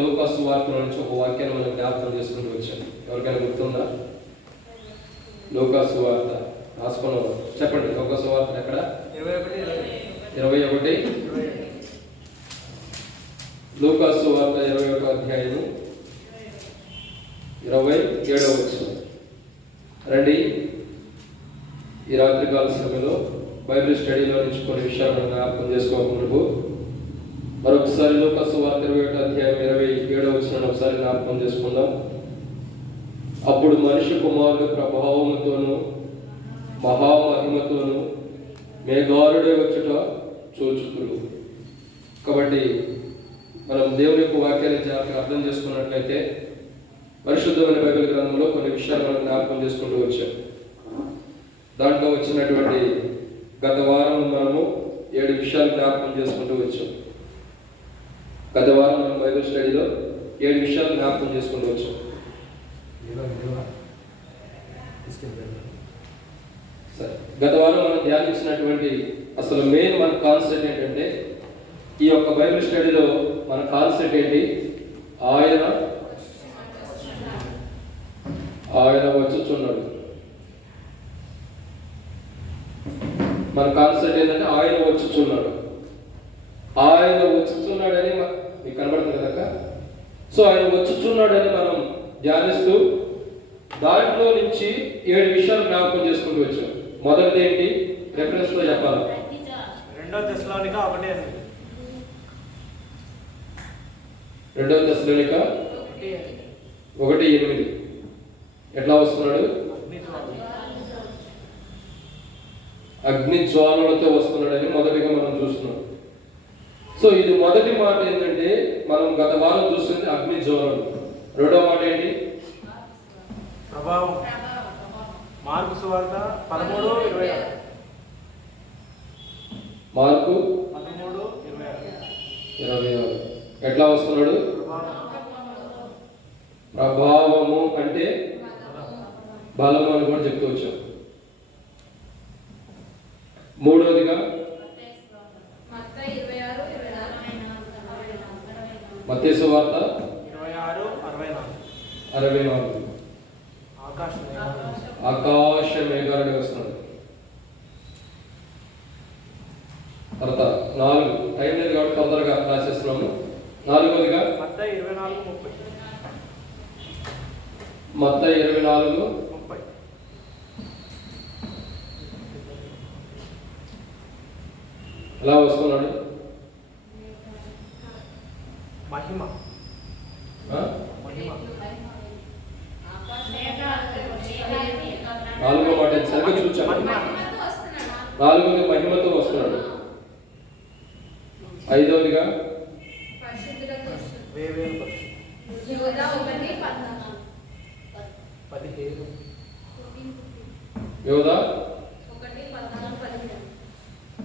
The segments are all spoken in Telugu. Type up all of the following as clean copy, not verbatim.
లూకా సువార్తలో నుంచి ఒక వాక్యాన్ని మనం జ్ఞాపకం చేసుకుంటూ వచ్చాం. ఎవరికైనా గుర్తుందా? లూకా సువార్త రాసుకున్నాం. చెప్పండి. లూకా సువార్త ఎక్కడ? 21. లూకా సువార్త 21వ అధ్యాయము 27వ వచనం. రండి, ఈ రాత్రికాల సమయంలో బైబిల్ స్టడీలో నుంచి కొన్ని విషయాలను జ్ఞాపకం చేసుకోకుండా మరొకసారి లూకా సువార్త 21వ అధ్యాయం 27వ వచనాన్ని ఒకసారి జ్ఞాపకం చేసుకుందాం. అప్పుడు మనిషి కుమారుడు ప్రభావముతోను మహామహిమతోను మేఘారుడే వచ్చుట చూచుతురు. కాబట్టి మనం దేవుని యొక్క వాక్యాన్ని జాగ్రత్తగా అర్థం చేసుకున్నట్లయితే పరిశుద్ధమైన బైబిల్ గ్రంథంలో కొన్ని విషయాలు మనం జ్ఞాపకం చేసుకుంటూ వచ్చాం. దాంట్లో వచ్చినటువంటి గత వారం మనము 7 విషయాలు జ్ఞాపకం చేసుకుంటూ వచ్చాం. గత వారం మనం బైబిల్ స్టడీలో 7 విషయాలు జ్ఞాపకం చేసుకుంటూ వచ్చాం. సరే, గత వారం మనం ధ్యానించినటువంటి అసలు మెయిన్ మన కాన్సెప్ట్ ఏంటంటే, ఈ యొక్క బైబిల్ స్టడీలో మన కాన్సెప్ట్ ఏంటి? ఆయన వచ్చుచున్నాడు. మన కాన్సెప్ట్ ఏంటంటే ఆయన వచ్చుచున్నాడు. ఆయన వచ్చుచున్నాడని మీకు కనబడుతుంది కదా. సో ఆయన వచ్చుచున్నాడని మనం ధ్యానిస్తూ దాంట్లో నుంచి 7 విషయాలు జ్ఞాపకం చేసుకుంటూ వచ్చాం. మొదటిది ఏంటి? రెఫరెన్స్ లో చెప్పాలి. 2 తెస్సలోనిక 1:8. 2 తెస్సలోనిక 1:8. ఎట్లా వస్తున్నాడు? అగ్ని జ్వాలలతో వస్తున్నాడని మొదటిగా మనం చూస్తున్నాం. సో ఇది మొదటి మాట ఏంటంటే, మనం గత వారం చూస్తుంది అగ్ని జ్వాలలు. రెండవ మాట ఏంటి? ప్రభావం. మార్కు సువార్త 13:26. మార్కు 13:26. ఎట్లా వస్తున్నాడు? ప్రభావము అంటే బలము అని కూడా చెప్తూ వచ్చాం. మూడవదిగా మత్తయి సువార్త 26:64. ఆకాశ మేఘారుడే వస్తున్నాడు. తర్వాత 4, టైం లేదు కాబట్టి తొందరగా రాసేస్తున్నాము. 4వదిగా మత్తయి 24:30. మత్తయి 24:30. ఎలా వస్తున్నాడు? మహిమ. 4వ మాట సరిగ్గా చూచాను. 4వది మహిమతో వస్తున్నాడు. 5వదిగా యోధ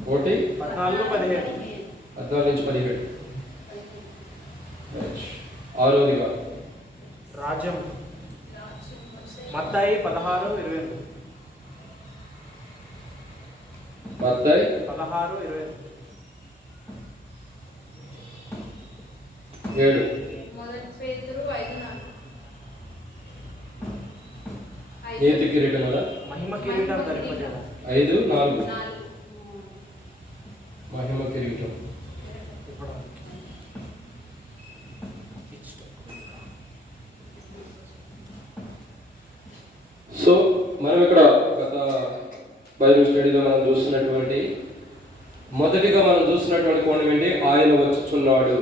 14:17. 6వదిగా రాజ్యం. మత్తయి 16:22. మత్తయి 16:22. 7. నీతి కిరీటం కదా. మహిమ కిరీటం ధరింపజేయడం. 5:4. మహిమ కిరీటం. సో మనం ఇక్కడ గత బైబిల్ స్టడీలో మనం చూస్తున్నటువంటి మొదటిగా మనం చూస్తున్నటువంటి కోణం ఏంటి? ఆయన వచ్చుచున్నాడు.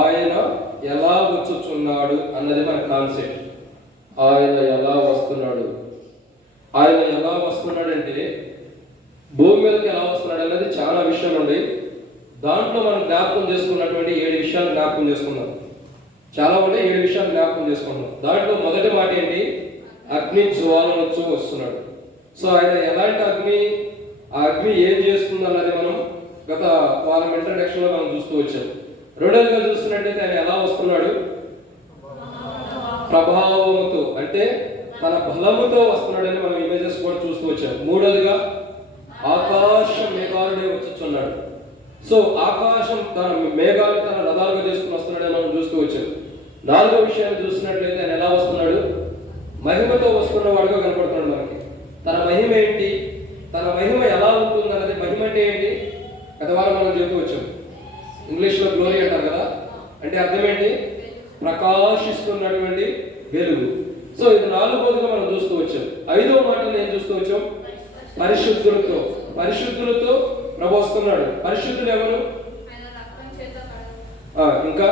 ఆయన ఎలా వచ్చుచున్నాడు అన్నది మన కాన్సెప్ట్. ఆయన ఎలా వస్తున్నాడు? ఆయన ఎలా వస్తున్నాడంటే భూమి మీదకి ఎలా వస్తున్నాడు అనేది చాలా విషయాలు ఉన్నాయి. దాంట్లో మనం జ్ఞాపకం చేసుకున్నటువంటి 7 విషయాలు జ్ఞాపకం చేసుకున్నాం. చాలా ఉన్నాయి, 7 విషయాలు జ్ఞాపకం చేసుకున్నాం. దాంట్లో మొదటి మాట ఏంటి? అగ్ని జ్వాలలతో వస్తున్నాడు. సో ఆయన ఎలాంటి అగ్ని, ఆ అగ్ని ఏం చేస్తుంది అన్నది మనం గత వారం ఇంట్రడక్షన్లో మనం చూస్తూ వచ్చాం. రెండవదిగా చూస్తున్నట్టయితే ఆయన ఎలా వస్తున్నాడు? ప్రభావముతో, అంటే తన బలముతో వస్తున్నాడని మనం ఇమేజెస్ కూడా చూస్తూ వచ్చాం. మూడవదిగా ఆకాశ మేఘారుడే వచ్చుచున్నాడు. సో ఆకాశం తన మేఘాలు తన రథాలుగా చేసుకుని వస్తున్నాడని మనం చూస్తూ వచ్చాం. నాలుగో విషయాన్ని చూసినట్లయితే ఆయన ఎలా వస్తున్నాడు? మహిమతో వస్తున్నవాడుగా కనపడుతున్నాడు మనకి. తన మహిమ ఏంటి, తన మహిమ ఎలా ఉంటుంది అన్నది. మహిమ అంటే ఏంటి? గత వారం మనం చెబుతూ వచ్చాం. ఇంగ్లీష్లో గ్లోరీ అంటారు కదా, అంటే అర్థం ఏంటి? ప్రకాశిస్తున్నటువంటి వెలుగు. సో ఇది నాలుగోదిగా మనం చూస్తూ వచ్చాం. ఐదవ మాటను ఏం చూస్తూ వచ్చాం? పరిశుద్ధులతో. పరిశుద్ధులతో ప్రభు వస్తున్నాడు. పరిశుద్ధులు ఎవరు? ఇంకా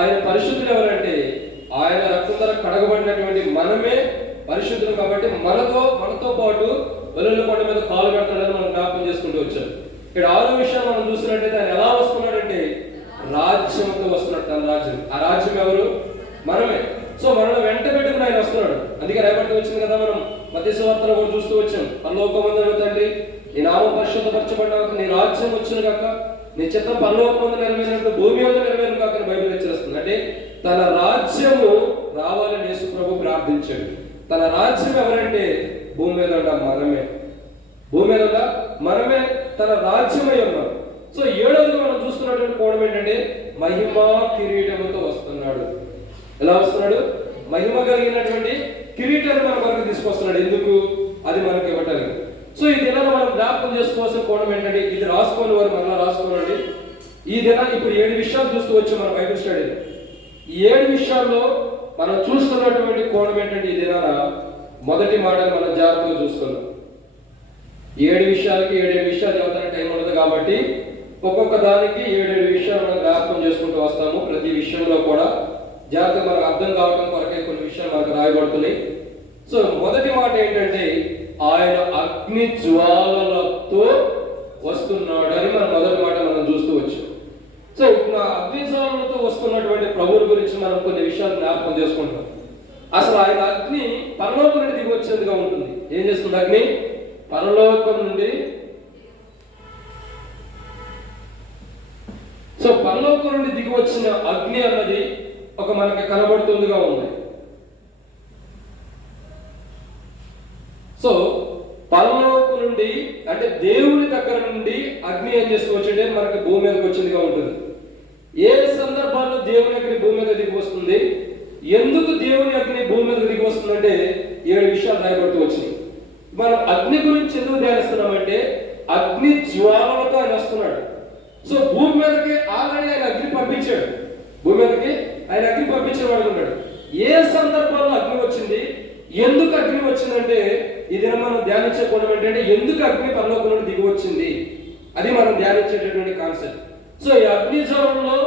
ఆయన పరిశుద్ధులు ఎవరంటే ఆయన రక్తం ద్వారా కడగబడినటువంటి మనమే పరిశుద్ధులు. కాబట్టి మనతో పాటు వెలుగుల కొండ మీద కాలు పెడతాడని మనం జ్ఞాపకం చేసుకుంటూ వచ్చాం. ఇక్కడ ఆరో విషయం మనం చూసినట్టయితే ఆయన ఎలా వస్తున్నాడంటే రాజ్యంతో వస్తున్నాడు. తన రాజ్యం. ఆ రాజ్యం ఎవరు? మనమే. సో మనల్ని వెంట పెట్టుకుని ఆయన వస్తున్నాడు. అందుకే రేపటి వచ్చింది కదా, మనం మత్తయి సువార్తలో కూడా చూస్తూ వచ్చాం. పరలోకమందు తండ్రి నీ నామం పరిశుద్ధపరచబడ్డాక, నీ రాజ్యం వచ్చిన కాక, నీ చిత్తం పరలోకమందు నెరవేరినట్టు భూమి మీద నెరవేరు కాక బైబిల్ హెచ్చరిస్తుంది. అంటే తన రాజ్యము రావాలని యేసు ప్రభు ప్రార్థించాడు. తన రాజ్యం ఎవరంటే భూమి మీద మనమే. భూమి మీద మనమే తన రాజ్యమై ఉన్నాం. సో ఏడవది మనం చూస్తున్నటువంటి కోణం ఏంటంటే మహిమా కిరీటముతో వస్తున్నాడు. ఎలా వస్తున్నాడు? మహిమ కలిగినటువంటి కిరీటాన్ని మన వరకు తీసుకొస్తున్నాడు. ఎందుకు? అది మనకి ఇవ్వటానికి. సో ఈ దినాన్ని మనం జ్ఞాపకం చేసుకోవాల్సిన కోణం ఏంటంటే, ఇది రాసుకోని వారు మరలా రాసుకోనండి. ఈ దినాన్ని ఇప్పుడు 7 విషయాలు చూస్తూ వచ్చాం మన బైబిల్ స్టడీలో. ఈ 7 విషయాల్లో మనం చూస్తున్నటువంటి కోణం ఏంటంటే, ఈ దినాన మొదటి మాటను మనం జాగ్రత్తగా చూస్తున్నాం. 7 విషయాలకి 7 విషయాలు చెబుతానికి టైం ఉండదు కాబట్టి ఒక్కొక్క దానికి 7 విషయాలు మనం జ్ఞాపకం చేసుకుంటూ వస్తాము. ప్రతి విషయంలో కూడా జాగ్రత్తగా మనకు అర్థం కావడం కొరకే కొన్ని విషయాలు మనకు రాయబడుతున్నాయి. సో మొదటి మాట ఏంటంటే ఆయన అగ్ని జ్వాలలతో వస్తున్నాడు అని మన మొదటి మాట మనం చూస్తూ వచ్చాం. సో నా అగ్ని జ్వాలలతో వస్తున్నటువంటి ప్రభువుల గురించి మనం కొన్ని విషయాలు జ్ఞాపకం చేసుకుంటాం. అసలు ఆయన అగ్ని పరలోకం నుండి దిగి వచ్చేదిగా ఉంటుంది. ఏం చేస్తుంది అగ్ని? పరలోకం నుండి. సో పరలోకం నుండి దిగి వచ్చిన అగ్ని అన్నది ఒక మనకి కనబడుతుందిగా ఉంది. సో పరలోకం నుండి అంటే దేవుని దగ్గర నుండి అగ్ని ఏం చేస్తూ వచ్చింటే మనకి భూమి మీదకి వచ్చిందిగా ఉంటుంది. ఏ సందర్భాల్లో దేవుని అగ్ని భూమి మీద దిగి వస్తుంది, ఎందుకు దేవుని అగ్ని భూమి మీద దిగి వస్తుందంటే 7 విషయాలు రాయబడుతూ వచ్చినాయి. మనం అగ్ని గురించి ఎందుకు ధ్యానిస్తున్నామంటే అగ్ని జ్వాలలతో ఆయన వస్తున్నాడు. సో భూమి మీదకి ఆల్రెడీ ఆయన అగ్ని పంపించాడు. భూమి మీదకి ఆయన అగ్ని పంపించేవాడు ఉన్నాడు. ఏ సందర్భంలో అగ్ని వచ్చింది, ఎందుకు అగ్ని వచ్చిందంటే ఈ దినం మనం ధ్యానించే కోణం ఏంటంటే ఎందుకు అగ్ని పరలోకం నుండి దిగి వచ్చింది, అది మనం ధ్యానించేటటువంటి కాన్సెప్ట్. సో ఈ అగ్ని జ్వాలంలో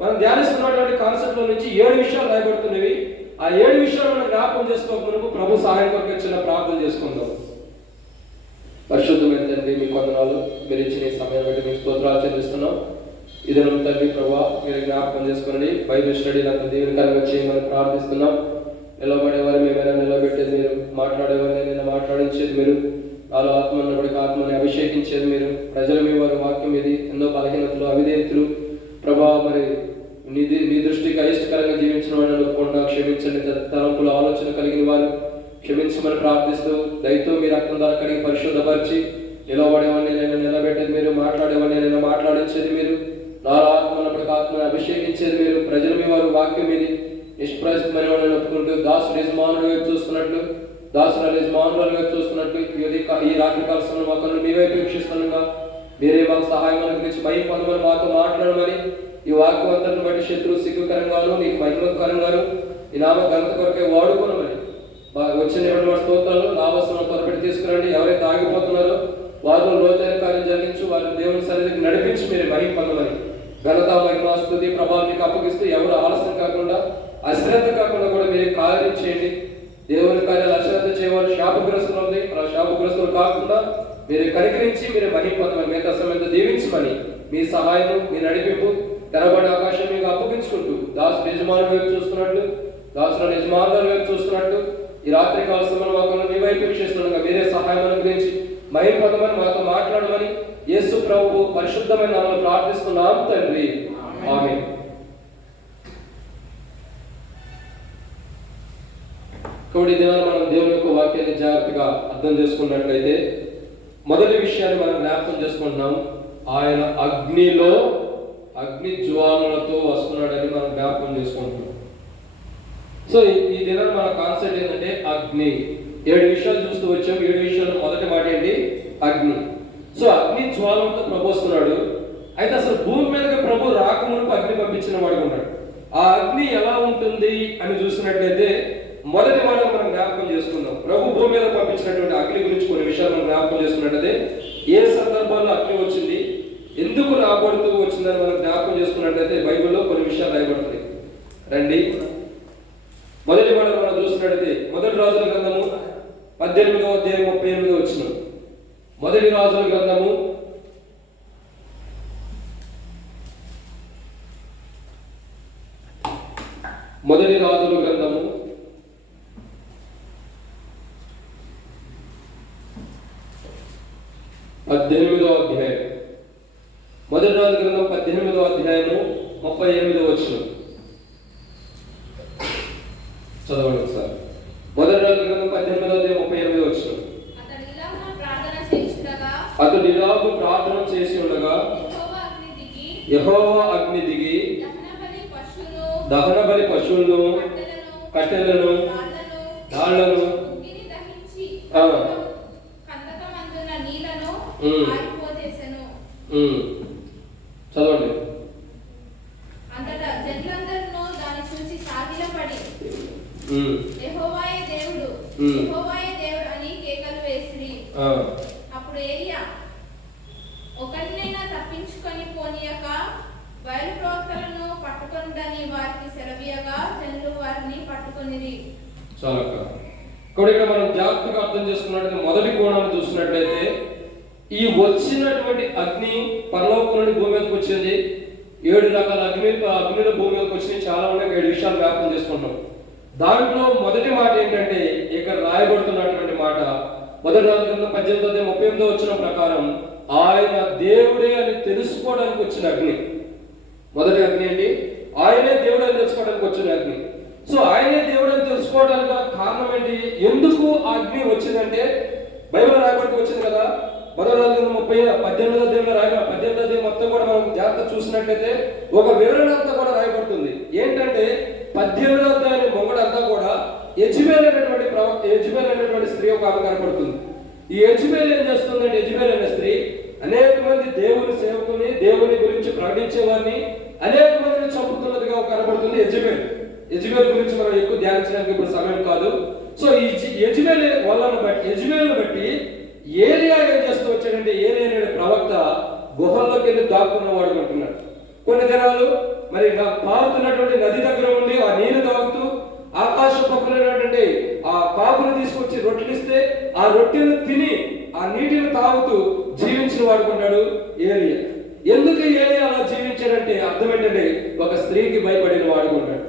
మనం ధ్యానిస్తున్నటువంటి కాన్సెప్ట్ లో నుంచి 7 విషయాలు రాయబడుతున్నవి. ఆ 7 విషయాలు మనం జ్ఞాపకం చేసుకోక ప్రభు సహాయం కొరకు చిన్న ప్రార్థన చేసుకుందాం. పరిశుద్ధమైన తండ్రి, మీ వందనాలు. మీరు ఇచ్చిన ఈ సమయం బట్టి మీకు స్తోత్రాలు చెల్లిస్తున్నాం. ఇదనం తండ్రి ప్రభా, మీరు జ్ఞాపకం చేసుకోండి. బైబిల్ స్టడీ అంత దీవెనకరంగా చేయమని ప్రార్థిస్తున్నాం. నిలబడేవారు మేమైనా నిలబెట్టేది మీరు, మాట్లాడేవారిని నేను మాట్లాడించేది మీరు, నాలో ఆత్మ ఉన్నప్పటికీ ఆత్మని అభిషేకించేది మీరు. ప్రజలు మీ వారి వాక్యం ఇది ఎన్నో బలహీనతలు, అవిధేయతలు ప్రభా, మరి నీ దృష్టికి అయిష్టకరంగా జీవించిన వాళ్ళని అనుకోకుండా క్షమించండి. తలంపులు ఆలోచన కలిగిన వారు క్షమించమని ప్రార్థిస్తూ దయతో మీ రక్తం ద్వారా కడిగి పరిశుద్ధపరిచి నిలబడేవాడిని నేను నిలబెట్టేది మీరు, మాట్లాడేవాడిని నేను మాట్లాడించేది మీరు, నాలో ఆత్మ ఉన్నప్పటికీ ఆత్మని అభిషేకించేది మీరు. ప్రజలు మీ వారి వాక్యం ఇది నిష్ప్రయోజనమైన వాళ్ళని ఒప్పుకుంటూ దాసుడు యజమానుడు వైపు చూస్తున్నట్లు, దాసురాలు యజమానురాలు వైపు చూస్తున్నట్లు ఈ రాత్రి కాల సమయంలో మీ వైపు వీక్షిస్తుండగా మీరే మాకు సహాయం అనుగ్రహించి భయం పొందమని మాతో మాట్లాడమని, ఈ వాక్యం అంతటిని బట్టి శత్రువు సిగ్గుకరంగాను నీకు మహిమకరంగాను ఈ నామ ఘనత కొరకే వాడుకోనమని వచ్చిన స్తోత్రాలు లాభస్వం త్వరపెట్టి తీసుకురండి. ఎవరైతే ఆగిపోతున్నారో వారిలో లోతైన కార్యం జరిగించు, వారిని దేవుని సన్నిధికి నడిపించి మీరు మహిమ పొందమని, ఘనత మహిమ స్తుతి ప్రభావం మీకు అప్పగిస్తూ ఎవరు ఆలస్యం కాకుండా అశ్రద్ధ కాకుండా కూడా మీరు కార్యం చేయండి. దేవుని కార్యాలు అశ్రద్ధ చేయవారు శాపగ్రస్తులు ఉంది, అలా శాపగ్రస్తులు కాకుండా మీరు కనికరించి మీరు మహిమ పొందమని, మిగతా సమయంతో దీవించమని, మీ సహాయం మీ నడిపింపు తెరబడి ఆకాశం మీకు అప్పగించుకుంటూ దాసు యజమానుల వైపు చూస్తున్నట్లు, దాసుల యజమానుల వైపు చూస్తున్నట్టు ఈ రాత్రి కాల సమయంలో మీ వైపు వీక్షిస్తుండగా మీరే సహాయం అనుగ్రహించి మహిమ పొందమని, మాతో మాట్లాడమని యేసు ప్రభువు పరిశుద్ధమైన నామములో ప్రార్థిస్తున్నాం తండ్రి, ఆమేన్. కాబట్టి దినాన్ని మనం దేవుని యొక్క వాక్యాన్ని జాగ్రత్తగా అర్థం చేసుకున్నట్లయితే మొదటి విషయాన్ని మనం జ్ఞాపకం చేసుకుంటున్నాం. ఆయన అగ్ని జ్వాలలతో వస్తున్నాడని మనం జ్ఞాపకం చేసుకుంటున్నాం. సో ఈ దినం మన కాన్సెప్ట్ ఏంటంటే అగ్ని. 7 విషయాలు చూస్తూ వచ్చాం. 7 విషయాలు మొదటి మాట ఏంటి? అగ్ని. సో అగ్ని జ్వాలలతో ప్రభు వస్తున్నాడు. అయితే అసలు భూమి మీదకి ప్రభు రాకమునుపు అగ్ని పంపించిన వాడు ఉన్నాడు. ఆ అగ్ని ఎలా ఉంటుంది అని చూసినట్లయితే మొదటి మాట మనం జ్ఞాపకం చేసుకుందాం. ప్రభు భూమి మీద పంపించినటువంటి అగ్ని గురించి కొన్ని విషయాలు మనం జ్ఞాపకం చేసుకున్నట్లయితే ఏ సందర్భాల్లో అగ్ని వచ్చింది, ఎందుకు రాబడుతూ వచ్చిందని మనం జ్ఞాపకం చేసుకున్నట్లయితే బైబిల్లో కొన్ని విషయాలు రాయబడుతుంది. రండి, మొదటి మాట మనం చూసినట్లయితే మొదటి రాజుల గ్రంథము 18వ అధ్యాయం 38వ వచనం. మొదటి రాజుల గ్రంథము 18వ అధ్యాయం 1 రాజుల గ్రంథం 18వ అధ్యాయము 38వ వచనం చదవండి ఒకసారి. 1 రాజుల గ్రంథం 18వ అధ్యాయం 38వ వచనం. అతడు ఇలాగు ప్రార్థన చేసి ఉండగా యెహోవా అగ్ని దిగి దహన బలి పశువులను, కట్టెలను, రాళ్లను చదవండి. అంతటా జనులందరూ దాని చూసి సాగిలపడి యెహోవాయే దేవుడు అని కేకలు వేసిరి. అప్పుడు ఏలియా ఒకరినైనా తప్పించుకొని పోనీయక బయలు ప్రవక్తలను పట్టుకొనుడని వారికి సెలవీయగా జనులు వారిని పట్టుకొనిరి. చాలా ఇక్కడ మనం జాగ్రత్తగా అర్థం చేసుకున్నట్లయితే మొదటి కోణాన్ని చూసినట్లయితే ఈ వచ్చినటువంటి అగ్ని పరలోకం నుండి భూమి మీదకి వచ్చింది. 7 రకాల అగ్నిలో భూమి మీదకి వచ్చినాయి. చాలా ఉన్నాయి. 7 విషయాలు వ్యాప్తం చేసుకుంటాం. దాంట్లో మొదటి మాట ఏంటంటే ఇక్కడ రాయబడుతున్నటువంటి మాట మొదటి రాజుల గ్రంథం 18వ అధ్యాయం 38వ వచనం ప్రకారం ఆయన దేవుడే అని తెలుసుకోవడానికి వచ్చిన అగ్ని. మొదటి అగ్ని ఏంటి? ఆయనే దేవుడు అని తెలుసుకోవడానికి వచ్చిన అగ్ని. సో ఆయనే దేవుడు అని తెలుసుకోవడానికి కారణం ఏంటి? ఎందుకు ఆ అగ్ని వచ్చిందంటే బైబిల్ రాయబడికి వచ్చింది కదా. మొదటి రాజుల గ్రంథం 18వ అధ్యాయంలో రాయబడి 18వ అధ్యాయం మొత్తం కూడా మనం జాగ్రత్త చూసినట్లయితే ఒక వివరణ అంతా కూడా రాయబడుతుంది. ఏంటంటే 18వ అధ్యాయం మొంగడంతా కూడా యెజబెల్ అనేటువంటి స్త్రీ ఒక ఆమె కనపడుతుంది. ఈ యెజబెల్ ఏం చేస్తుందంటే యెజబెల్ అనే స్త్రీ అనేక మంది దేవుని సేవకుని, దేవుని గురించి ప్రకటించేవారిని అనేక మందిని చంపుతున్నదిగా కనబడుతుంది. యెజబెల్ గురించి మనం ఎక్కువ ధ్యానించడానికి ఇప్పుడు సమయం కాదు. సో ఈ యెజబెల్ బట్టి ఏలియా ఏం చేస్తూ వచ్చాడంటే ఏలియా అనే ప్రవక్త గుహల్లోకి వెళ్ళి దాక్కున్న వాడు అంటున్నాడు. కొన్ని దినాలు మరి పారుతున్నటువంటి నది దగ్గర ఉండి ఆ నీరు తాగుతూ ఆకాశ పక్కనటువంటి ఆ కాకులు తీసుకొచ్చి రొట్టెలిస్తే ఆ రొట్టెను తిని ఆ నీటిని తాగుతూ జీవించిన వాడుకున్నాడు ఏలియా. ఎందుకు ఏలియా అలా జీవించాడంటే అర్థం ఏంటంటే ఒక స్త్రీకి భయపడిన వాడుకున్నాడు.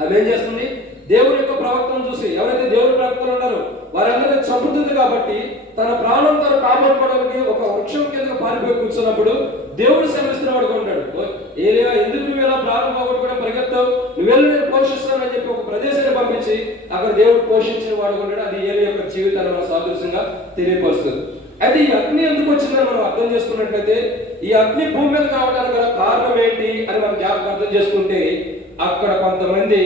ఆమె ఏం చేస్తుంది? దేవుని యొక్క ప్రవక్తను చూసి ఎవరైతే దేవుని ప్రవక్తలు ఉన్నారో వారందరినీ చంపుతుంది కాబట్టి తన ప్రాణం తను కాపాడుకోవడానికి ఒక వృక్షం కింద పారిపోయి కూర్చున్నప్పుడు దేవుడు శ్రమిస్తున్న వాడుకుంటాడు. ఏలియా ఎందుకు నువ్వు ఇలా ప్రాణం పోగొట్టుకోవడం పరిగెత్తావు, నువ్వెళ్ళి నేను పోషిస్తానని చెప్పి ఒక ప్రదేశాన్ని పంపించి అక్కడ దేవుడు పోషించిన వాడుకుంటాడు. అది ఏలియా యొక్క జీవితాన్ని మనం సాదృశ్యంగా తెలియపరుస్తుంది. అయితే ఈ అగ్ని ఎందుకు వచ్చిందని మనం అర్థం చేసుకున్నట్లయితే ఈ అగ్ని భూమి మీద కావడానికి గల కారణం ఏంటి అని మనం జాగ్రత్తగా అర్థం చేసుకుంటే అక్కడ కొంతమంది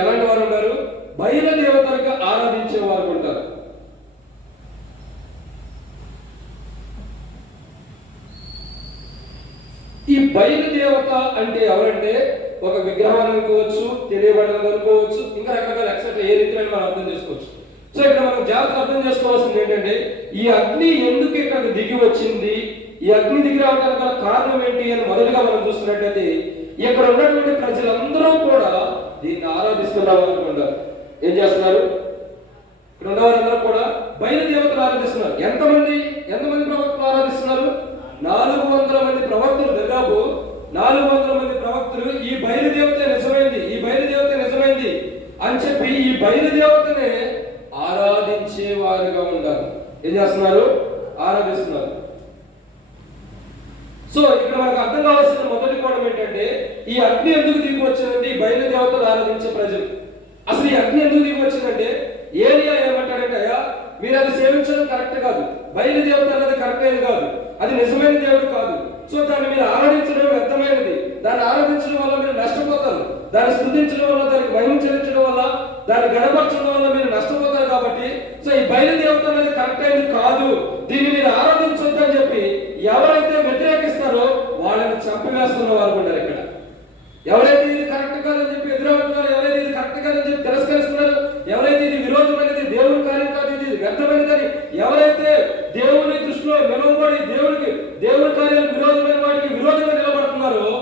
ఎలాంటి వారు ఉన్నారు? బయలు దేవతలుగా ఆరాధించే వారు ఉంటారు. ఈ బయలు దేవత అంటే ఎవరంటే ఒక విగ్రహాన్ని అనుకోవచ్చు, తెలియబడేది అనుకోవచ్చు, ఇంకా రకరకాల ఎక్సెట్రా ఏ రీతిలో మనం అర్థం చేసుకోవచ్చు. సో ఇక్కడ మనం జాగ్రత్త అర్థం చేసుకోవాల్సింది ఏంటంటే ఈ అగ్ని ఎందుకు ఇక్కడికి దిగి వచ్చింది, ఈ అగ్ని దిగి రావడానికి గల కారణం ఏంటి అని మొదలుగా మనం చూస్తున్నట్లయితే ఇక్కడ ఉన్నటువంటి ప్రజలందరూ కూడా దీన్ని ఆరాధిస్తున్నారు అనుకుంటారు. ఏం చేస్తున్నారు? ఇక్కడ ఉన్నవారందరూ కూడా బయలు దేవతలు ఆరాధిస్తున్నారు. ఎంతమంది ప్రవక్తలు ఆరాధిస్తున్నారు? 400 మంది ప్రవక్తలు. దాదాపు 400 మంది ప్రవక్తలు ఈ బయలుదేవత నిజమైంది అని చెప్పి ఈ బయలుదేవతనే ఆరాధించే వారుగా ఉండాలి. ఏం చేస్తున్నారు? ఆరాధిస్తున్నారు. సో ఇక్కడ మనకు అర్థం కావాల్సిన మొదటి కోణం ఏంటంటే ఈ అగ్ని ఎందుకు దిగి వచ్చిందంటే ఈ బయలుదేవతలు ఆరాధించే ప్రజలు. అసలు ఈ అగ్ని ఎందుకు దిగి వచ్చిందంటే ఏలియా ఏమంటాడంటే అయ్యా మీరు అది సేవించడం కరెక్ట్ కాదు, బయలుదేవత అన్నది కరెక్ట్ అయింది కాదు, అది నిజమైన దేవుడు కాదు. సో దాన్ని మీరు ఆరాధించడం వ్యర్థమైనది. దాన్ని ఆరాధించడం వల్ల మీరు నష్టపోతారు. దాన్ని స్తుతించడం వల్ల, దానికి మహిమ చెల్లించడం వల్ల, దాన్ని గణపరచడం వల్ల మీరు నష్టపోతారు. కాబట్టి సో ఈ బయలుదేవత అనేది కరెక్ట్ అయింది కాదు, దీన్ని మీరు ఆరాధించొద్దు అని చెప్పి ఎవరైతే వ్యతిరేకిస్తారో వాళ్ళని చంపివేస్తున్న వారు ఉన్నారు ఇక్కడ. ఎవరైతే ఇది కరెక్ట్ కాదని చెప్పి ఎదురవుతున్నారు, ఎవరైతే ఇది కరెక్ట్ కాదని చెప్పి తిరస్కరిస్తున్నారు, ఎవరైతే ఇది విరోధమైనది, దేవుని కార్యం కాదు, ఇది వ్యర్థమైనదని ఎవరైతే దేవుని దృష్టిలో నిలవబడి దేవుని కార్యాలకు విరోధమైన వాటికి విరోధంగా నిలబడుతున్నారో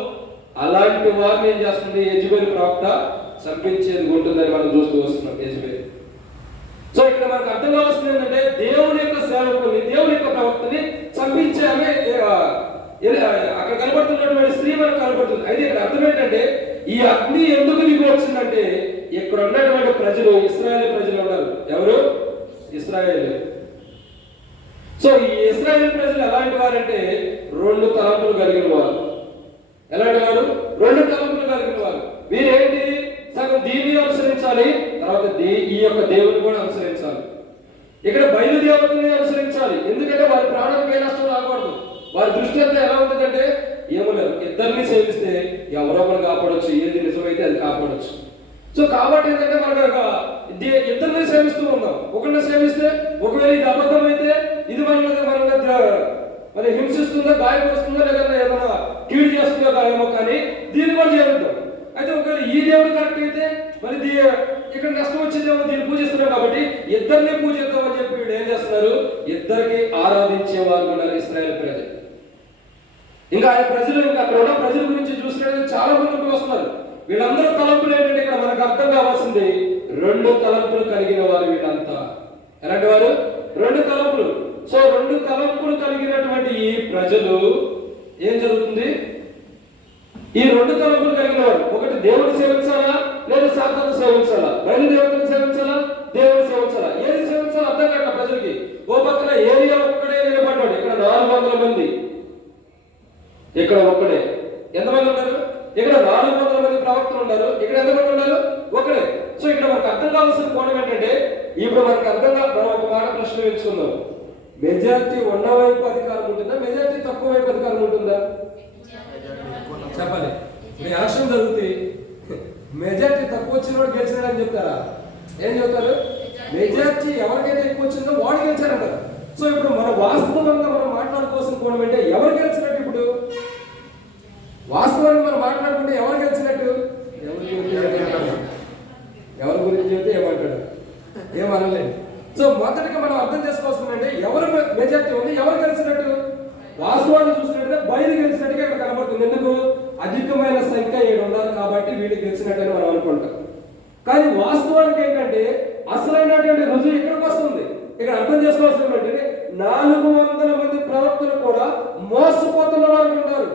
అలాంటి వారిని ఏం చేస్తుంది యెజెబెలు ప్రవక్త చంపించేది ఉంటుందని మనం చూస్తూ వస్తున్నాం. యెజెబెలు. సో ఇక్కడ మనకు అర్థం కావాల్సింది ఏంటంటే దేవుని యొక్క సేవకుని, దేవుని యొక్క ప్రవక్తని చంపించే ఆమె అక్కడ కనబడుతున్నటువంటి స్త్రీ మనకు కనబడుతుంది. అయితే ఇక్కడ అర్థం ఏంటంటే ఈ అగ్ని ఎందుకు దిగి వచ్చిందంటే ఇక్కడ ఉన్నటువంటి ప్రజలు ఇశ్రాయేలు ప్రజలు ఉన్నారు. ఎవరు? ఇశ్రాయేలు. సో ఈ ఇశ్రాయేలు ప్రజలు ఎలాంటి వారంటే 2 తలంపులు కలిగిన వారు. ఎలాంటి వారు? 2 తలంపులు కలిగిన వారు. వీరేంటి? సగం దీన్ని అనుసరించాలి, తర్వాత ఈ యొక్క దేవుని కూడా అనుసరించాలి. ఇక్కడ బయలుదేవతని అనుసరించాలి, ఎందుకంటే వారి ప్రాణానికి ఏ నష్టం రాకూడదు. వారి దృష్టి అంతా ఎలా ఉంటుందంటే ఏమో లేదు, ఇద్దరిని సేవిస్తే ఎవరో ఒకరు కాపాడొచ్చు, ఏది నిజమైతే అది కాపాడొచ్చు. సో కాబట్టి ఏంటంటే మనకు ఇద్దరిని సేవిస్తూ ఉన్నాం. ఒకరిని సేవిస్తే ఒకవేళ ఇది అబద్ధం అయితే ఇది మన హింసిస్తుందా, గాయపరుస్తుందా, లేదంటే ఏదైనా కీడు చేస్తుందో గాయమో, కానీ దీన్ని కూడా చేద్దాం. అయితే ఒకవేళ ఈ దేవుడు కరెక్ట్ అయితే మరి ఇక్కడ నష్టం వచ్చేదేమో, దీన్ని పూజిస్తున్నాం కాబట్టి ఇద్దరిని పూజిద్దామని చెప్పి వీళ్ళు ఏం చేస్తున్నారు? ఇద్దరికి ఆరాధించేవారు ఉన్నారు ఇశ్రాయేలు ప్రజలు. ఇంకా ఆ ప్రజలు, ఇంకా అక్కడ ఉన్న ప్రజల గురించి చూసినట్టు చాలా మంది వస్తున్నారు. వీళ్ళందరూ తలంపులు ఏంటంటే ఇక్కడ మనకు అర్థం కావాల్సింది 2 తలంపులు కలిగిన వారు వీళ్ళంతా. ఎలాంటి వారు? 2 తలంపులు. సో 2 తలంపులు కలిగినటువంటి ఈ ప్రజలు ఏం జరుగుతుంది? ఈ 2 తలంపులు కలిగిన వారు ఒకటి దేవుని సేవించాలా, లేదా సాతాను సేవించాలా, బయలుదేవతను సేవించాలా, దేవుని సేవించాలా, ఏది సేవించాలో అర్థం కాదు ప్రజలకి. ఓ పక్కన ఏరియా ఒక్కడే నిలబడ్డాడు, ఇక్కడ 400 మంది, ఇక్కడ ఒక్కడే. ఎంతమంది ఉన్నారు? ఇక్కడ 400 మంది ప్రవక్తలు ఉన్నారు, ఇక్కడ ఎంతమంది ఉన్నారు? ఒకడే. సో ఇక్కడ మనకు అర్థం కావాల్సిన కోణం ఏంటంటే ఇప్పుడు మనకు మనం ఒక మాట ప్రశ్న వేసుకుందాం. మెజారిటీ ఉన్న వైపు అధికారం ఉంటుందా, మెజారిటీ తక్కువ వైపు అధికారం ఉంటుందా? చెప్పండి. ఇప్పుడు ఎలక్షన్ జరుగుతుంది, మెజారిటీ తక్కువ వచ్చిన వాడు గెలిచినాడని చెప్తారా? ఏం చెప్తారు? మెజారిటీ ఎవరికైతే ఎక్కువ వచ్చిందో వాడు గెలిచారంటారు. సో ఇప్పుడు మన వాస్తవంగా మనం మాట్లాడుకోవాల్సిన కోణం అంటే ఎవరు గెలిచినట్టు? ఇప్పుడు వాస్తవాన్ని మనం మాట్లాడుకుంటే ఎవరు గెలిచినట్టు? ఎవరి గురించి చెప్తే ఏమంటాడు? ఏమనలేదు. సో మొదటిగా మనం అర్థం చేసుకోవాల్సిందంటే ఎవరు మెజారిటీ ఉంది, ఎవరు గెలిచినట్టు? వాస్తవాన్ని చూసినట్టుగా బయలు గెలిచినట్టుగా ఇక్కడ కనబడుతుంది. ఎందుకు? అధికమైన సంఖ్య 7 ఉన్నారు కాబట్టి వీళ్ళు గెలిచినట్టని మనం అనుకుంటాం. కానీ వాస్తవానికి ఏంటంటే అసలైనటువంటి రుజువు ఇక్కడికి వస్తుంది. ఇక్కడ అర్థం చేసుకోవాల్సింది ఏంటంటే 400 మంది ప్రవక్తలు కూడా మోసపోతున్న వారు ఉంటారు.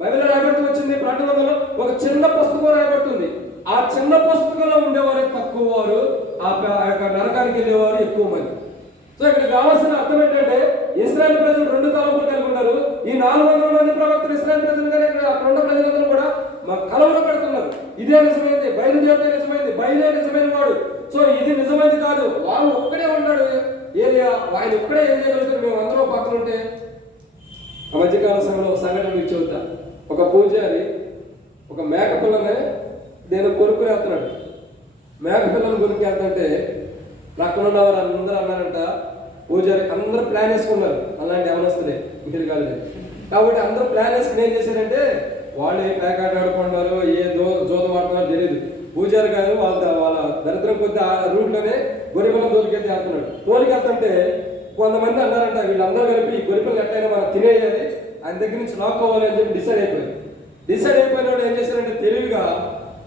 బైబిల్లో రాయబడుతూ వచ్చింది, ప్రకటనలో ఒక చిన్న పుస్తకం రాయబడుతుంది. ఆ చిన్న పుస్తకంలో ఉండేవారు తక్కువ వారు, ఆ యొక్క నరకానికి వెళ్ళేవారు ఎక్కువ మంది. సో ఇక్కడ కావాల్సిన అర్థం ఏంటంటే ఇశ్రాయేలు ప్రజలు 2 తలంపులు కలిగి ఉన్నారు. ఈ 400 మంది ప్రవక్తలు ఇశ్రాయేలు ప్రజలు కానీ అక్కడ ఉన్న ప్రజలందరూ కూడా కలవరం పెడుతున్నారు. ఇదే నిజమైంది, బయలుదేరితే నిజమైంది, బయలే నిజమైన వాడు. సో ఇది నిజమైంది కాదు, వాళ్ళు ఒక్కడే ఉన్నాడు ఏరియా, ఆయన ఒక్కడే ఏం చేయగలుగుతారు, మేము అందరూ పక్కన ఉంటే. ఆ మధ్యకాల సమయంలో ఒక సంఘటన మీకు చెబుతా. ఒక పూజారి ఒక మేక పిల్లని నేను కొనుక్కుని వెళ్తున్నాడు. మేక పిల్లని కొనుక్కు వెళ్తుంటే పక్కన ఉన్న వారు అందరూ అన్నారంట, పూజారి అందరూ ప్లాన్ వేసుకున్నారు, అలాంటి అవనస్తులే మీరు కాదు కాబట్టి అందరూ ప్లాన్ వేసుకుని ఏం చేశారంటే వాళ్ళు ఏ ప్యాకెట్ ఆడుకుంటున్నారో ఏ జోదం ఆడుతున్నారో తెలియదు. పూజారి గారు వాళ్ళ దరిద్రం కొద్ది ఆ రూట్లోనే గొర్రెపిల్లని తోలికెళ్తే వెళ్తున్నాడు. తోలికెళ్తుంటే కొంతమంది అన్నారంట, వీళ్ళందరూ కలిపి ఈ గొర్రెపిల్లని ఎట్టయినా మనం తినేయాలి, ఆయన దగ్గర నుంచి లాక్కోవాలి అని చెప్పి డిసైడ్ అయిపోయిన వాడు ఏం చేశారంటే తెలివిగా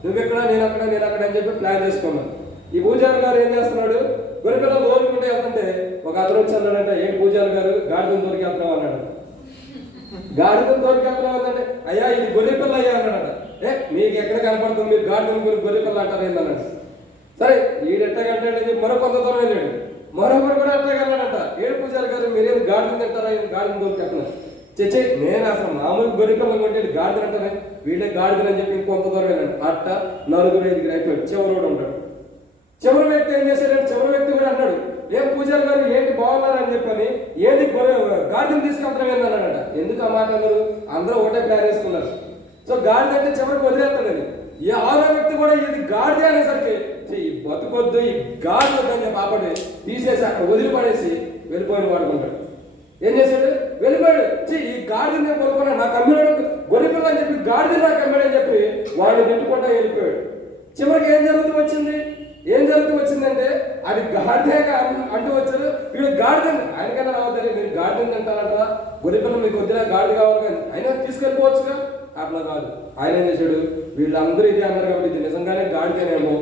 నువ్వెక్కడ నేను అక్కడ అని చెప్పి ప్లాన్ చేసుకున్నాను. ఈ పూజారి గారు ఏం చేస్తున్నాడు, గొర్రెపిల్లని తోలుకుంటే వెళ్తుంటే ఒక అతను వచ్చి అన్నాడంట, ఏంటి పూజారి గారు గాడిదని తోలికి వెళ్తున్నావు అన్నాడు. గాడిదని తోలికి వెళ్తున్నావు అంటే అయ్యా ఇది గొర్రెపిల్ల అయ్యా అన్నాడట. మీకు ఎక్కడ కనపడుతుంది, మీరు గాడిదని గొర్రెపిల్ల అంటారు ఏందన్నాడు. సరే వీడెట్టగంటాడని చెప్పి మరో కొంత దూరం వెళ్ళాడు. మరొకరు కూడా ఎట్టగలడంట, ఏడు పూజారి గారు మీరేం గాడిదని తింటారా, గాడిదని తోలికి వెళ్తున్నారు. చచ్చే నేను అసలు మామూలు గొర్రెపిల్లని కొంటే గాడిదని అంటానే, వీళ్ళే గాడిదని అని చెప్పి ఇంకొంత దూరం వెళ్ళాడు. అట్ట 4-5 అయిపోయాడు. చివరోడు ఉంటాడు. చివరి వ్యక్తి ఏం చేశాడంటే చివరి వ్యక్తి కూడా అన్నాడు, ఏం పూజారి గారు ఏంటి బాగున్నారని చెప్పని ఏది గాడిని తీసుకెళ్తాం ఏందన్నాడట. ఎందుకు ఆ మాట అన్నారు? అందరూ ఒకటే ప్లాన్ వేసుకున్నారు. సో గాడిద అంటే చివరికి వదిలేస్తాడని ఈ ఆరో వ్యక్తి కూడా ఇది గాడిద అనేసరికి ఈ బతుకొద్దు, ఈ గాడిద వద్దని చెప్పి ఆపడి తీసేసి అక్కడ వదిలిపడేసి వెళ్ళిపోయిన వాడుకుంటాడు. ఏం చేశాడు? వెళ్ళిపోయాడు. ఈ గాడిద నేను కొనుక్కున్నా, నాకు అమ్మినాడు గొర్రెపిల్ల అని చెప్పి గాడిద నాకు అమ్మాడని చెప్పి వాడిని తిట్టుకుంటా వెళ్ళిపోయాడు. చివరికి ఏం జరుగుతూ వచ్చిందంటే అది గాడిదగా అంటూ వచ్చారు. వీడు గాడిద ఆయనకైనా రావద్దని, మీరు గాడిద తింటారంటారా, గొర్రెపిల్ల మీకు వద్దురా గాడిద కావాలి కానీ ఆయన తీసుకెళ్ళిపోవచ్చుగా. అట్లా కాదు. ఆయన ఏం చేశాడు? వీళ్ళందరూ ఇది అన్నారు కాబట్టి ఇది నిజంగానే గాడిదనేమో,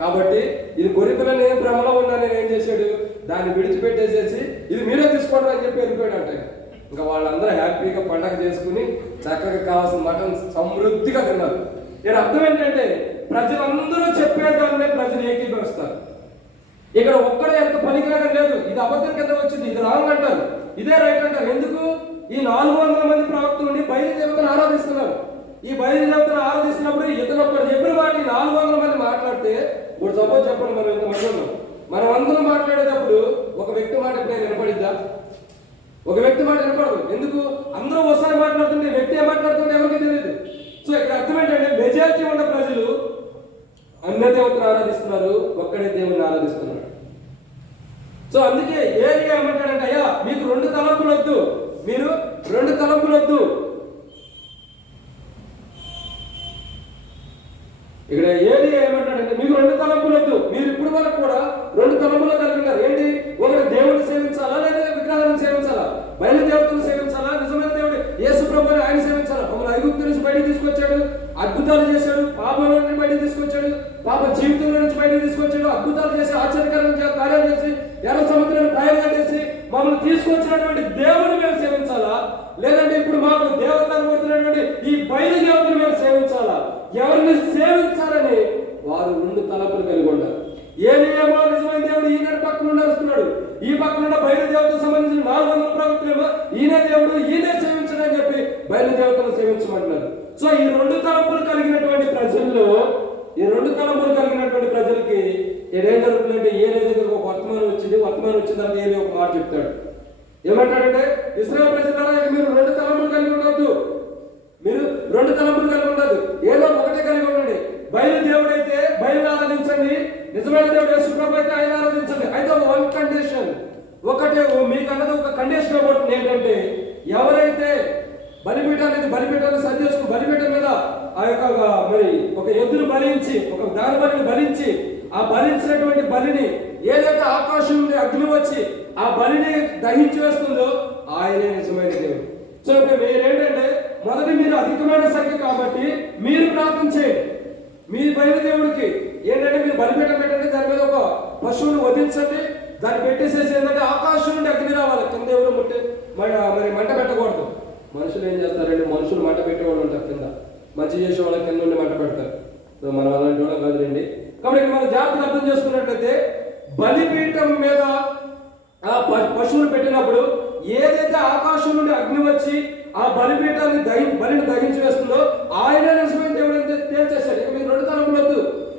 కాబట్టి ఇది గొర్రెపిల్ల నేను భ్రమలో ఉన్నాను ఏం చేశాడు? దాన్ని విడిచిపెట్టేసేసి ఇది మీరే తీసుకోండి అని చెప్పి వెళ్ళిపోయాడు అంటే. ఇంకా వాళ్ళందరూ హ్యాపీగా పండగ చేసుకుని చక్కగా కావాల్సిన మటన్ సమృద్ధిగా తిన్నారు. నేను అర్థం ఏంటంటే ప్రజలందరూ చెప్పేదాన్నే ప్రజలు ఏకీభవిస్తారు. ఇక్కడ ఒక్కడే ఎంత పనికిరాగా లేదు, ఇది అబద్ధం కింద వచ్చింది, ఇది రాంగ్ అంటారు, ఇదే రైట్ అంటారు. ఎందుకు? ఈ 400 మంది ప్రవక్తలని బయలుదేవతను ఆరాధిస్తున్నారు. ఈ బయలుదేవతను ఆరాధిస్తున్నప్పుడు ఇతను ఒక్కడు చెప్పిన మాట 400 మంది మాట్లాడితే, ఇప్పుడు సపోజ్ చెప్పండి మనం ఇంతమంది ఉన్నాం, మనం అందరం మాట్లాడేటప్పుడు ఒక వ్యక్తి మాట ఎప్పుడైనా వినపడిద్దా? ఒక వ్యక్తి మాట వినపడదు. ఎందుకు? అందరూ ఒకసారి మాట్లాడుతుంటే వ్యక్తి ఏం మాట్లాడుతుంటే ఎవరికి తెలియదు. సో ఇక్కడ అర్థం ఏంటంటే మెజారిటీ ఉన్న ప్రజలు అన్య దేవతను ఆరాధిస్తున్నారు, ఒక్కడే దేవుని ఆరాధిస్తున్నారు. సో అందుకే ఏలియా ఏమంటాడంటే, అయ్యా మీకు 2 తలంపులు వద్దు, మీరు 2 తలంపులు వద్దు. ఇక్కడ ఏలియా ఏమంటాడంటే మీకు 2 తలంపులు వద్దు, మీరు ఇప్పుడు వరకు కూడా 2 తలంపులు కలిగి ఉన్నారు. ఏంటి? ఒకటి దేవుడిని సేవించాలా లేదా విగ్రహాలను సేవించాలా? బయలుదేవతను సేవించాలా, నిజమైన దేవుడు యేసు ప్రభువుని ఆయన సేవించాలా? మమ్మల్ని ఐగుప్తు నుంచి బయటికి తీసుకొచ్చాడు, అద్భుతాలు చేశాడు, పాపంలో నుంచి బయటికి తీసుకొచ్చాడు, పాప జీవితంలో నుంచి బయటికి తీసుకొచ్చాడు, అద్భుతాలు చేసి ఆశ్చర్యకరమైన కార్యాలు చేసి ఎర్ర సముద్రాన్ని ప్రయాణం చేసి మమ్మల్ని తీసుకొచ్చినటువంటి దేవుని మేము సేవించాలా, లేదంటే ఇప్పుడు మాకు దేవత అనుకుంటున్నటువంటి ఈ బయలుదేవతను మేము సేవించాలా? ఎవరిని సేవించాలని వారు 2 తలంపులు కలిగి ఉంటారు. ఏలియామో నిజమైన దేవుడు ఈయన పక్కన నడుస్తున్నాడు, ఈ పక్కన బయలుదేవతకు సంబంధించిన 400 ప్రవక్తలేమో ఈయనే దేవుడు, ఈయనే సేవించడని చెప్పి బయలుదేవతను సేవించమంటున్నారు. సో ఈ 2 తలంపులు కలిగినటువంటి ప్రజల్లో, ఈ 2 తలంపులు కలిగినటువంటి ప్రజలకి ఏం జరుగుతుందంటే ఏలే దగ్గర ఒక వర్తమానం వచ్చింది. వర్తమానం వచ్చిన తర్వాత ఏలే ఒక మాట చెప్తాడు. ఏమంటాడంటే, ఇశ్రాయేలు ప్రజలారా మీరు 2 తలంపులు కలిగి ఉండొద్దు, మీరు 2 తలంపులు కలిగి ఉండదు, ఏదో ఒకటే కలిగి ఉండండి. బయలుదేవుడైతే బయలుని ఆరాధించండి, నిజమైన దేవుడు యేసు ప్రభువు అయితే ఆయన ఆరాధించండి. అయితే ఒక కండిషన్, ఒకటే మీకు అన్నది ఒక కండిషన్ ఇవ్వబడుతుంది. ఏంటంటే ఎవరైతే బలిపీఠాన్ని సరి చేసుకుని బలిపీఠం మీద ఆ యొక్క మరి ఒక ఎద్దును బలించి, ఒక దాని బలిని బలించి, ఆ బలించినటువంటి బలిని ఏదైతే ఆకాశం నుండి అగ్ని వచ్చి ఆ బలిని దహించి వేస్తుందో ఆయనే నిజమైన దేవుడు. సో మీరేంటంటే మొదటి మీరు అధికమైన సంఖ్య కాబట్టి మీరు ప్రార్థన చేయండి. మీ బయలుదేవుడికి ఏంటంటే మీరు బలిపీఠం పెట్టండి, దాని మీద ఒక పశువుని వధించండి, దాన్ని పెట్టేసేసి ఏంటంటే ఆకాశం నుండి అగ్ని రావాలి, కింద ఎవరు మరి మంట పెట్టకూడదు. మనుషులు ఏం చేస్తారంటే మనుషులు మంట పెట్టేవాళ్ళు ఉంటారు, కింద మంచి చేసే వాళ్ళకి కింద నుండి మంట పెడతారు. మనం అలాంటి వాళ్ళం కాదులేండి. కాబట్టి మనం జాగ్రత్తగా అర్థం చేసుకున్నట్లయితే బలిపీఠం మీద ఆ పశువులు పెట్టినప్పుడు ఏదైతే ఆకాశం నుండి అగ్ని వచ్చి ఆ బలిపీఠాన్ని బలిని దహించి వేస్తుందో ఆయన నిజమైన దేవుడు అని తేల్చేశాడు. ఇక మీరు 2 తలంపులు వద్దు.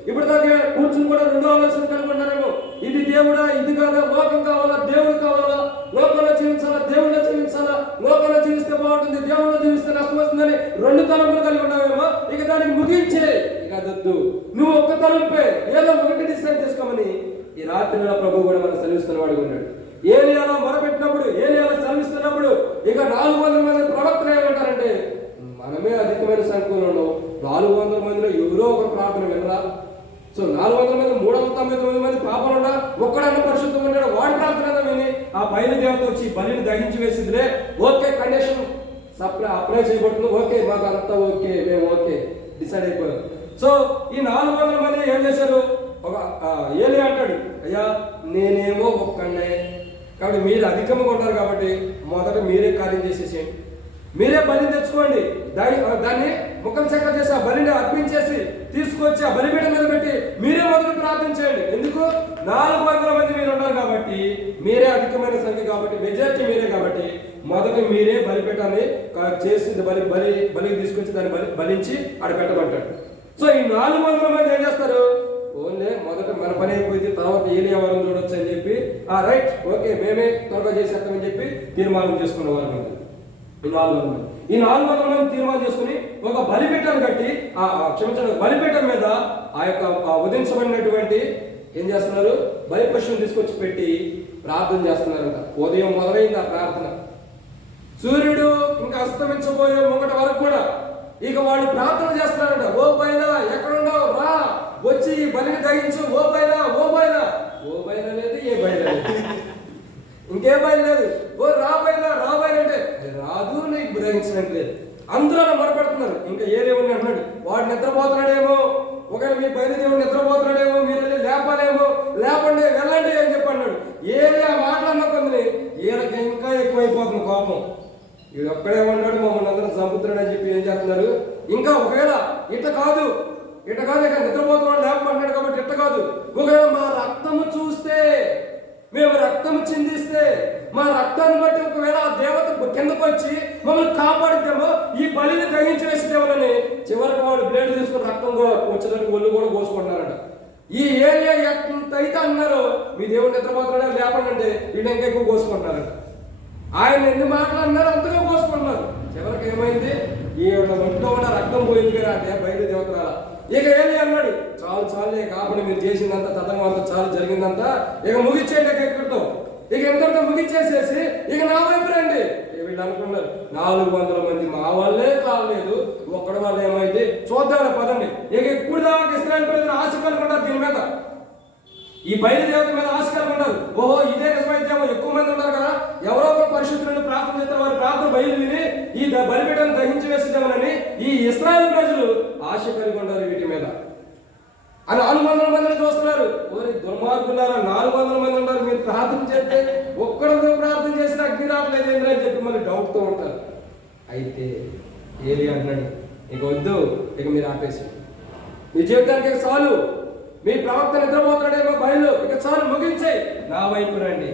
ఇప్పుడు దాకా కూర్చుని కూడా 2 ఆలోచన కనుకుంటారేమో, ఇది దేవుడా, ఇది కాదా, లోకం కావాలా, దేవుడు కావాలా, లోకంలో జీవించాలా, దేవుడిలో జీవించాలా, లోకంలో జీవిస్తే బాగుంటుంది, దేవుడిలో జీవిస్తే నష్టం వస్తుందని 2 తలంపులు కలిగి ఉన్నావేమో. ఇక దానికి ముగించే, ఇక అదొద్దు, నువ్వు 1 తలంపే, ఏదో ఒకటి డిసైడ్ చేసుకోమని ఈ రాత్రి ప్రభువు కూడా మనం సెలవిస్తున్న వాడిగా ఉన్నాడు. ఏలియాలో మొరపెట్టినప్పుడు, ఏలియాలో సెలవిస్తున్నప్పుడు ఇక 400 మంది ప్రవక్తలు ఏమంటారంటే, మనమే అధికమైన సంఖ్యలో 400 మందిలో ఎవరో ఒకరు ప్రార్థన వినరా? సో 400 మంది 399 మంది పాపలు ఉన్నా ఒక్కడన్నా పరిశుద్ధం ఉన్నాడు, వాడి ప్రార్థన విని ఆ బయలుదేవత వచ్చి బలిని దహించి వేసిందిలే, ఓకే కండిషన్ అప్లై చేయబడుతుంది, ఓకే మాకు అంతా ఓకే, మేము ఓకే డిసైడ్ అయిపోయాం. సో ఈ 400 మంది ఏం చేశారు? ఒక ఏలియా అంటాడు, అయ్యా నేనేమో ఒక్కడే, కాబట్టి మీరు అధికంగా ఉంటారు కాబట్టి మొదట మీరే కార్యం చేసేసేయండి, మీరే బలి తెచ్చుకోండి, దాన్ని ముక్కలు చెక్క చేసి ఆ బలిని అర్పించేసి తీసుకొచ్చి ఆ బలిపీఠం మీద పెట్టి మీరే మొదటి ప్రార్థన చేయండి. ఎందుకు? 400 మంది మీరు ఉన్నారు కాబట్టి, మీరే అధికమైన సంఖ్య కాబట్టి, మెజారిటీ మీరే కాబట్టి మొదట మీరే బలిపీఠాన్ని చేసి బలికి తీసుకొచ్చి దాన్ని బలించి ఆడ పెట్టమంటాడు. సో ఈ 400 మంది ఏం చేస్తారు? ఓన్లీ మొదట మన పని అయిపోయింది, తర్వాత ఏలి ఎవరు చూడొచ్చు అని చెప్పి రైట్ ఓకే మేమే త్వరగా చేసేస్తామని చెప్పి తీర్మానం చేసుకున్న వారు మంది. ఈ 400 మంది తీర్మానం చేసుకుని ఒక బలిపీఠాన్ని కట్టి క్షమించండి బలిపీఠం మీద ఆ యొక్క ఉదయించబడినటువంటి ఏం చేస్తున్నారు, బలి పశువుని తీసుకొచ్చి పెట్టి ప్రార్థన చేస్తున్నారంట. ఉదయం మొదలైంది ఆ ప్రార్థన, సూర్యుడు ఇంకా అస్తమించబోయే ముంగట వరకు కూడా ఇక వాళ్ళు ప్రార్థన చేస్తున్నారంట. ఓ బయలా ఎక్కడున్నావు, రా వచ్చి బలిని దహించు, ఓ బయలా ఓ బయలా. ఓ బయలా లేదు, ఏ బయలా లేదు, ఇంకే బయలు లేదు. ఓ రా బయలా అంటే రాదు, నీకు దహించడానికి లేదు. అందరూ అలా మొరపెడుతున్నారు. ఇంకా ఏదేమని అంటున్నాడు, వాడు నిద్రపోతున్నాడేమో, ఒకవేళ మీ బయలుదేవుడు నిద్రపోతున్నాడేమో, మీరు వెళ్ళి లేపాలేమో, లేపండి వెళ్ళండి అని చెప్పి అన్నాడు. ఏది ఆ మాటలన్న కొందని వీళ్ళకి ఇంకా ఎక్కువైపోతుంది కోపం. వీడు ఒక్కడే ఉన్నాడు, మమ్మల్ని అందరూ చంపుతున్నాడు అని చెప్పి ఏం చేస్తున్నారు, ఇంకా ఒకవేళ ఇట్ట కాదు ఇక నిద్రపోతున్నాడు లేపమన్నాడు కాబట్టి ఇట్ట కాదు, ఒకవేళ మా రక్తము చూస్తే, మేము రక్తము చిందిస్తే, మా రక్తాన్ని బట్టి ఒకవేళ ఆ దేవత కిందకు వచ్చి మమ్మల్ని కాపాడిద్దామో, ఈ బలిని గ్రహించి వేసేదేమని చివరికి వాడు బ్లేడ్ తీసుకుని రక్తం వచ్చేదానికి ఒళ్ళు కూడా కోసుకుంటున్నారట. ఈ ఏరియా ఎంతైతే అన్నారో మీ దేవుడు నిద్రపోతున్నాడు లేపండి అంటే వీళ్ళు ఇంకా ఎక్కువ కోసుకుంటున్నారట. ఆయన ఎన్ని మాటలు అన్నారో అంతగా కోసుకుంటున్నారు. చివరికి ఏమైంది, ఈ ఒంట్లో ఉన్న రక్తం పోయింది కదా అంటే బయట దేవతరాల. ఇక ఏమి అన్నాడు, చాలు చాలే కాబట్టి మీరు చేసిందంతా తతంగం అంతా చాలు జరిగిందంతా, ఇక ముగిచ్చేయండి ఎక్కడితో, ఇక ఎంతటితో ముగిచ్చేసేసి ఇక నా వైపు రండి. వీళ్ళు అనుకున్నారు 400 మంది మా వాళ్ళే కాలేదు, ఒక్కడి వాళ్ళు ఏమైంది చూద్దాం పదండి. ఇక ఇప్పుడు దాకా ఇశ్రాయేలు ప్రజలు ఆశ కలుగుంటారు దీని మీద, ఈ బయలుదేవత మీద ఆశ కలుగుంటారు. ఓహో ఇదే నిజమైతేమో, ఎక్కువ మంది ఉన్నారు కదా, ఎవరో ఒక పరిశుద్ధులను ప్రార్థన చేస్తారు, వారి ప్రార్థన బయలు విని ఈ బలిపీఠాన్ని దహించి వేసేదేమని ఈ ఇశ్రాయేలు ప్రజలు ఆశ కలిగి ఉంటారు వీటి మీద. అని 400 మందిని చూస్తున్నారు. ఓరి దుర్మార్గులారా, 400 మంది ఉన్నారు, మీరు ప్రార్థన చేస్తే ఒక్కడితో ప్రార్థన చేసిన అగ్ని రావట్లేదు ఏంద్ర అని చెప్పి మళ్ళీ డౌట్తో ఉంటారు. అయితే ఏలి అంటున్నాడు, ఇక వద్దు, ఇక మీరు ఆపేసి మీ జీవితానికి ఇక చాలు, మీ ప్రవక్త నిద్రపోతున్నాడేమో బయలు, ఇక చాలు ముగించాయి, నా వైపు రండి.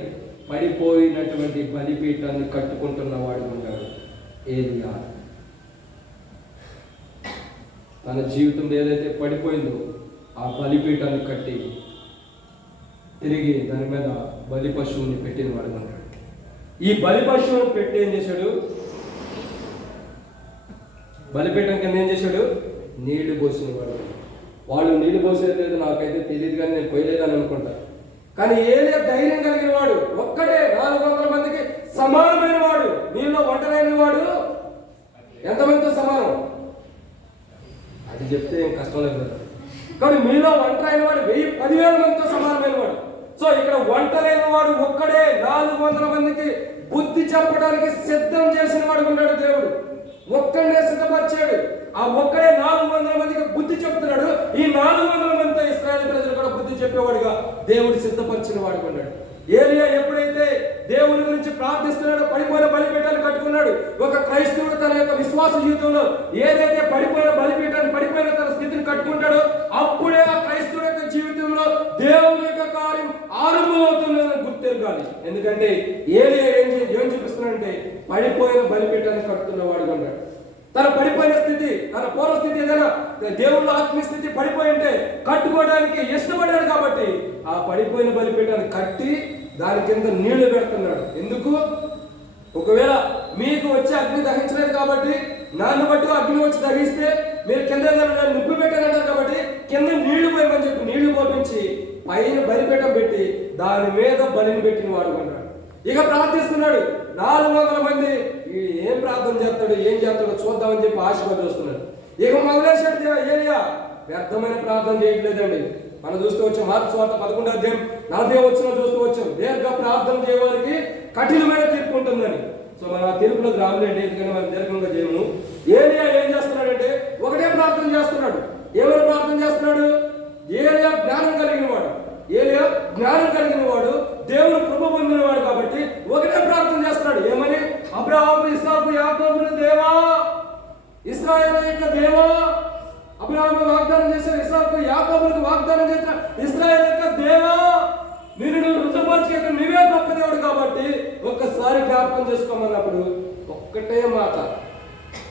పడిపోయినటువంటి బలిపీఠాన్ని కట్టుకుంటున్న వాడు ఉన్నాడు ఏలియా. తన జీవితంలో ఏదైతే పడిపోయిందో ఆ బలిపీఠాన్ని కట్టి తిరిగి దాని మీద బలి పశువుని పెట్టిన వాడు ఉన్నాడు. ఈ బలి పశువుని పెట్టి ఏం చేశాడు, బలిపీఠం కింద ఏం చేశాడు, నీళ్లు పోసిన వాడు. వాళ్ళు నీళ్లు పోసేది లేదు నాకైతే తెలియదు, కానీ నేను పోయలేదని అనుకుంటా. కానీ ఏలియా ధైర్యం కలిగిన వాడు, ఒక్కడే 400 మందికి సమానమైన వాడు. నీలో ఒంటరైన వాడు ఎంతమందితో సమానం అది చెప్తే ఏం కష్టం లేదు కదా. కానీ మీలో ఒంటరైన వాడు 10,000 మందితో సమానమైన వాడు. సో ఇక్కడ ఒంటరైన వాడు ఒక్కడే 400 మందికి బుద్ధి చెప్పడానికి సిద్ధం చేసిన వాడు ఉన్నాడు దేవుడు. ఒక్కడే సిద్ధపరిచాడు. ఆ ఒక్కడే 400 మందికి బుద్ధి చెప్తున్నాడు. ఈ 400 మందితో ఇశ్రాయేలు ప్రజలు కూడా బుద్ధి చెప్పేవాడుగా దేవుడు సిద్ధపరిచిన వాడు ఉన్నాడు. ఏలియా ఎప్పుడైతే దేవుని గురించి ప్రార్థిస్తున్నాడో పడిపోయిన బలిపీఠాన్ని కట్టుకున్నాడు. ఒక క్రైస్తవుడు తన యొక్క విశ్వాస జీవితంలో ఏదైతే పడిపోయిన బలిపీఠాన్ని, పడిపోయిన తన స్థితిని కట్టుకుంటాడో అప్పుడే ఆ క్రైస్తవుడు యొక్క జీవితంలో దేవుని యొక్క కార్యం ఆరంభమవుతుందని గుర్తెరగాలి. ఎందుకంటే ఏలియా ఏం చూపిస్తున్నాడంటే పడిపోయిన బలిపీఠాన్ని కట్టుకున్న వాడుగా ఉన్నాడు. తన పడిపోయిన స్థితి, తన పూర్వస్థితి ఏదైనా దేవుళ్ళ ఆత్మీయ స్థితి పడిపోయి ఉంటే కట్టుకోవడానికి ఇష్టపడ్డాడు కాబట్టి ఆ పడిపోయిన బలిపీఠాన్ని కట్టి దాని కింద నీళ్లు పెడుతున్నాడు. ఎందుకు, ఒకవేళ మీకు వచ్చి అగ్ని దహించలేదు కాబట్టి నన్ను బట్టి అగ్ని వచ్చి దహిస్తే మీరు కింద నిప్పు పెట్టారంటారు కాబట్టి కింద నీళ్లు పోయమని చెప్పి నీళ్లు పోపించి పైన బలిపీఠం పెట్టి దాని మీద బలిని పెట్టిన వాడు ఉన్నాడు. ఇక ప్రార్థిస్తున్నాడు. 400 మంది ఏం ప్రార్థన చేస్తాడు, ఏం చేస్తాడో చూద్దామని చెప్పి ఆశగా చూస్తున్నాడు. ఇక మొదలేశాడు ఏలియా. వ్యర్థమైన ప్రార్థన చేయట్లేదండి. మనం చూస్తూ వచ్చాం మార్కు సువార్త 11వ అధ్యాయం 40వ వచనం చూస్తూ వచ్చాం. దీర్ఘ ప్రార్థన చేయడానికి కఠినమైన తీర్పు ఉంటుందని. సో మనం ఆ తీర్పులోకి రాములేండి, ఎందుకంటే మనం దీర్ఘంగా చేయము. ఏలియా ఏం చేస్తున్నాడంటే ఒకటే ప్రార్థన చేస్తున్నాడు. ఏమైనా ప్రార్థన చేస్తున్నాడు, ఏలియా జ్ఞానం కలిగిన వాడు. ఏలియా జ్ఞానం కలిగిన వాడు, దేవుడు కృప పొందిన వాడు కాబట్టి ఒకటే ప్రార్థన చేస్తున్నాడు. ఏమని, అబ్రాహాము ఇస్సాకు యాకోబుల దేవా, ఇశ్రాయేలు యొక్క దేవా. అబ్రాహాము వాగ్దానం చేశాడు, ఇస్సాకు యాకోబులకు వాగ్దానం చేసిన ఇశ్రాయేలు యొక్క దేవా, నువ్వు రుజుపరిచేట నువ్వే గొప్ప దేవుడు కాబట్టి ఒక్కసారి జ్ఞాపకం చేసుకోమన్నప్పుడు ఒక్కటే మాట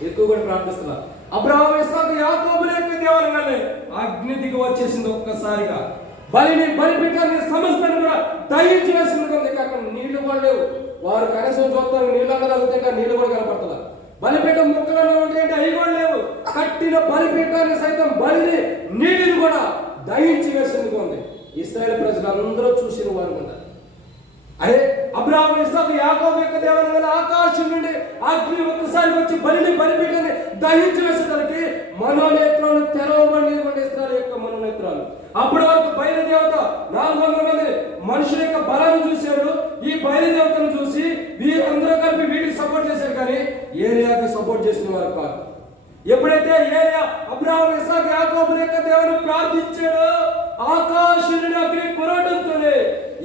ఎక్కువ కూడా ప్రార్థిస్తున్నా. అబ్రాహాము ఇస్సాకు యాకోబుల యొక్క దేవాలనే అగ్ని దిగి వచ్చేసింది ఒక్కసారిగా. బలిపీఠాన్ని సమస్తాన్ని కూడా దహించి వేసింది. అక్కడ నీళ్లు కూడా లేవు. వారు కనీసం చూస్తారు నీళ్ళన్నా తగ్గుతుంటే నీళ్లు కూడా కనపడుతుందా? బలిపీఠం ముక్కలలో ఉంటాయంటే అవి కూడా లేవు. కట్టిన బలిపీఠాన్ని సైతం బలిని నీటిని కూడా దహించి వేసింది ఉంది. ఇశ్రాయేలు ప్రజలు అందరూ చూసిన వారు ఉన్నారు. అదే అబ్రాహాము, ఇస్సాకు, యాకోబు యొక్క దేవుని వల్ల ఆకాశం నుండి అగ్ని ఒక్కసారి వచ్చి బలిపీఠాన్ని దహించి వేసేదానికి మనోనేత్రాలు తెరవబడి ఇశ్రాయేలు యొక్క మనోనేత్రాలు. అప్పటి వరకు బయలుదేవత 400 మంది మనుషుల యొక్క బలాన్ని చూశారు. ఈ బయలుదేవతను చూసి వీరందరూ కలిపి వీటికి సపోర్ట్ చేశారు, కానీ ఏలియాకి సపోర్ట్ చేసిన వారు కాదు. ఎప్పుడైతే ఏలియా అబ్రాహాము, ఇస్సాకు, యాకోబుల యొక్క దేవుని ప్రార్థించాడో ఆకాశం నుండి అగ్ని కురవడంతోనే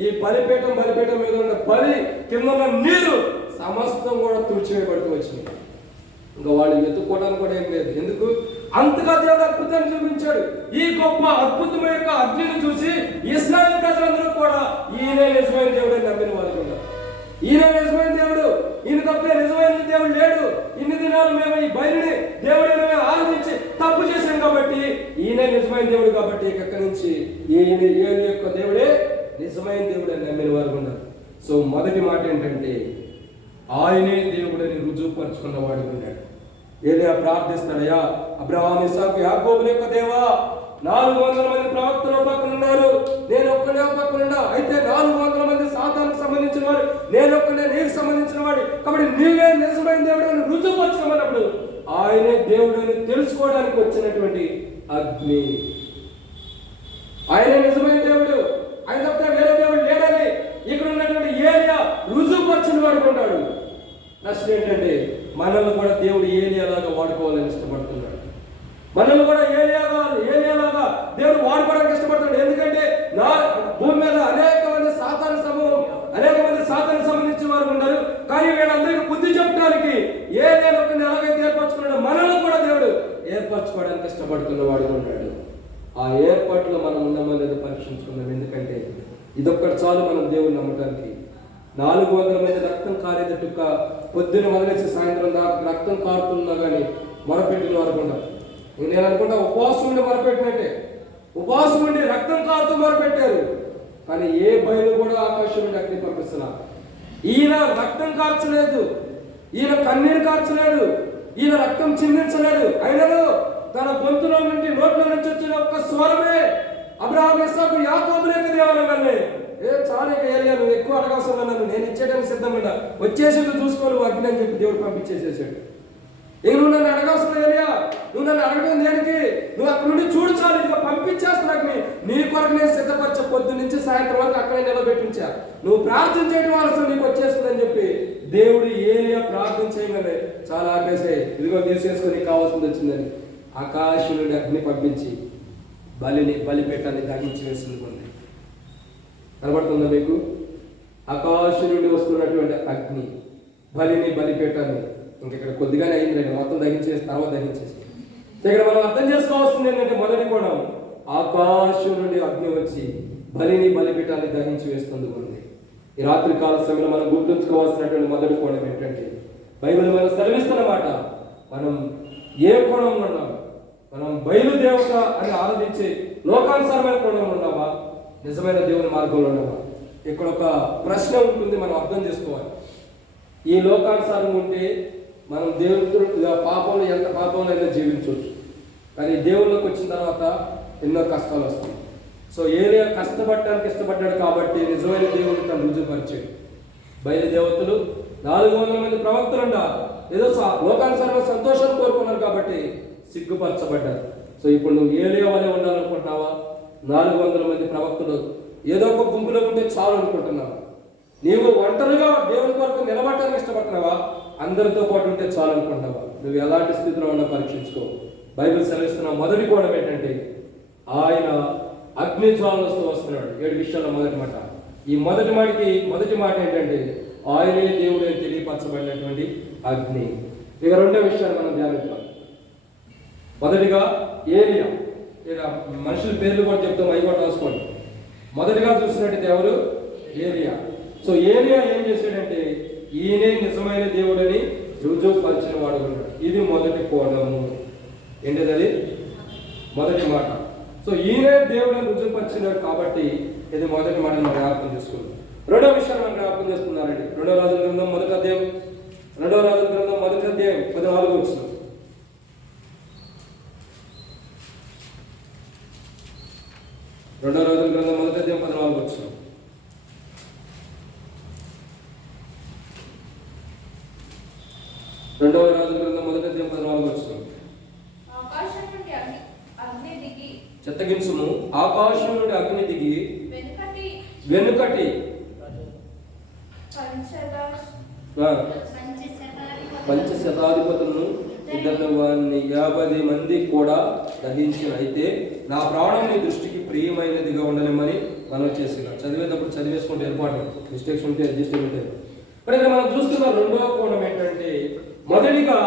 ఈ బలిపీఠం మీద ఉన్న బలి కింద ఉన్న నీరు సమస్తం కూడా తుడిచివేయబడుతూ వచ్చింది. ఇంకా వాళ్ళు వెతుక్కోవడానికి కూడా ఏం లేదు. ఎందుకు? అంతగా దేవుడు అద్భుతాన్ని చూపించాడు. ఈ గొప్ప అద్భుతమైన యొక్క అగ్నిని చూసి ఇశ్రాయేలు ప్రజలందరూ కూడా ఈయనే నిజమైన దేవుడు అని నమ్మిన వాళ్ళు ఉన్నారు. ఈయన నిజమైన దేవుడు, ఈయన తప్పే నిజమైన దేవుడు లేడు. ఇన్ని దినాలు మేము ఈ బయలుని దేవుడిని ఆరాధించి తప్పు చేశాం కాబట్టి ఈయన నిజమైన దేవుడు కాబట్టి ఇక్కడి నుంచి ఈయన యొక్క దేవుడే నిజమైన దేవుడు అని నమ్మిన వారు ఉన్నారు. సో మొదటి మాట ఏంటంటే ఆయనే దేవుడని రుజువుపరుచుకున్న వాడు ఉన్నాడు. ఏలియా ప్రార్థిస్తాడయ్యా, అబ్రాహాము, ఇస్సాకు, యాకోబుల యొక్క దేవా, 400 మంది ప్రవక్తలు పక్కన ఉన్నారు, నేను ఒక్కడే పక్కన ఉన్నా. అయితే 400 మంది సాతానికి సంబంధించిన వాడు, నేను ఒక్కడే నీకు సంబంధించిన వాడు. కాబట్టి నీవే నిజమైన దేవుడు అని రుజువుపరచుకున్నప్పుడు ఆయనే దేవుడు అని తెలుసుకోవడానికి వచ్చినటువంటి అగ్ని. ఆయనే నిజమైన దేవుడు, ఆయన తప్ప వేరే దేవుడు లేడని ఇక్కడ ఉన్నటువంటి ఏలియా రుజువుపరిచిన వాడు ఉన్నాడు. ప్రశ్న ఏంటంటే మనల్ని కూడా దేవుడు ఏలియాలాగా వాడుకోవాలని ఇష్టపడుతున్నాడు. మనల్ని కూడా ఏలియాలాగా దేవుడు వాడుకోవడానికి ఇష్టపడుతున్నాడు. ఎందుకంటే భూమి మీద అనేక మంది సాతాను సమూహం, అనేక మంది సాతాను సంబంధించిన వారు ఉన్నారు. కానీ వీళ్ళందరికీ బుద్ధి చెప్పడానికి ఏలియాను ఒకరిని ఎలాగైతే ఏర్పరచుకున్నాడు, మనల్ని కూడా దేవుడు ఏర్పరచుకోవడానికి ఇష్టపడుతున్న వాడు ఉన్నాడు. ఆ ఏర్పాట్లో మనం ఉన్నామో లేదో పరీక్షించుకుందాం. ఎందుకంటే ఇదొక్కటి చాలు మనం దేవుని నమ్మటానికి. 400 మంది రక్తం కారేటట్టు పొద్దున్న మొదలెచ్చి సాయంత్రం దాకా రక్తం కారుతున్నా కానీ మొరపెట్టిన వారు ఉన్నారు. నేను అనుకుంటా ఉపవాసం ఉండి మొరపెట్టినట్టే, ఉపవాసం ఉండి రక్తం కారుతూ మొరపెట్టారు. కానీ ఏ బయలు కూడా ఆకాశం నుండి అగ్ని పంపిస్తున్నారు. ఈయన రక్తం కార్చలేదు, ఈయన కన్నీరు కార్చలేదు, ఈయన రక్తం చిందించలేదు. అయినను తన గొంతులో నుండి నోట్లో నుంచి వచ్చిన ఒక్క స్వరమే అబ్రాహాము, ఇస్సాకు, యాకోబుల యొక్క దేవుని చాలా ఏలియా నువ్వు ఎక్కువ అడగవసరం నన్ను, నేను ఇచ్చేయడానికి సిద్ధంగా వచ్చేసేది చూసుకోవాలి అగ్ని అని చెప్పి దేవుడు పంపించేసేసాడు. నువ్వు నన్ను అడగవసరం ఏలియా, నువ్వు నన్ను అడగడం దేనికి? నువ్వు అక్కడ నుండి చూడు చాలు, ఇక పంపించేస్తాను అగ్ని. నీ కొరకు నేను సిద్ధపరిచే పొద్దు నుంచి సాయంత్రం వరకు అక్కడే నిలబెట్టించా. నువ్వు ప్రార్థించేయడం అవసరం నీకు వచ్చేస్తుందని చెప్పి దేవుడు ఏలియా ప్రార్థన చేయగానే చాలా ఆపేసాయి. ఇదిగో తీసేసుకొని కావాల్సింది వచ్చిందని ఆకాశం నుండి అగ్ని పంపించి బలిపీఠాన్ని దహించి వేస్తుంది. కనబడుతుందా మీకు? ఆకాశం నుండి వస్తున్నటువంటి అగ్ని బలిపీఠాన్ని ఇంకెక్కడ కొద్దిగానే అయింది, మొత్తం దహించేసి తర్వాత దహించేసి. ఇక్కడ మనం అర్థం చేసుకోవాల్సింది ఏంటంటే మొదటి కోణం, ఆకాశం నుండి అగ్ని వచ్చి బలిపీఠాన్ని దహించి వేస్తుంది ఉంది. ఈ రాత్రి కాల సమయంలో మనం గుర్తుంచుకోవాల్సినటువంటి మొదటి కోణం ఏంటంటే బైబిల్ మనం సెలవిస్తున్నమాట, మనం ఏ కోణంలో ఉన్నాం? మనం బయలుదేవత అని ఆరాధించే లోకానుసారమైన కోణంలో ఉన్నామా, నిజమైన దేవుని మార్గంలో ఉన్నామా? ఇక్కడ ఒక ప్రశ్న ఉంటుంది, మనం అర్థం చేసుకోవాలి. ఈ లోకానుసారం ఉంటే మనం దేవుని పాపంలో ఎంత పాపంలో అయినా జీవించవచ్చు, కానీ దేవుళ్ళకి వచ్చిన తర్వాత ఎన్నో కష్టాలు వస్తాయి. సో ఏలియా కష్టపడటానికి ఇష్టపడ్డాడు కాబట్టి నిజమైన దేవుడిని తను రుజువుపరిచాడు. బయలుదేవతలు 400 మంది ప్రవక్తలుండ ఏదో లోకానుసారమైన సంతోషాన్ని కోరుకున్నారు కాబట్టి సిగ్గుపరచబడ్డారు. సో ఇప్పుడు నువ్వు ఏలియా వలె ఉండాలనుకుంటున్నావా? 400 మంది ప్రవక్తలు ఏదో ఒక గుంపులో ఉంటే చాలు అనుకుంటున్నావా? నీవు ఒంటరిగా దేవుని కొరకు నిలబడటానికి ఇష్టపడుతున్నావా? అందరితో పాటు ఉంటే చాలు అనుకుంటున్నావా? నువ్వు ఎలాంటి స్థితిలో ఉన్నా పరీక్షించుకో. బైబిల్ సెలవిస్తున్న మొదటి కోణం ఏంటంటే ఆయన అగ్ని జ్వాలలతో వస్తున్నాడు. 7 విషయాల్లో మొదటి మాట. ఈ మొదటి మాట ఏంటంటే ఆయనే దేవుడు అని తెలియపరచబడినటువంటి అగ్ని. ఇక రెండో విషయాన్ని మనం ధ్యానిద్దాం. మొదటిగా ఏలియా. ఇక మనుషుల పేర్లు కూడా చెప్తాం, అవి కూడా రాసుకోండి. మొదటిగా చూసినట్టు ఎవరు? ఏలియా. సో ఏలియా ఏం చేశాడంటే ఈయనే నిజమైన దేవుడని రుజువుపరిచిన వాడు ఉన్నాడు. ఇది మొదటి కోణము. ఏంటిది? అది మొదటి మాట. సో ఈయనే దేవుడిని రుజువుపరిచినాడు కాబట్టి ఇది మొదటి మాట మనం జ్ఞాపకం చేసుకుందాం. రెండో విషయాన్ని మనం జ్ఞాపకం చేసుకున్నారండి. రెండో రాజుల గ్రంథం మొదటి అధ్యాయం 14 వచనం. రెండో రాజుల గ్రంథం మొదటి అధ్యాయం 14 వచనం. రెండవ రాజుల గ్రంథం మొదటి అధ్యాయం 14 వచనం. ఆకాశం నుండి అగ్ని దిగి చెత్తగించుము, ఆకాశం నుండి అగ్ని దిగి వెనుకటి వెనుకటి పంచశతాధిపతులను ఇద్దరు వారిని 50 మంది కూడా దహించిన. అయితే నా ప్రాణం నీ దృష్టికి ప్రియమైనదిగా ఉండలేమని మనం చేసిన. చదివేటప్పుడు చదివేసుకుంటే ఏర్పాటు, మిస్టేక్స్ ఉంటే అడ్జస్ట్ ఉంటాయి. కానీ ఇక్కడ మనం చూస్తున్న రెండవ కోణం ఏంటంటే, మొదటిగా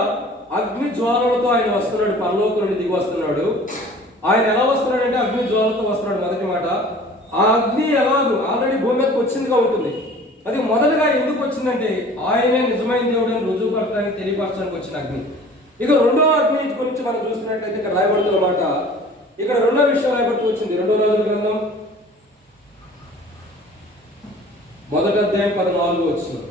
అగ్ని జ్వాలలతో ఆయన వస్తున్నాడు, పరలోకం నుండి దిగి వస్తున్నాడు. ఆయన ఎలా వస్తున్నాడు అంటే అగ్ని జ్వాలతో వస్తున్నాడు. మొదటి మాట, ఆ అగ్ని ఎలాగూ ఆల్రెడీ భూమి మీదకి వచ్చిందిగా ఉంటుంది. అది మొదటగా ఎందుకు వచ్చిందంటే ఆయనే నిజమైన దేవుడు అని రుజువుపరచడానికి, తెలియపరచడానికి వచ్చిన అగ్ని. ఇక రెండవ అగ్ని గురించి మనం చూసినట్లయితే ఇక్కడ రాయబడుతున్న మాట, ఇక్కడ రెండో విషయం రాయబడుతూ వచ్చింది. రెండో రాజుల గ్రంథం మొదటి అధ్యాయం 14 వచనం.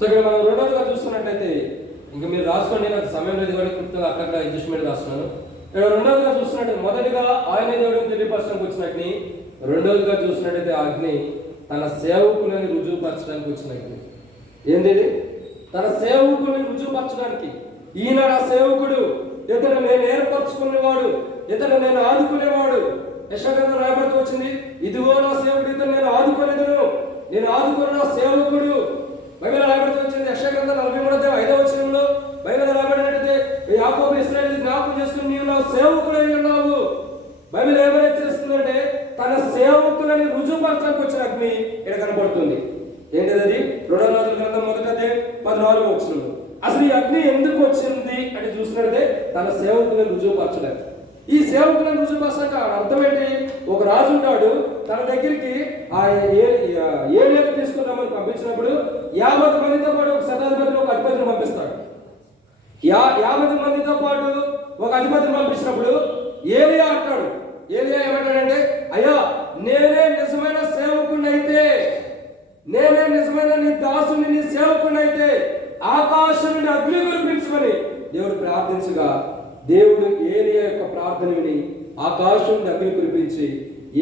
సో ఇక్కడ మనం రెండోదిగా చూస్తున్నట్టయితే, ఇంకా మీరు రాసుకోండి, నాకు సమయం లేదు కాబట్టి క్లుప్తంగా అక్కడక్కడ అడ్జస్ట్మెంట్ రాస్తున్నాను. ఇక్కడ రెండోదిగా చూస్తున్నట్టు మొదటిగా ఆయన దేవుడిని తెలియపరచడానికి వచ్చిన అగ్ని, రెండోదిగా చూసినట్టయితే ఆ అగ్ని తన సేవకులని రుజువుపరచడానికి వచ్చిన అగ్ని. ఏంది? తన సేవకుని రుజువుపరచడానికి. ఈయన నా సేవకుడు, ఇతను నేను ఏర్పరచుకునేవాడు, ఇతను నేను ఆదుకునేవాడు. యెషయా రాయబడుతూ వచ్చింది, ఇదిగో నా సేవకుడు, ఇతను నేను ఆదుకునేదను, నేను ఆదుకున్న నా సేవకుడు. బైబిల్ రాయబడుతూ వచ్చింది యెషయా 43:5 బైబిల్ రాయబడినట్టయితే, యాకోబు ఇశ్రాయేలు జ్ఞాపకం చేసుకుని నీవు నా సేవకుడై ఉన్నావు. బైబిల్ ఏమైనా హెచ్చరిస్తుందంటే తన సేవకులని రుజువుపరచడానికి వచ్చిన అగ్ని ఇక్కడ కనబడుతుంది. ఏంటిది అది? రెండవ రాజుల గ్రంథం మొదటి అధ్యాయం 14 వచనం. అసలు ఈ అగ్ని ఎందుకు వచ్చింది అని చూసినట్టే తన సేవకులను రుజువుపరచడానికి. ఈ సేవకులను రుజువుపరచడానికి అర్థం ఏంటి? ఒక రాజు ఉన్నాడు, తన దగ్గరికి ఆ ఏలియాను తీసుకున్నామని పంపించినప్పుడు 50 మందితో పాటు ఒక శతాధిపతిని, ఒక అధిపతిని పంపిస్తాడు. 50 మందితో పాటు ఒక అధిపతిని పంపించినప్పుడు ఏలియా అంటాడు, ఏలియా ఏమంటాడంటే, అయ్యా నేనే నిజమైన సేవకుడిని అయితే, నేనే నిజమైన నీ దాసుని, నీ సేవకుడిని అయితే ఆకాశం నుండి అగ్ని కురిపించమని దేవుడు ప్రార్థించగా, దేవుడు ఏలియా యొక్క ప్రార్థన విని ఆకాశం నుండి అగ్ని కురిపించి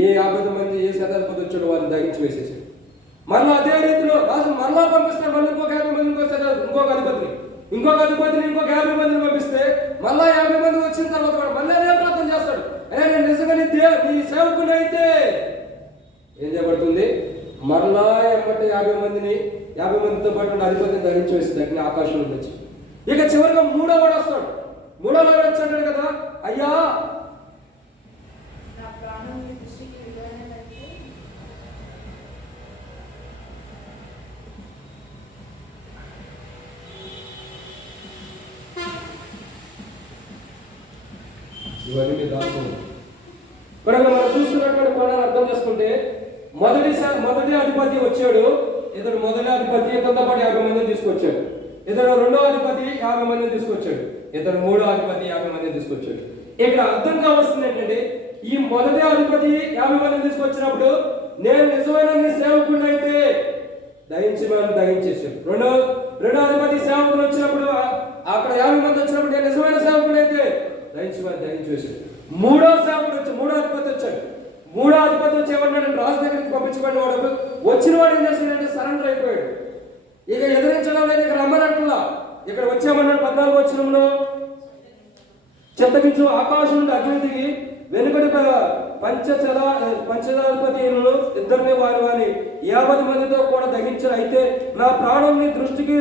ఏ 50 మంది ఏ శతాధిపతి వచ్చాడో వారిని దహించి వేసేసాడు. మళ్ళీ అదే రీతిలో రాజు మళ్ళా పంపిస్తాడు, మళ్ళీ ఇంకొక 50 మంది, ఇంకొక అధిపతిని, ఇంకొక 50 మందిని పంపిస్తే మళ్ళా 50 మంది వచ్చిన తర్వాత కూడా మళ్ళీ అదే ప్రార్థన చేస్తాడు, అయ్యా నేను నిజంగా నీ సేవకుని అయితే. ఏం చేయబడుతుంది? మరలా ఎమ్మటి 50 మందితో పాటు అధిపతిని దహించి వేసింది అగ్ని ఆకాశం నుండి వచ్చి. ఇక చివరిగా మూడో వాడు వస్తాడు. మూడో వాడు వచ్చాడు కదా, అయ్యా నా ప్రాణం నీ దృష్టికి విలువైనదైతే ఇవన్నీ మీరు రాసుకోండి. ఇక్కడ మనం చూస్తున్నటువంటి కోణాన్ని అర్థం చేసుకుంటే, మొదటి అధిపతి వచ్చాడు, ఇతడు మొదటి అధిపతి ఇతనితో పాటు 50 మందిని తీసుకొచ్చాడు. ఇతడు రెండో అధిపతి 50 మందిని తీసుకొచ్చాడు. ఇతడు మూడో అధిపతి 50 మందిని తీసుకొచ్చాడు. ఇక్కడ అర్థం కావాల్సింది ఏంటంటే, ఈ మొదటి అధిపతి 50 మందిని తీసుకొచ్చినప్పుడు నేను నిజమైన నీ సేవకుడిని అయితే దహించేసాడు. రెండో అధిపతి సేవకుడు వచ్చినప్పుడు, అక్కడ 50 మంది వచ్చినప్పుడు నేను నిజమైన సేవకుడిని అయితే దహించేసాడు. మూడో అధిపతి వచ్చాడు. మూడో అధిపతి వచ్చి ఏమన్నాడు? రాజు దగ్గరికి పంపించబడిన వాడు వచ్చిన వాడు ఏం చేశాడంటే సరెండర్ అయిపోయాడు. ఇక ఎదిరించడం లేదు, ఇక్కడ రమ్మనట్లా. ఇక్కడ వచ్చామన్నాడు 14వ వచనంలో, చెత్తగించు ఆకాశం నుండి అగ్ని దిగి వెనుకటి పంచదాధిపతి ఇద్దరిని వారి 50 మందితో కూడా దహించారు. అయితే నా ప్రాణం నీ దృష్టికి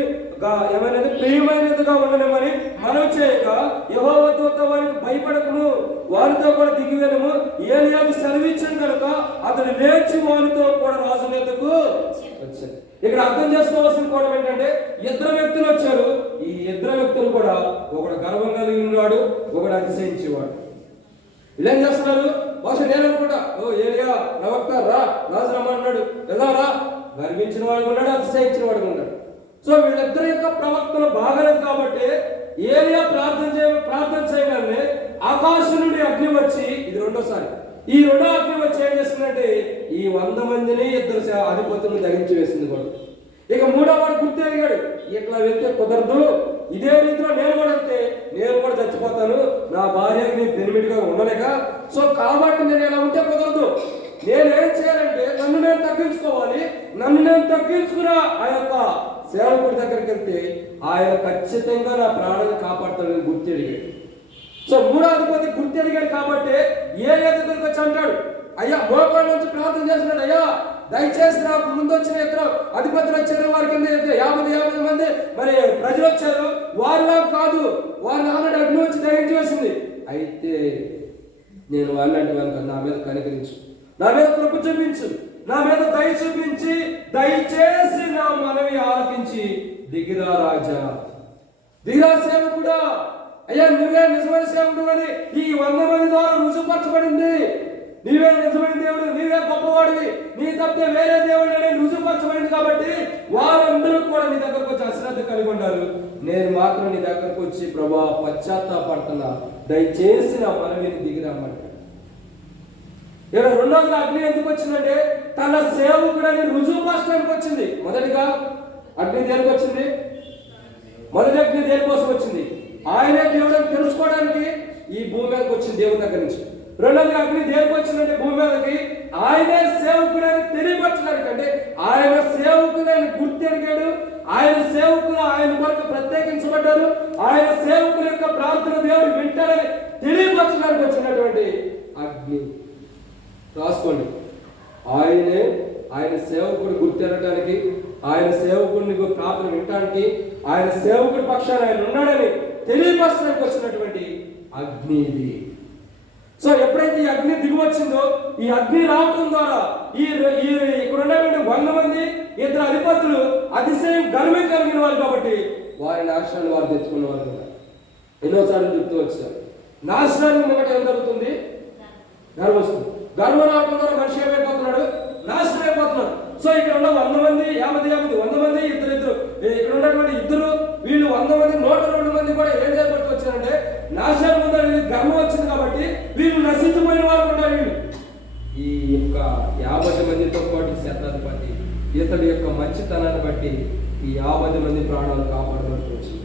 ఏమైనది ప్రియమైనదిగా ఉండలేమని మనం చేయక యెహోవా దూత వారికి భయపడకము, వారితో కూడా దిగి వెళ్ళము. ఏలియాకు సెలవిచ్చాను కనుక అతడు లేచి వారితో కూడా రాజు నేతకు వచ్చాడు. ఇక్కడ అర్థం చేసుకోవాల్సిన కోణం ఏంటంటే ఇద్దరు వ్యక్తులు వచ్చారు. ఈ ఇద్దరు వ్యక్తులు కూడా ఒకడు గర్వం కలిగి ఉన్నాడు, ఒకడు అతిశయించేవాడు. వీళ్ళు ఏం చేస్తున్నారు? బహుశా నేను అనుకుంటా, ఓ ఏరియా ప్రవక్త రా, రాజు రమ్మన్నాడు, వెళ్దాం రా. గర్వించిన వాడు ఉన్నాడు, అతిశయించిన వాడు ఉన్నాడు. సో వీళ్ళిద్దరి యొక్క ప్రవక్తలు బాగలేదు కాబట్టి ఏరియా ప్రార్థన చేయగానే ఆకాశం నుండి అగ్ని వచ్చి, ఇది రెండోసారి, ఈ రెండో అగ్ని వచ్చి ఏం చేస్తుందంటే ఈ 100 మందిని ఇద్దరు అధిపతులను దహించి వేసింది కూడా. ఇక మూడో వాడు గుర్తెరిగాడు, ఇట్లా వెళ్తే కుదరదు, ఇదే రీతిలో నేను కూడా వెళ్తే నేను కూడా చచ్చిపోతాను, నా భార్యకి నేను బెనిమిట్గా ఉండలేక, సో కాబట్టి నేను ఇలా ఉంటే కుదరదు. నేనేం చేయాలంటే నన్ను నేను తగ్గించుకోవాలి. నన్ను నేను తగ్గించుకున్న ఆ యొక్క సేవకుడి దగ్గరికి వెళ్తే ఆయన ఖచ్చితంగా నా ప్రాణాన్ని కాపాడుతాడని గుర్తెరిగాడు. సో మూడో అధిపతి గుర్తెరిగాడు కాబట్టి ఏరియా దగ్గరికి వచ్చి అంటాడు, అయ్యా మోకాళ్ళ నుంచి ప్రార్థన చేస్తున్నాడు, అయ్యా దయచేసి నాకు ముందు వచ్చిన ఇద్దరు అధిపతులు వచ్చారు, వారి కింద 50 మంది మరి ప్రజలు వచ్చారు, వారిలా కాదు, వారిని ఆల్రెడీ అగ్ని వచ్చి దహించి వేసింది. అయితే నేను వాళ్ళంటే వాళ్ళకి నా మీద కనికరించు, నా మీద కృప చూపించు, నా మీద దయ చూపించి దయచేసి నా మనవి ఆలకించి దిగిరా రాజా, దిగిరా సేవకుడా, అయ్యా నువ్వే నిజమైన సేవకుడు అని ఈ 100 మంది ద్వారా రుజువుపరచబడింది. నీవే నిజమైన దేవుడు, నీవే గొప్పవాడివి, నీ తప్పితే వేరే దేవుడు అని రుజువుపరచబడింది కాబట్టి వారందరూ కూడా నీ దగ్గరకు వచ్చి అశ్రద్ధ కలిగి ఉన్నారు. నేను మాత్రం నీ దగ్గరకు వచ్చి ప్రభా పశ్చాత్తాపడుతున్నా, దయచేసి నా మనవిని దిగిరామంటాడు. ఇక్కడ రెండోది అగ్ని ఎందుకు వచ్చిందంటే తన సేవకుడని రుజువుపరచడానికి వచ్చింది. మొదటిగా అగ్ని దేనికి వచ్చింది? మొదటి అగ్ని దేనికోసం వచ్చింది? ఆయనే దేవుడు అని తెలుసుకోవడానికి ఈ భూమి మీదకి వచ్చింది దేవుని దగ్గర నుంచి. రెండోది అగ్ని దేనికి వచ్చిందంటే భూమి మీదకి ఆయనే సేవకుడని తెలియపరచడానికి, అంటే ఆయన సేవకుడని గుర్తెరిగాడు, ఆయన సేవకులు ఆయన కొరకు ప్రత్యేకించబడ్డారు, ఆయన సేవకుల యొక్క ప్రార్థన దేవుడు వింటాడని తెలియపరచడానికి వచ్చినటువంటి అగ్ని. రాసుకోండి, ఆయన సేవకుడు గుర్తెరగడానికి, ఆయన సేవకుడిని ప్రార్థన వినడానికి, ఆయన సేవకుడి పక్షాన ఆయన ఉన్నాడని తెలియపరచడానికి వచ్చినటువంటి అగ్ని ఇది. సో ఎప్పుడైతే ఈ అగ్ని దిగి వచ్చిందో, ఈ అగ్ని రావడం ద్వారా ఇక్కడ ఉన్నటువంటి 100 మంది ఇద్దరు అధిపతులు అతిశయం గర్వం కలిగిన వారు కాబట్టి వారి నాశనాన్ని వారు తెచ్చుకున్న వారు ఎన్నోసార్లు చెప్తూ వచ్చారు. నాశనానికి ముంగట ఏం జరుగుతుంది? గర్వం వస్తుంది. గర్వం రావడం ద్వారా మనిషి ఏమైపోతున్నాడు? నాశనం అయిపోతున్నాడు. సో ఇక్కడ ఉన్న 100 మంది 100 మంది ఇద్దరు ఇక్కడ ఉన్నటువంటి ఇద్దరు వీళ్ళు 100 మంది 102 మంది కూడా ఏం చేయబడుతూ వచ్చారంటే నాశనం ఉందా, వీళ్ళకి గర్వం వచ్చింది కాబట్టి వీళ్ళు నశించిపోయిన వారు ఉన్నారు. వీళ్ళు ఈ యొక్క 50 మందితో పాటు శతాధిపతి ఇతడి యొక్క మంచితనాన్ని బట్టి ఈ 50 మంది ప్రాణాలు కాపాడబడుతూ వచ్చింది.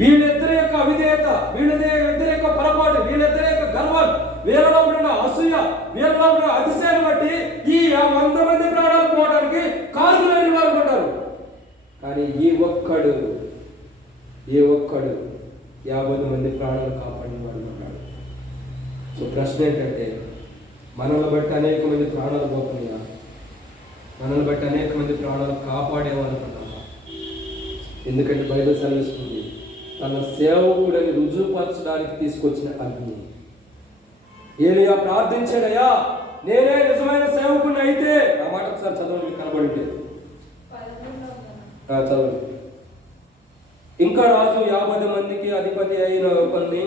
వీళ్ళిద్దరి యొక్క అవిధేయత, వీళ్ళిద్దరి యొక్క పొరపాటు, వీళ్ళిద్దరి యొక్క గర్వం, వీళ్ళలో ఉన్న అసూయ, వీళ్ళలో ఉన్న అతిశయాన్ని బట్టి ఈ 100 మంది ప్రాణాలు పోవడానికి కారణమైన వారు ఉంటారు. కానీ ఏ ఒక్కడు 50 మంది ప్రాణాలు కాపాడిన వాడు ఉంటాడు. సో ప్రశ్న ఏంటంటే మనల్ని బట్టి అనేక మంది ప్రాణాలు పోతున్నాయా? మనల్ని బట్టి అనేక మంది ప్రాణాలు కాపాడేవాళ్ళనుకుంటామా? ఎందుకంటే బైబిల్ సెలవిస్తుంది, తన సేవకుడని రుజువుపరచడానికి తీసుకొచ్చిన అగ్ని. ఏలియా ప్రార్థించాడయ్యా నేనే నిజమైన సేవకుడిని అయితే, ఆ మాట ఒకసారి చదవండి, కనబడి చదవండి. ఇంకా రాజు 50 మందికి అధిపతి అయిన కొన్ని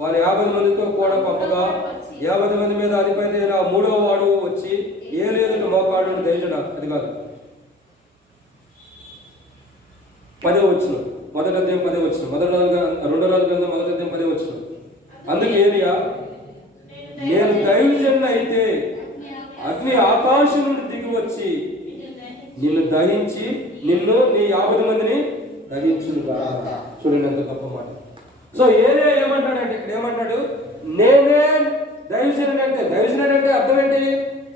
వారి 50 మందితో కూడా పంపగా 50 మంది మీద అధిపతి అయిన 3వ వాడు వచ్చి ఏలియాకు మోకాడు దేశడా. అది కాదు, 10వ వచనం, మొదటి అధ్యాయం 10వ వచనం, రెండో రాజు గ్రంథం 1వ అధ్యాయం 10వ వచనం. అందుకు ఏలియా నేను దైవజనుడు అయితే అగ్ని ఆకాశం నుండి దిగి వచ్చి నిన్ను దహించి నిన్ను నీ 50 మందిని దహించునుగా. చూడండి ఎంత గొప్ప మాట. సో ఏరియా ఏమంటాడంటే ఇక్కడ ఏమంటాడు, నేనే దైవజనుడు అంటే అర్థం ఏంటి?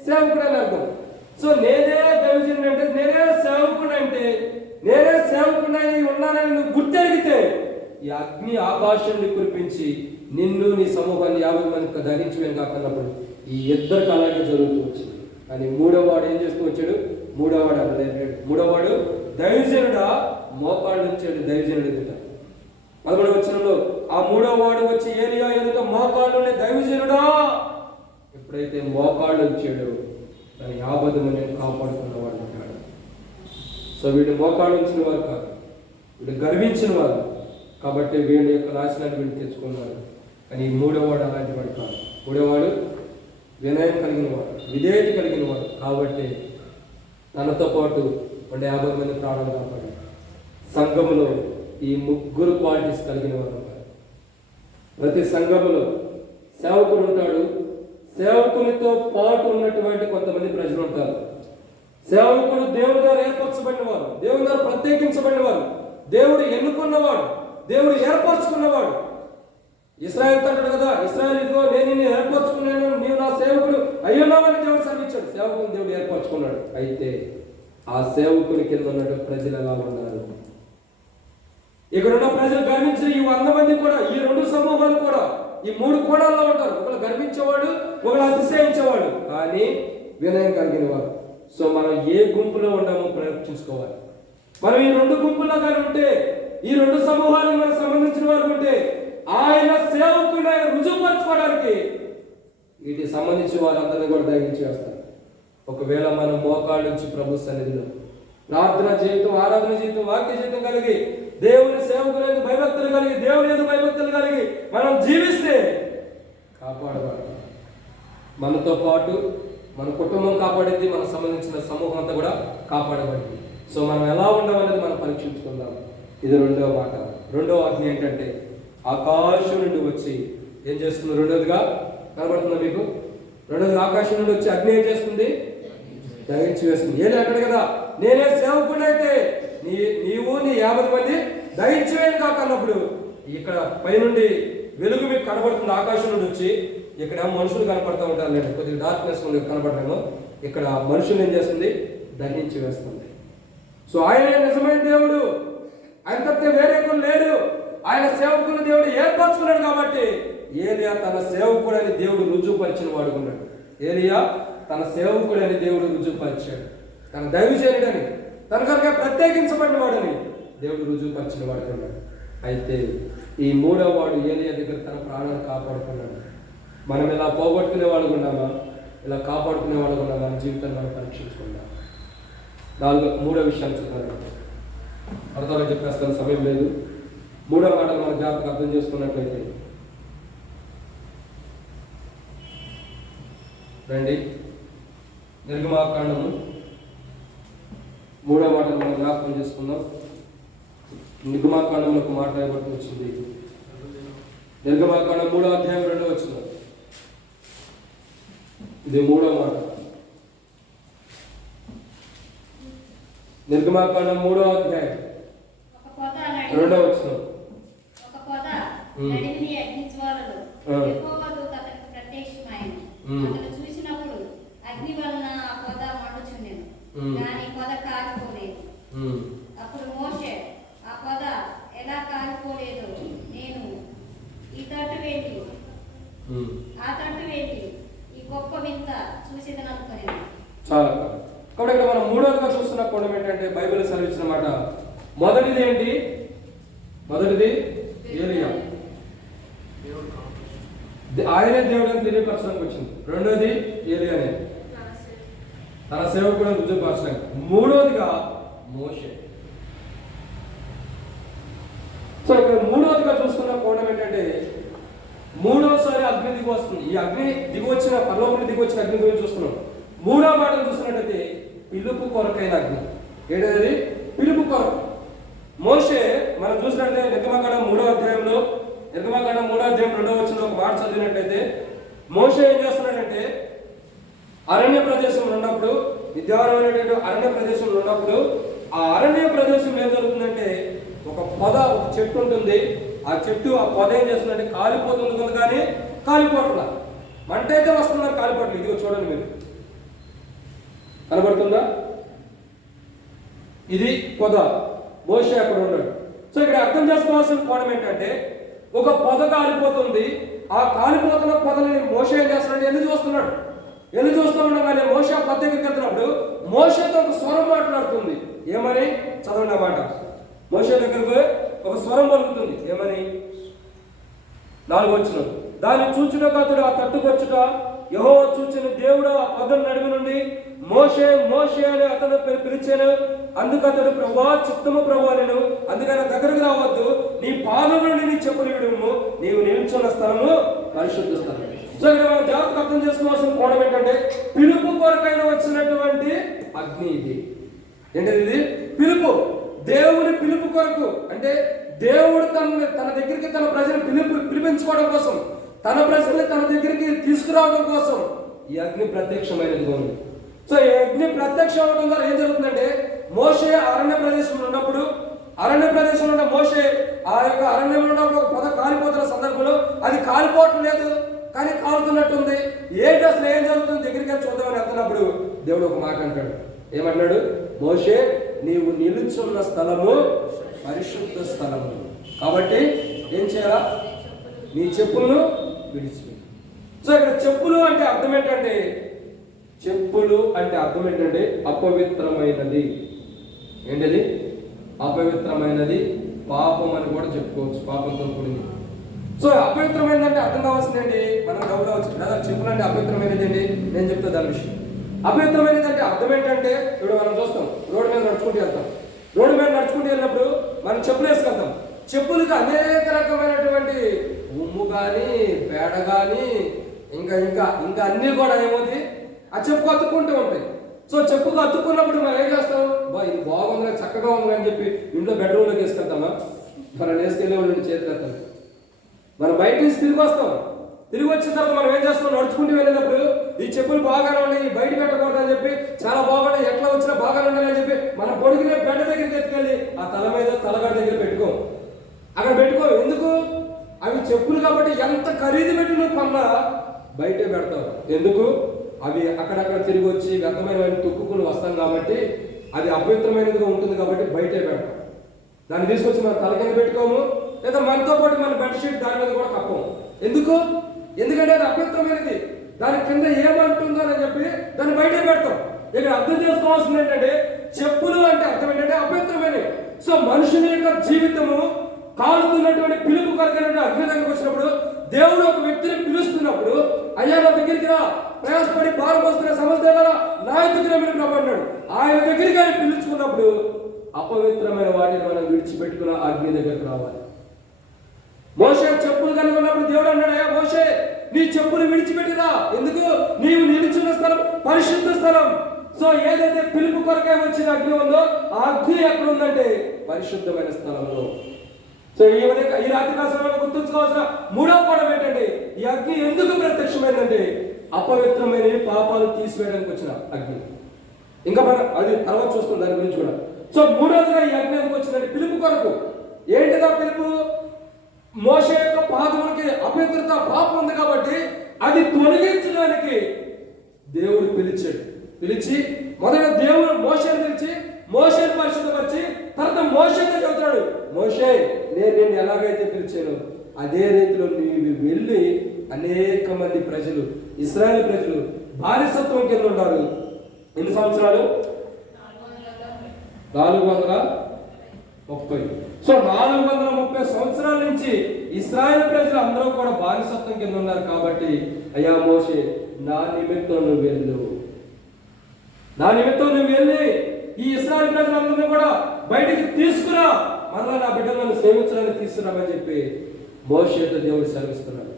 సేవకుడు అని అర్థం. సో నేనే దైవజనుడు అంటే నేనే సేవకుడు అంటే నేనే సేవకుడై ఉన్నానని నువ్వు గుర్తెరిగితే ఈ అగ్ని ఆకాశాన్ని కురిపించి నిన్ను నీ సమూహాన్ని 50 మందికి దహించమని కాకున్నప్పుడు ఈ ఇద్దరికి అలాగే జరుగుతూ వచ్చింది. కానీ 3వ వాడు ఏం చేస్తూ వచ్చాడు? 3వ వాడు అన్నాడు, 3వ వాడు దైవజనుడా మోకాళ్ళు ఉంచాడు దైవజనుడు ఎదుట. 11వ వచనంలో ఆ 3వ వాడు వచ్చి ఏలియా ఎదుట మోకాళ్ళు దైవజనుడా. ఎప్పుడైతే మోకాళ్ళు ఉంచాడో తను 50 మందిని కాపాడుకున్నవాడు ఉంటాడు. సో వీడు మోకాళ్ళు ఉంచిన వారు కాదు, వీడు గర్వించిన వారు కాబట్టి వీడి యొక్క నాశనాన్ని వీడు తెచ్చుకున్నారు. కానీ ఈ మూడోవాడు అలాంటి వాడు కాదు. మూడోవాడు వినయం కలిగిన వాడు, విధేయత కలిగిన వాడు కాబట్టి తనతో పాటు 50 మంది ప్రాణాలు కాపాడు. సంఘములో ఈ ముగ్గురు క్వాలిటీస్ కలిగిన వారు ఉన్నారు. ప్రతి సంఘములో సేవకుడు ఉంటాడు, సేవకునితో పాటు ఉన్నటువంటి కొంతమంది ప్రజలు ఉంటారు. సేవకుడు దేవుడి ద్వారా ఏర్పరచబడిన వారు, దేవుడి ద్వారా ప్రత్యేకించబడిన వారు, దేవుడు ఎన్నుకున్నవాడు, దేవుడు ఏర్పరచుకున్నవాడు. ఇశ్రాయేల్ అంటాడు కదా, ఇశ్రాయేల్ ఇదిగో నేను నిన్ను ఏర్పరచుకున్నాను, నీవు నా సేవకుడు అయ్యున్నావని దేవుడు సెలవిచ్చాడు. సేవకుని దేవుడు ఏర్పరచుకున్నాడు. అయితే ఆ సేవకుని కింద ఉన్న ప్రజలు ఎలా ఉన్నారు? ఇక్కడ ఉన్న ప్రజలు గర్వించిన ఈ 100 మంది కూడా, ఈ 2 సమూహాలు కూడా ఈ 3 కోణాల్లో ఉంటారు. ఒకళ్ళు గర్వించేవాడు, ఒకళ్ళు అతిశయించేవాడు, కానీ వినయం కలిగిన వారు. సో మనం ఏ గుంపులో ఉన్నామో ప్రయత్నించుకోవాలి. మనం ఈ 2 గుంపుల్లో కానీ ఉంటే, ఈ 2 సమూహాలకు మనకు సంబంధించిన వారు ఉంటే, ఆయన సేవకుడు ఆయన రుజువుపరచుకోవడానికి వీటికి సంబంధించిన వారందరినీ కూడా దయచేసి వేస్తారు. ఒకవేళ మనం మోకాళ్ళ నుంచి ప్రభు సన్నిధిలో ప్రార్థన జీవితం, ఆరాధన జీవితం, వాక్య జీవితం కలిగి, దేవుని సేవకులు భయభక్తులు కలిగి, దేవుని యొక్క భయభక్తులు కలిగి మనం జీవిస్తే కాపాడబడతాం. మనతో పాటు మన కుటుంబం కాపాడింది, మనకు సంబంధించిన సమూహం అంతా కూడా కాపాడబడింది. సో మనం ఎలా ఉండమనేది మనం పరీక్షించుకుందాం. ఇది 2వ మాట. 2వ ఆజ్ఞ ఏంటంటే ఆకాశం నుండి వచ్చి ఏం చేస్తుంది? 2వదిగా కనబడుతుందా మీకు? 2వది ఆకాశం నుండి వచ్చి అగ్ని ఏం చేస్తుంది? దహించి వేస్తుంది. ఏది అక్కడ కదా, నేనే సేవకుడైతే నీవు నీ 50 మంది దహించి వేయను కాక అన్నప్పుడు ఇక్కడ పైనుండి వెలుగు మీకు కనబడుతుంది ఆకాశం నుండి వచ్చి. ఇక్కడ మనుషులు కనపడుతూ ఉంటారు, లేదు కొద్దిగా డార్క్నెస్ కనపడలేము. ఇక్కడ మనుషులు ఏం చేస్తుంది? దహించి వేస్తుంది. సో ఆయనే నిజమైన దేవుడు, ఆయన తప్పితే వేరే కూడా లేడు. ఆయన సేవకులు దేవుడు ఏర్పరచుకున్నాడు కాబట్టి ఏలియా తన సేవకుడని దేవుడు రుజువుపరిచిన వాడుకున్నాడు. ఏలియా తన సేవకుడని దేవుడు రుజువుపరిచాడు. తన దైవజనుడని, తన కనుక ప్రత్యేకించబడిన వాడని దేవుడు రుజువుపరిచిన వాడుకున్నాడు. అయితే ఈ 3వ వాడు ఏలియా దగ్గర తన ప్రాణాన్ని కాపాడుకున్నాడు. మనం ఇలా పోగొట్టుకునే వాళ్ళు ఉన్నామా, ఇలా కాపాడుకునే వాళ్ళు ఉన్నామా? మన జీవితాన్ని మనం పరీక్షించుకుందాం. 3వ విషయాన్ని చూద్దాం. అర్థంగా చెప్పేస్తాను, సమయం లేదు. 3వ మాటలు మన జాగ్రత్తగా అర్థం చేసుకున్నట్లయితే రండి, నిర్గమాకాండము 3వ మాటలు మనం జ్ఞాపకం చేసుకుందాం. నిర్గమాకాండంలో ఒక మాట రాయబడి వచ్చింది. నిర్గమాకాండం 3వ అధ్యాయం 2వ వచనం. ఇది 3వ మాట. నిర్గమాకాండం 3వ అధ్యాయం 2వ వచనం. అతను చూసినప్పుడు అగ్ని వలన ఆ పొద మండుచుండెను, కానీ పొద కాలిపోలేదు. అప్పుడు మోషే, ఆ పొద ఎలా కాలిపోలేదో నేను ఈ తట్టు వెళ్ళి ఆ తట్టు వెళ్ళి ఈ గొప్ప వింత చూసేదని అనుకునేది. చాలా కాబట్టి ఇక్కడ మనం 3వదిగా చూస్తున్న కోణం ఏంటంటే బైబిల్ సెలవిచ్చిన మాట. మొదటిది ఏంటి? మొదటిది ఏలియా, ఆయనే దేవుడిని తెలియపరచడానికి వచ్చింది. 2వది ఏలియానే తన సేవకులను రుజువుపరచడానికి. 3వదిగా మోషే. సో ఇక్కడ 3వదిగా చూస్తున్న కోణం ఏంటంటే 3వసారి అగ్ని దిగి వస్తుంది. ఈ అగ్ని దిగి వచ్చిన పరలోకం దిగి వచ్చిన అగ్ని గురించి చూస్తున్నాం. 3వ మాటను చూస్తున్నట్టయితే పిలుపు కొరకైన అగ్ని. ఏంటది? పిలుపు కొరకు. మోషే మనం చూసినట్లయితే నిర్గమాకాండం 3వ అధ్యాయంలో, నిర్గమాకాండం 3వ అధ్యాయం 2వ వచనంలో ఒక మాట చదివినట్లయితే మోషే ఏం చేస్తున్నాడంటే అరణ్య ప్రదేశంలో ఉన్నప్పుడు, విద్యావనమైనటువంటి అరణ్య ప్రదేశంలో ఉన్నప్పుడు, ఆ అరణ్య ప్రదేశం ఏం జరుగుతుందంటే ఒక పొద, ఒక చెట్టు ఉంటుంది. ఆ చెట్టు, ఆ పొద ఏం చేస్తుందంటే కాలిపోతుంది కదా, కానీ కాలిపోవట్లా. మంట అయితే వస్తున్నారు, కాలిపోవట్లేదు. ఇదిగో చూడండి, మీరు కనబడుతుందా? ఇది పొద. మోషే అక్కడ ఉన్నాడు. సో ఇక్కడ అర్థం చేసుకోవాల్సిన కోణం ఏంటంటే ఒక పొద కాలిపోతుంది. ఆ కాలిపోతున్న పొదని మోషే ఏం చేస్తున్నాడు? ఎన్ని చూస్తున్నాడు. ఎన్ని చూస్తూ ఉండగానే మోషే పొద దగ్గరికి వెళ్తున్నప్పుడు మోషేతో ఒక స్వరం మాట్లాడుతుంది. ఏమని? చదవండి అన్నమాట. మోషే దగ్గరకు ఒక స్వరం పలుకుతుంది. ఏమని? 4వ వచనం. దాన్ని చూచుటకు అతడు ఆ తట్టుకొచ్చుట యెహోవా చూచిన దేవుడు ఆ పదం నడుము నుండి మోషే మోషే అని అతను పిలిచాను. అందుకు అతడు ప్రభువా చిత్తము ప్రభువా నేను అందుకని దగ్గరకు రావద్దు, నీ పాదం నుండి నీ చెప్పులు విడుము, నీవు నిలుచున్న స్థలము పరిశుద్ధ స్థలం. సో ఇక్కడ మనం జాగ్రత్తగా అర్థం చేసుకోవాల్సిన కోణం ఏంటంటే పిలుపు కొరకైన వచ్చినటువంటి అగ్ని ఇది. ఏంటది? ఇది పిలుపు, దేవుని పిలుపు కొరకు. అంటే దేవుడు తన దగ్గరికి తన ప్రజలను పిలిపించుకోవడం కోసం, తన ప్రజల్ని తన దగ్గరికి తీసుకురావడం కోసం ఈ అగ్ని ప్రత్యక్షమైనదిగా ఉంది. సో ఈ అగ్ని ప్రత్యక్షం అవడం ద్వారా ఏం జరుగుతుందంటే మోషే అరణ్య ప్రదేశంలో ఉన్నప్పుడు, అరణ్య ప్రదేశంలో ఉన్న మోషే ఆ యొక్క అరణ్యంలో ఉన్నప్పుడు ఒక పొద కాలిపోతున్న సందర్భంలో అది కాలిపోవటం లేదు కానీ కాలుతున్నట్టుంది. ఏంటి అసలు ఏం జరుగుతుంది దగ్గరికి చూద్దామని వెళ్తున్నప్పుడు దేవుడు ఒక మాట అంటాడు. ఏమన్నాడు? మోషే నీవు నిలుచున్న స్థలము పరిశుద్ధ స్థలము, కాబట్టి ఏం చేయాలా? నీ చెప్పులను విడిచిపెట్టు. సో ఇక్కడ చెప్పులు అంటే అర్థం ఏంటంటే, చెప్పులు అంటే అర్థం ఏంటంటే అపవిత్రమైనది. ఏంటది? అపవిత్రమైనది, పాపం అని కూడా చెప్పుకోవచ్చు, పాపంతో కూడింది. సో అపవిత్రమైనది అంటే అర్థం కావాల్సిందండి, మనం డౌట్ కావచ్చు కదా చెప్పులు అంటే అపవిత్రమైనది అండి. నేను చెప్తా దాని విషయం. అపవిత్రమైనది అంటే అర్థం ఏంటంటే ఇప్పుడు మనం చూస్తాం రోడ్డు మీద నడుచుకుంటూ వెళ్తాం. రోడ్డు మీద నడుచుకుంటూ వెళ్ళినప్పుడు మనం చెప్పులు వేసుకెళ్తాం. చెప్పులకి అనేక రకమైనటువంటి ఉమ్ము కానీ పేడ కానీ ఇంకా ఇంకా ఇంకా అన్నీ కూడా ఏమవుతాయి, ఆ చెప్పుకు అతుక్కుంటూ ఉంటాయి. సో చెప్పుకు అతుక్కున్నప్పుడు మనం ఏం చేస్తాం? ఇది బాగుందిగా చక్కగా ఉంది అని చెప్పి ఇంట్లో బెడ్రూమ్లోకి వేసుకెళ్తామా? మనం వేసుకెళ్ళే వాళ్ళు చేతులు మనం బయట నుంచి తిరిగి వస్తాం. తిరిగి వచ్చిన తర్వాత మనం ఏం చేస్తాం? నడుచుకుంటూ వెళ్ళేటప్పుడు ఈ చెప్పులు బాగానే ఉన్నాయి, బయట పెట్టకూడదు అని చెప్పి, చాలా బాగున్నాయి, ఎట్లా వచ్చినా బాగానే ఉండాలని చెప్పి మన పొడిగిన బెడ్డ దగ్గరికి ఎత్తుకెళ్ళి ఆ తల మీద తలగడ దగ్గర పెట్టుకో, అక్కడ పెట్టుకో. ఎందుకు? అవి చెప్పులు కాబట్టి ఎంత ఖరీదు పెట్టి నువ్వు కొన్నా బయటే పెడతావు. ఎందుకు? అవి అక్కడక్కడ తిరిగి వచ్చి వ్యర్థమైన తొక్కుకుని వస్తాం కాబట్టి అది అపవిత్రమైనదిగా ఉంటుంది కాబట్టి బయటే పెడతాం. దాన్ని తీసుకొచ్చి మన తల కింద పెట్టుకోము, లేదా మనతో పాటు మన బెడ్షీట్ దాని మీద కూడా కప్పము. ఎందుకు? ఎందుకంటే అది అపవిత్రమైనది, దాని కింద ఏమంటుందో అని చెప్పి దాన్ని బయటే పెడతాం. ఇక్కడ అర్థం చేసుకోవాల్సింది ఏంటంటే చెప్పులు అంటే అర్థం ఏంటంటే అపవిత్రమైనవి. సో మనుషుని యొక్క జీవితము కాలుతున్నటువంటి పిలుపు కొరకైనటువంటి అగ్ని దగ్గరికి వచ్చినప్పుడు దేవుడు ఒక వ్యక్తిని పిలుస్తున్నప్పుడు, అయ్యా నా దగ్గరికి రా, ప్రయాసపడి భారం వస్తున్న సమస్య కదా నా దగ్గర మీరు రమ్మన్నాడు. ఆయన దగ్గరికి ఆయన పిలుచుకున్నప్పుడు అపవిత్రమైన వాటిని మనం విడిచిపెట్టుకున్న అగ్ని దగ్గరకు రావాలి. మోషే చెప్పులు కలిగి ఉన్నప్పుడు దేవుడు అన్నాడు, అయ్యా మోషే నీ చెప్పులు విడిచిపెట్టిరా, ఎందుకు? నీవు నిలుచున్న స్థలం పరిశుద్ధ స్థలం. సో ఏదైతే పిలుపు కొరకై వచ్చిన అగ్ని ఉందో ఆ అగ్ని ఎక్కడ ఉందంటే పరిశుద్ధమైన స్థలంలో. సో ఈ రాత్రి కాలంలో గుర్తుంచుకోవాల్సిన మూడవ కోణం ఏంటంటే ఈ అగ్ని ఎందుకు ప్రత్యక్షమైందంటే అపవిత్రమైన పాపాలు తీసివేయడానికి వచ్చిన అగ్ని. ఇంకా మనం అది తర్వాత చూస్తాం దాని గురించి కూడా. సో మూడవదిగా ఈ అగ్ని ఎందుకు వచ్చిందంటే పిలుపు కొరకు. ఏంటిదా పిలుపు? మోషే యొక్క పాదములకి అపవిత్రత పాపం ఉంది కాబట్టి అది తొలగించడానికి దేవుడు పిలిచి మొదట దేవుడు మోషేని పిలిచి మోషేని పరిశుద్ధపరిచి తర్వాత మోషేతో చెబుతాడు, మోషే నేను నిన్ను ఎలాగైతే పిలిచాను అదే రీతిలో నీవు వెళ్ళి అనేక మంది ప్రజలు, ఇశ్రాయేలు ప్రజలు బానిసత్వం కింద ఉన్నారు. ఎన్ని సంవత్సరాలు? 430. సో 430 సంవత్సరాల నుంచి ఇశ్రాయేలు ప్రజలు అందరూ కూడా బానిసత్వం కింద ఉన్నారు. కాబట్టి అయ్యా మోషే నా నిమిత్తం నువ్వు వెళ్ళి ఈ ఇశ్రాయేలు ప్రజలందరినీ కూడా బయటికి తీసుకురా, మరలా నా బిడ్డలను సేవించడానికి తీసుకురామని చెప్పి మోషేతో దేవుడు సెలవిస్తున్నాడు.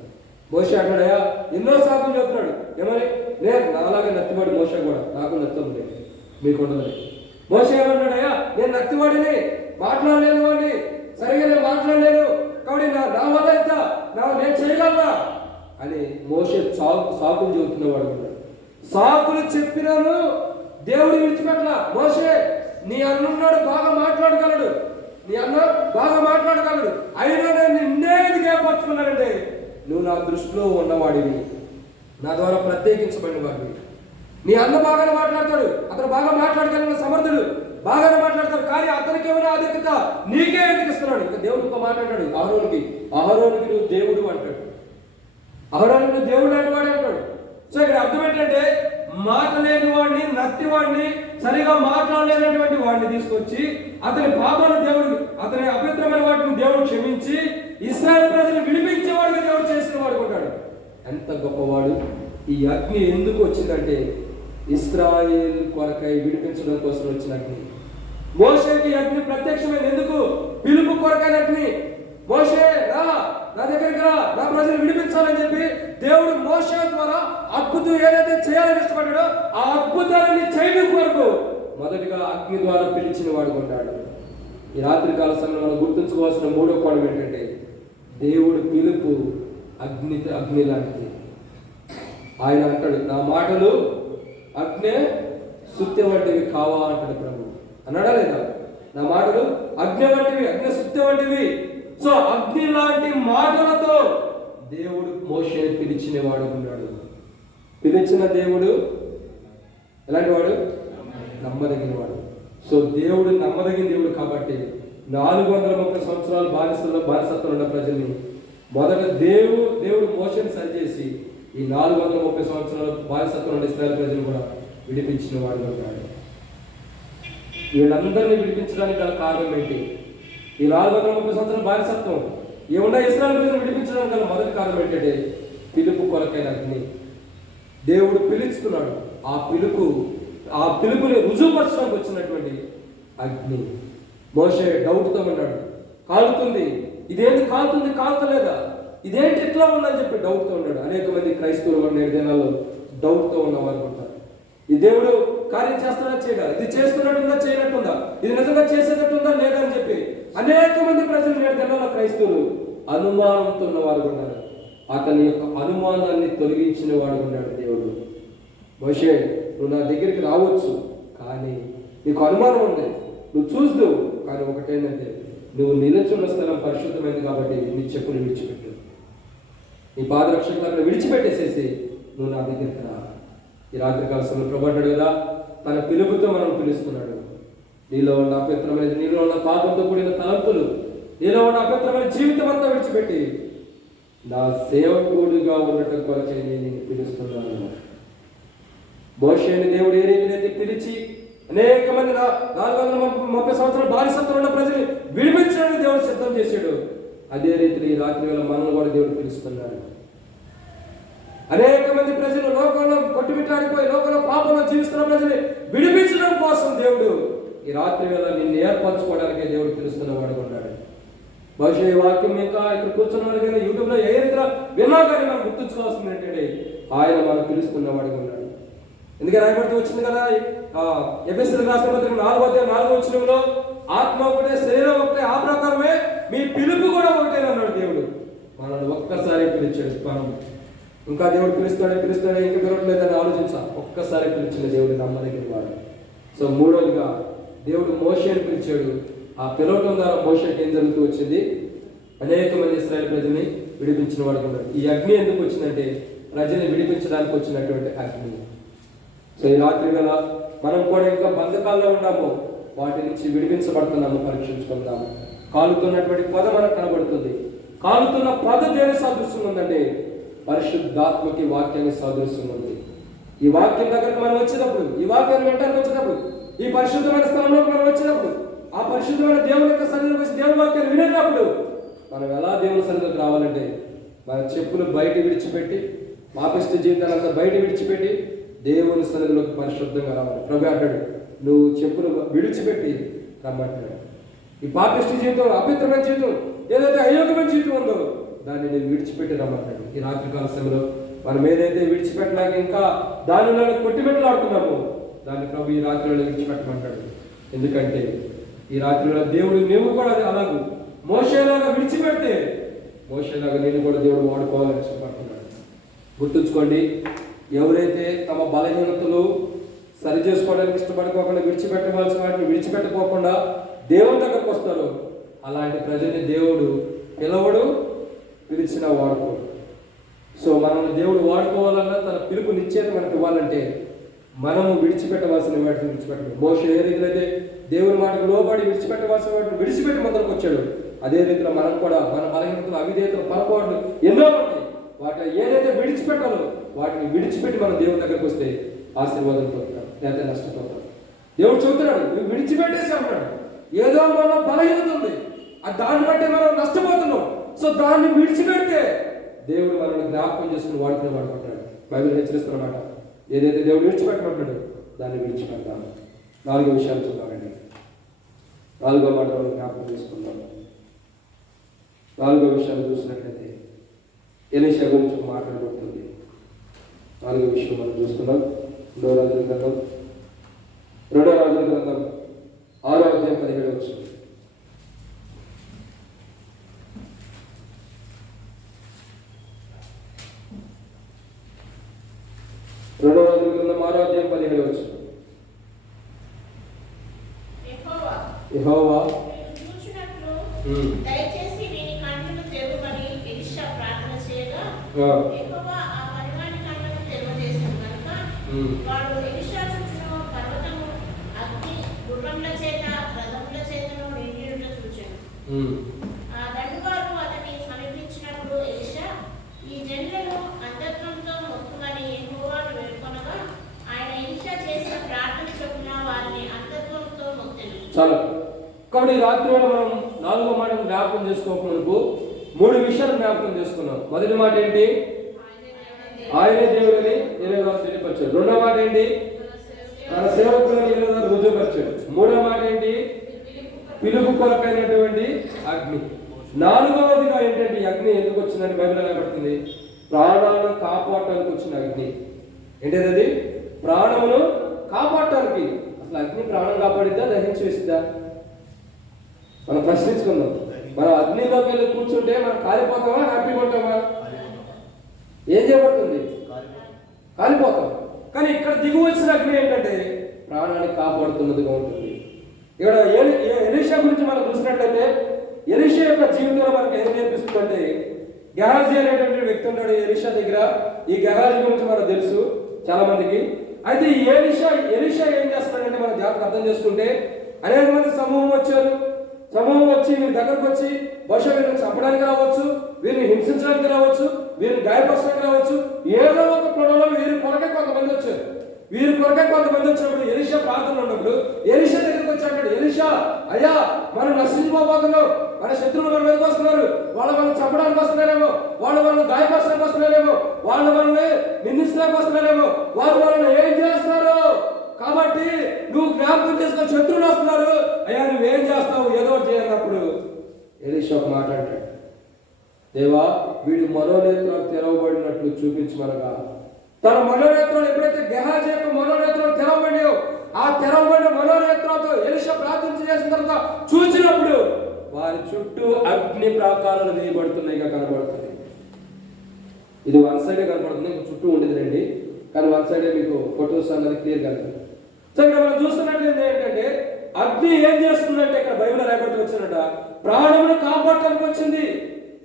మోషే అంటాడయ్యా ఎన్నో సార్లు చెప్తున్నాడు, ఏమని? నేను నాలాగా నత్తివాడు మోషే కూడా, నాకు నత్తం లేదు మీకు ఉండదు. మోషే ఏమంటాడయ్యా నేను నత్తివాడిని, మాట్లాడలేను వాడిని, సరిగా నేను మాట్లాడలేను, కాబట్టి నా వల్ల ఎంత నేను చేయగలనా అని మోషే సాకులు చెబుతున్నవాడు. సాకులు చెప్పినాను దేవుడు విడిచిపెట్టలా. మోషే నీ అన్నున్నాడు, బాగా మాట్లాడగలడు, అయినా నేను నిన్నే ఎందుకు ఏర్పరచుకున్నానంటే నువ్వు నా దృష్టిలో ఉన్నవాడివి, నా ద్వారా ప్రత్యేకించబడిన వాడివి. నీ అన్న బాగానే మాట్లాడతాడు, అతను బాగా మాట్లాడగలిగిన సమర్థుడు, బాగానే మాట్లాడతాడు, కానీ అతనికి ఏమైనా ఆధిక్యత నీకే ఎందుకు ఇస్తున్నాడు? ఇంకా దేవుడితో మాట్లాడాడు అహరోనుకి నువ్వు దేవుడు అంటాడు, అహరోనుకి నువ్వు దేవుడు అంటేవాడు అంటాడు. సో ఇక్కడ అర్థం ఏంటంటే మాట లేని వాడిని, నత్తి వాడిని, సరిగా మాట్లాడలేనటువంటి వాడిని తీసుకొచ్చి అతని పాపాలు దేవుడు, అతని అపవిత్రమైన వాటిని దేవుడు క్షమించి ఇశ్రాయేలు ప్రజలు విడిపించేవాడుగా దేవుడు చేసిన వాడు ఉంటాడు. ఎంత గొప్పవాడు, ఈ అగ్ని ఎందుకు వచ్చిందంటే ఇశ్రాయేల్ కొరకై విడిపించడం కోసం వచ్చిన అగ్ని. మోషేకి అగ్ని ప్రత్యక్షమైన ఎందుకు? పిలుపు కొరకైన అగ్ని. మోషే రా, నా దగ్గరికి రా, నా ప్రజలు విడిపించాలని చెప్పి దేవుడు మోషే ద్వారా అద్భుతం ఏదైతే చేయాలని ఇష్టపడ్డాడో ఆ అద్భుతాలని చేయడం కొరకు మొదటిగా అగ్ని ద్వారా పిలిచిన వాడు ఉంటాడు. ఈ రాత్రి కాల సమయంలో మనం గుర్తుంచుకోవాల్సిన మూడో కోణం ఏంటంటే దేవుడు పిలుపు అగ్ని లాంటిది. ఆయన అంటాడు, నా మాటలు అగ్నే సుత్య వంటివి కావా అంటాడు ప్రభు. అన్నాడా లేదా? నా మాటలు అగ్ని వంటివి, అగ్ని సుత్య వంటివి. సో అగ్ని లాంటి మాటలతో దేవుడు మోషేని పిలిచిన వాడు ఉన్నాడు. పిలిచిన దేవుడు ఎలాంటి వాడు? నమ్మదగిన వాడు. సో దేవుడు నమ్మదగిన దేవుడు కాబట్టి 430 సంవత్సరాలు బానిసత్వం ఉన్న ప్రజల్ని మొదట దేవుడు మోషేని సరిచేసి ఈ 430 సంవత్సరాలు బానిసత్వం ఉన్న ఇశ్రాయేలు ప్రజలు కూడా విడిపించిన వాడు ఉంటాడు. వీళ్ళందరినీ విడిపించడానికి గల కారణం ఏంటి? ఈ 430 సంవత్సరాల బానిసత్వం ఏమున్నా ఇశ్రాయేలు ప్రజలు విడిపించడానికి గల మొదటి కారణం ఏంటంటే పిలుపు కొరకైన అగ్ని. దేవుడు పిలుస్తున్నాడు. ఆ పిలుపుని రుజువుపరచడానికి వచ్చినటువంటి అగ్ని. మోషే డౌట్తో ఉన్నాడు, కాలుతుంది, ఇదేంటి కాలుతుంది, కాలుతలేదా, ఇదేంటి ఎట్లా ఉందని చెప్పి డౌట్తో ఉన్నాడు. అనేక మంది క్రైస్తవులు నేటి దినాల్లో డౌట్తో ఉన్నవారు ఉంటారు. ఈ దేవుడు కార్యం చేస్తాడా చేయడా, ఇది చేస్తున్నట్టుందా చేయనట్టుందా, ఇది నిజంగా చేసేటట్టుందా లేదా అని చెప్పి అనేక మంది ప్రజలు నేటి దినాల్లో క్రైస్తవులు అనుమానంతో ఉన్నవారు ఉన్నారు. అతని యొక్క అనుమానాన్ని తొలగించిన వాడు ఉన్నాడు దేవుడు. మోషే, నువ్వు నా దగ్గరికి రావచ్చు, కానీ నీకు అనుమానం ఉంది, నువ్వు చూస్తూ, కానీ ఒకటేంటంటే నువ్వు నిలుచున్న స్థలం పరిశుద్ధమైంది కాబట్టి నీ చెప్పులు విడిచిపెట్టు, నీ పాదరక్షకులు అక్కడ విడిచిపెట్టేసేసి నువ్వు నా దగ్గరికి రా. ఈ రాత్రి కాల సమయంలో ప్రభు అంటాడు కదా, తన పిలుపుతో మనం పిలుస్తున్నాడు. నీలో ఉన్న అపవిత్రమైన, నీలో ఉన్న పాపంతో కూడిన తలంపులు, నీలో ఉన్న అపవిత్రమైన జీవితం అంతా విడిచిపెట్టి నా సేవకుడిగా ఉండటం కొరకే నేను పిలుస్తున్నాను. మోషేని దేవుడు ఏ రీతినైతే పిలిచి అనేక మంది 430 సంవత్సరాల బానిసత్వం ఉన్న ప్రజలు విడిపించడానికి దేవుడు సిద్ధం చేశాడు, అదే రీతిలో ఈ రాత్రి వేళ మనల్ని కూడా దేవుడు పిలుస్తున్నాడు. అనేక మంది ప్రజలు లోకంలో కొట్టుమిట్టాడిపోయి లోకంలో పాపంలో జీవిస్తున్న ప్రజల్ని విడిపించడం కోసం దేవుడు ఈ రాత్రి వేళ నిన్ను ఏర్పరచుకోవడానికే దేవుడు పిలుస్తున్న వాడు ఉన్నాడు. బహుశా ఈ వాక్యం ఇంకా ఇక్కడ కూర్చున్న కానీ యూట్యూబ్లో ఏ రీతిలో విన్నా కానీ మనం గుర్తుంచుకోవాల్సింది ఏంటంటే ఆయన మనం పిలుస్తున్నవాడు ఉన్నాడు. ఎందుకంటే రాయబడుతూ వచ్చింది కదా, ఎఫెసీయులకు రాసిన పత్రిక 4:4 ఆత్మ ఒకటే, శరీరం ఒకటే, ఆ ప్రకారమే మీ పిలుపు కూడా ఒకటే అన్నాడు దేవుడు. మనల్ని ఒక్కసారి పిలిచాడు. మనం ఇంకా దేవుడు పిలుస్తాడే ఇంకా పిలవట్లేదని ఆలోచించాలి. ఒక్కసారి పిలిచిన దేవుడు నమ్మదగిన వాడు. సో మూడోదిగా దేవుడు మోషేని పిలిచాడు. ఆ పిలవటం ద్వారా మోషేకి ఏం జరుగుతూ వచ్చింది? అనేక మంది ఇశ్రాయేలు ప్రజల్ని విడిపించిన వాడు ఉన్నాడు. ఈ అగ్ని ఎందుకు వచ్చిందంటే ప్రజల్ని విడిపించడానికి వచ్చినటువంటి అగ్ని. సో ఈ రాత్రి వేళ మనం కూడా ఇంకా బంధకాల్లో ఉన్నాము, వాటి నుంచి విడిపించబడుతున్నాము, పరీక్షించుకుందాము. కాలుతున్నటువంటి పద మనకు కనబడుతుంది. కాలుతున్న పద దేని సాదృశ్యం ఉందంటే పరిశుద్ధాత్మకి వాక్యాన్ని సాదృశ్యం ఉంది. ఈ వాక్యం దగ్గరకు మనం వచ్చినప్పుడు, ఈ వాక్యాన్ని వెంటనే వచ్చినప్పుడు, ఈ పరిశుద్ధమైన స్థలంలోకి మనం వచ్చినప్పుడు, ఆ పరిశుద్ధమైన దేవుని యొక్క సన్నిధికి వచ్చి దేవుని వాక్యాన్ని వినేటప్పుడు మనం ఎలా దేవుని సన్నిధికి రావాలంటే మన చెప్పులు బయట విడిచిపెట్టి, పాపిష్టి జీవితాన్ని అంతా బయట విడిచిపెట్టి దేవుని సన్నిధిలోకి పరిశుద్ధంగా రావాలి. ప్రభు అంటాడు, నువ్వు చెప్పులు విడిచిపెట్టి రమ్మంటాడు. ఈ పాపిష్టి జీవితం, అపవిత్రమైన జీవితం, ఏదైతే అయోగ్యమైన జీవితం ఉందో దాన్ని నేను విడిచిపెట్టి రమ్మంటాడు. ఈ రాత్రికాల సమయంలో మనం ఏదైతే విడిచిపెట్టలేక ఇంకా దానిలో కొట్టిపెట్టలాడుతున్నామో దాన్ని ప్రభు ఈ రాత్రిలో విడిచిపెట్టమంటాడు. ఎందుకంటే ఈ రాత్రిలో దేవుడు నువ్వు కూడా అలాగూ మోషేలాగా విడిచిపెడితే మోషేలాగా నేను కూడా దేవుడు వాడుకోవాలని ఇష్టపడుతున్నాడు. గుర్తుంచుకోండి, ఎవరైతే తమ బలహీనతలు సరి చేసుకోవడానికి ఇష్టపడుకోకుండా విడిచిపెట్టవలసిన వాటిని విడిచిపెట్టుకోకుండా దేవుని దగ్గరకు వస్తారో అలాంటి ప్రజల్ని దేవుడు పిలవడు, పిలిచిన వాడుకోడు. సో మనల్ని దేవుడు వాడుకోవాలన్నా తన పిలుపు నిశ్చయిత మనకు ఇవ్వాలంటే మనము విడిచిపెట్టవలసిన వాటిని విడిచిపెట్టడం. మోషే ఏ రీతిలో అయితే దేవుని మాటకు లోబడి విడిచిపెట్టవలసిన వాటిని విడిచిపెట్టి మొదలకు వచ్చాడు, అదే రీతిలో మనం కూడా మన బలహీనతలు, అవిధేయతలు, పొరపాట్లు ఎన్నో ఉంటాయి. వాటిని ఏదైతే విడిచిపెట్టాలో వాటిని విడిచిపెట్టి మనం దేవుని దగ్గరకు వస్తే ఆశీర్వాదంతో ఉంటాం, లేదా నష్టపోతాం. దేవుడు చెబుతున్నాడు, నువ్వు విడిచిపెట్టేసి అంటాడు. ఏదో మనం బలహీనత ఉంది, దాన్ని బట్టి మనం నష్టపోతున్నాం. సో దాన్ని విడిచిపెడితే దేవుడు మనల్ని జ్ఞాపకం చేసుకుని వాడుకునే వాడుకుంటాడు. బైబిల్ హెచ్చరిస్తున్నమాట. ఏదైతే దేవుడు విడిచిపెట్టమంటాడు దాన్ని విడిచిపెడతాం. 4 విషయాలు చూద్దామండి. 4వ మాట మనం జ్ఞాపకం చేసుకుందాం. 4వ విషయాన్ని చూసినట్లయితే ఎలీషా గురించి ఒక మాట్లాడబడుతుంది. 4వ విషయం మనం చూస్తున్నాం. 2వ రాజుల గ్రంథం 6వ అధ్యాయం 17వ వచనం. 2వ రాజుల గ్రంథం 6వ అధ్యాయం 17వ వచనం. యెహోవా దయచేసి వీని కన్నులు తెరవమని ఎలీషా ప్రార్థన చేయగా యెహోవా ఆ పనివాని కన్నులు తెరవజేసిన కనుక వాడు ఎలీషా చుట్టూ పర్వతము అగ్ని గుర్రముల చేత రథముల చేతను నిండియుట చూచెను. ఆ దండువారు అతన్ని సమీపించినప్పుడు ఎలీషా ఈ జనులను అంధత్వంతో మొక్కుమని యెహోవాను వేడుకొనగా ఆయన ఎలీషా చేసిన ప్రార్థన చొప్పున వారిని అంధత్వంతో మొక్కెను. చాలు. కాబట్టి రాత్రి వేళ మనం 4వ మాట జ్ఞాపకం చేసుకోకమునుపు 3 విషయాలు జ్ఞాపకం చేసుకున్నాం. మొదటి మాట ఏంటి? ఆయనే దేవుడని ఎలీషా తెలియపరిచాడు. 2వ మాట ఏంటి? తన సేవకులను ఎలీషా రుజువుపరిచాడు. 3వ మాట ఏంటి? పిలుపు కొరకైనటువంటి అగ్ని. 4వదిగా ఏంటంటే ఈ అగ్ని ఎందుకు వచ్చిందని బైబిల్ కనబడుతుంది? ప్రాణాలను కాపాడటానికి వచ్చిన అగ్ని. ఏంటది? అది ప్రాణమును కాపాడటానికి. అసలు అగ్ని ప్రాణం కాపాడిద్దా, దహించి వేసిద్దా? మనం ప్రశ్నించుకుందాం. మనం అగ్నిలోకి వెళ్ళి కూర్చుంటే మనం కాలిపోతామా, హ్యాపీగా ఉంటామా? ఏం చేయబడుతుంది? కాలిపోతాం. కానీ ఇక్కడ దిగు వచ్చిన అగ్ని ఏంటంటే ప్రాణాన్ని కాపాడుతున్నదిగా ఉంటుంది. ఇక్కడ ఎలీషా గురించి మనం చూసినట్లయితే ఎలీషా యొక్క జీవితంలో మనకు ఏం నేర్పిస్తుందంటే, గెహాజీ అనేటువంటి వ్యక్తి ఉన్నాడు ఎలీషా దగ్గర. ఈ గెహాజీ గురించి మనకు తెలుసు చాలా మందికి. అయితే ఈ ఎలీషా ఏం చేస్తాడంటే మనం జాగ్రత్త అర్థం చేసుకుంటే, అనేక మంది సమూహం వచ్చి వీరి దగ్గరకు వచ్చి బహుశా వీరిని చంపడానికి రావచ్చు, వీరిని హింసించడానికి రావచ్చు, వీరిని గాయపరచడానికి రావచ్చు. ఏదో ఒక కొడలో వీరి కొరకే కొంతమంది వచ్చారు. వచ్చినప్పుడు ఎలీషా ప్రార్థన ఉన్నప్పుడు ఎలీషా దగ్గరికి వచ్చాడు. ఎలీషా, అయ్యా మనం నశించిపోతున్నాం, మన శత్రువులు మన మీదకి వస్తున్నారు, వాళ్ళు మనం చంపడానికి వస్తున్నారేమో, వాళ్ళు మనల్ని గాయపరచడానికి వస్తున్నారేమో, వాళ్ళు మనల్ని నిందించడానికి వస్తున్నారేమో, వాళ్ళు మనల్ని ఏం చేస్తారు, కాబట్టి నువ్వు జ్ఞాపకం చేసుకుని శత్రువులు వస్తున్నారు, అయ్యా నువ్వేం చేస్తావు, ఏదో ఒకటి చేయాలన్నప్పుడు ఎలీషా మాట్లాడాడు, దేవా వీడి మనోనేత్రాలు తెరవబడినట్లు చూపించమనగా. తన మనోనేత్రాలు ఎప్పుడైతే గెహాజీ యొక్క మనోనేత్రాలు తెరవబడియో ఆ తెరవబడిన మనోనేత్రాలతో ఎలీషా ప్రార్థన చేసిన తర్వాత చూసినప్పుడు వారి చుట్టూ అగ్ని ప్రాకారాలు వేయబడుతున్నాయిగా కనబడుతుంది. ఇది వన్ సైడే కనబడుతుంది, చుట్టూ ఉండేది రండి, కానీ వన్ సైడే మీకు ఫొటోస్ అన్నది క్లియర్ కనబడుతుంది. సో ఇక్కడ మనం చూస్తున్నట్టు ఏంటంటే అగ్ని ఏం చేస్తుందంటే ఇక్కడ బైబిల్ రాయబడి వచ్చినట్ట ప్రాణమును కాపాడటానికి వచ్చింది.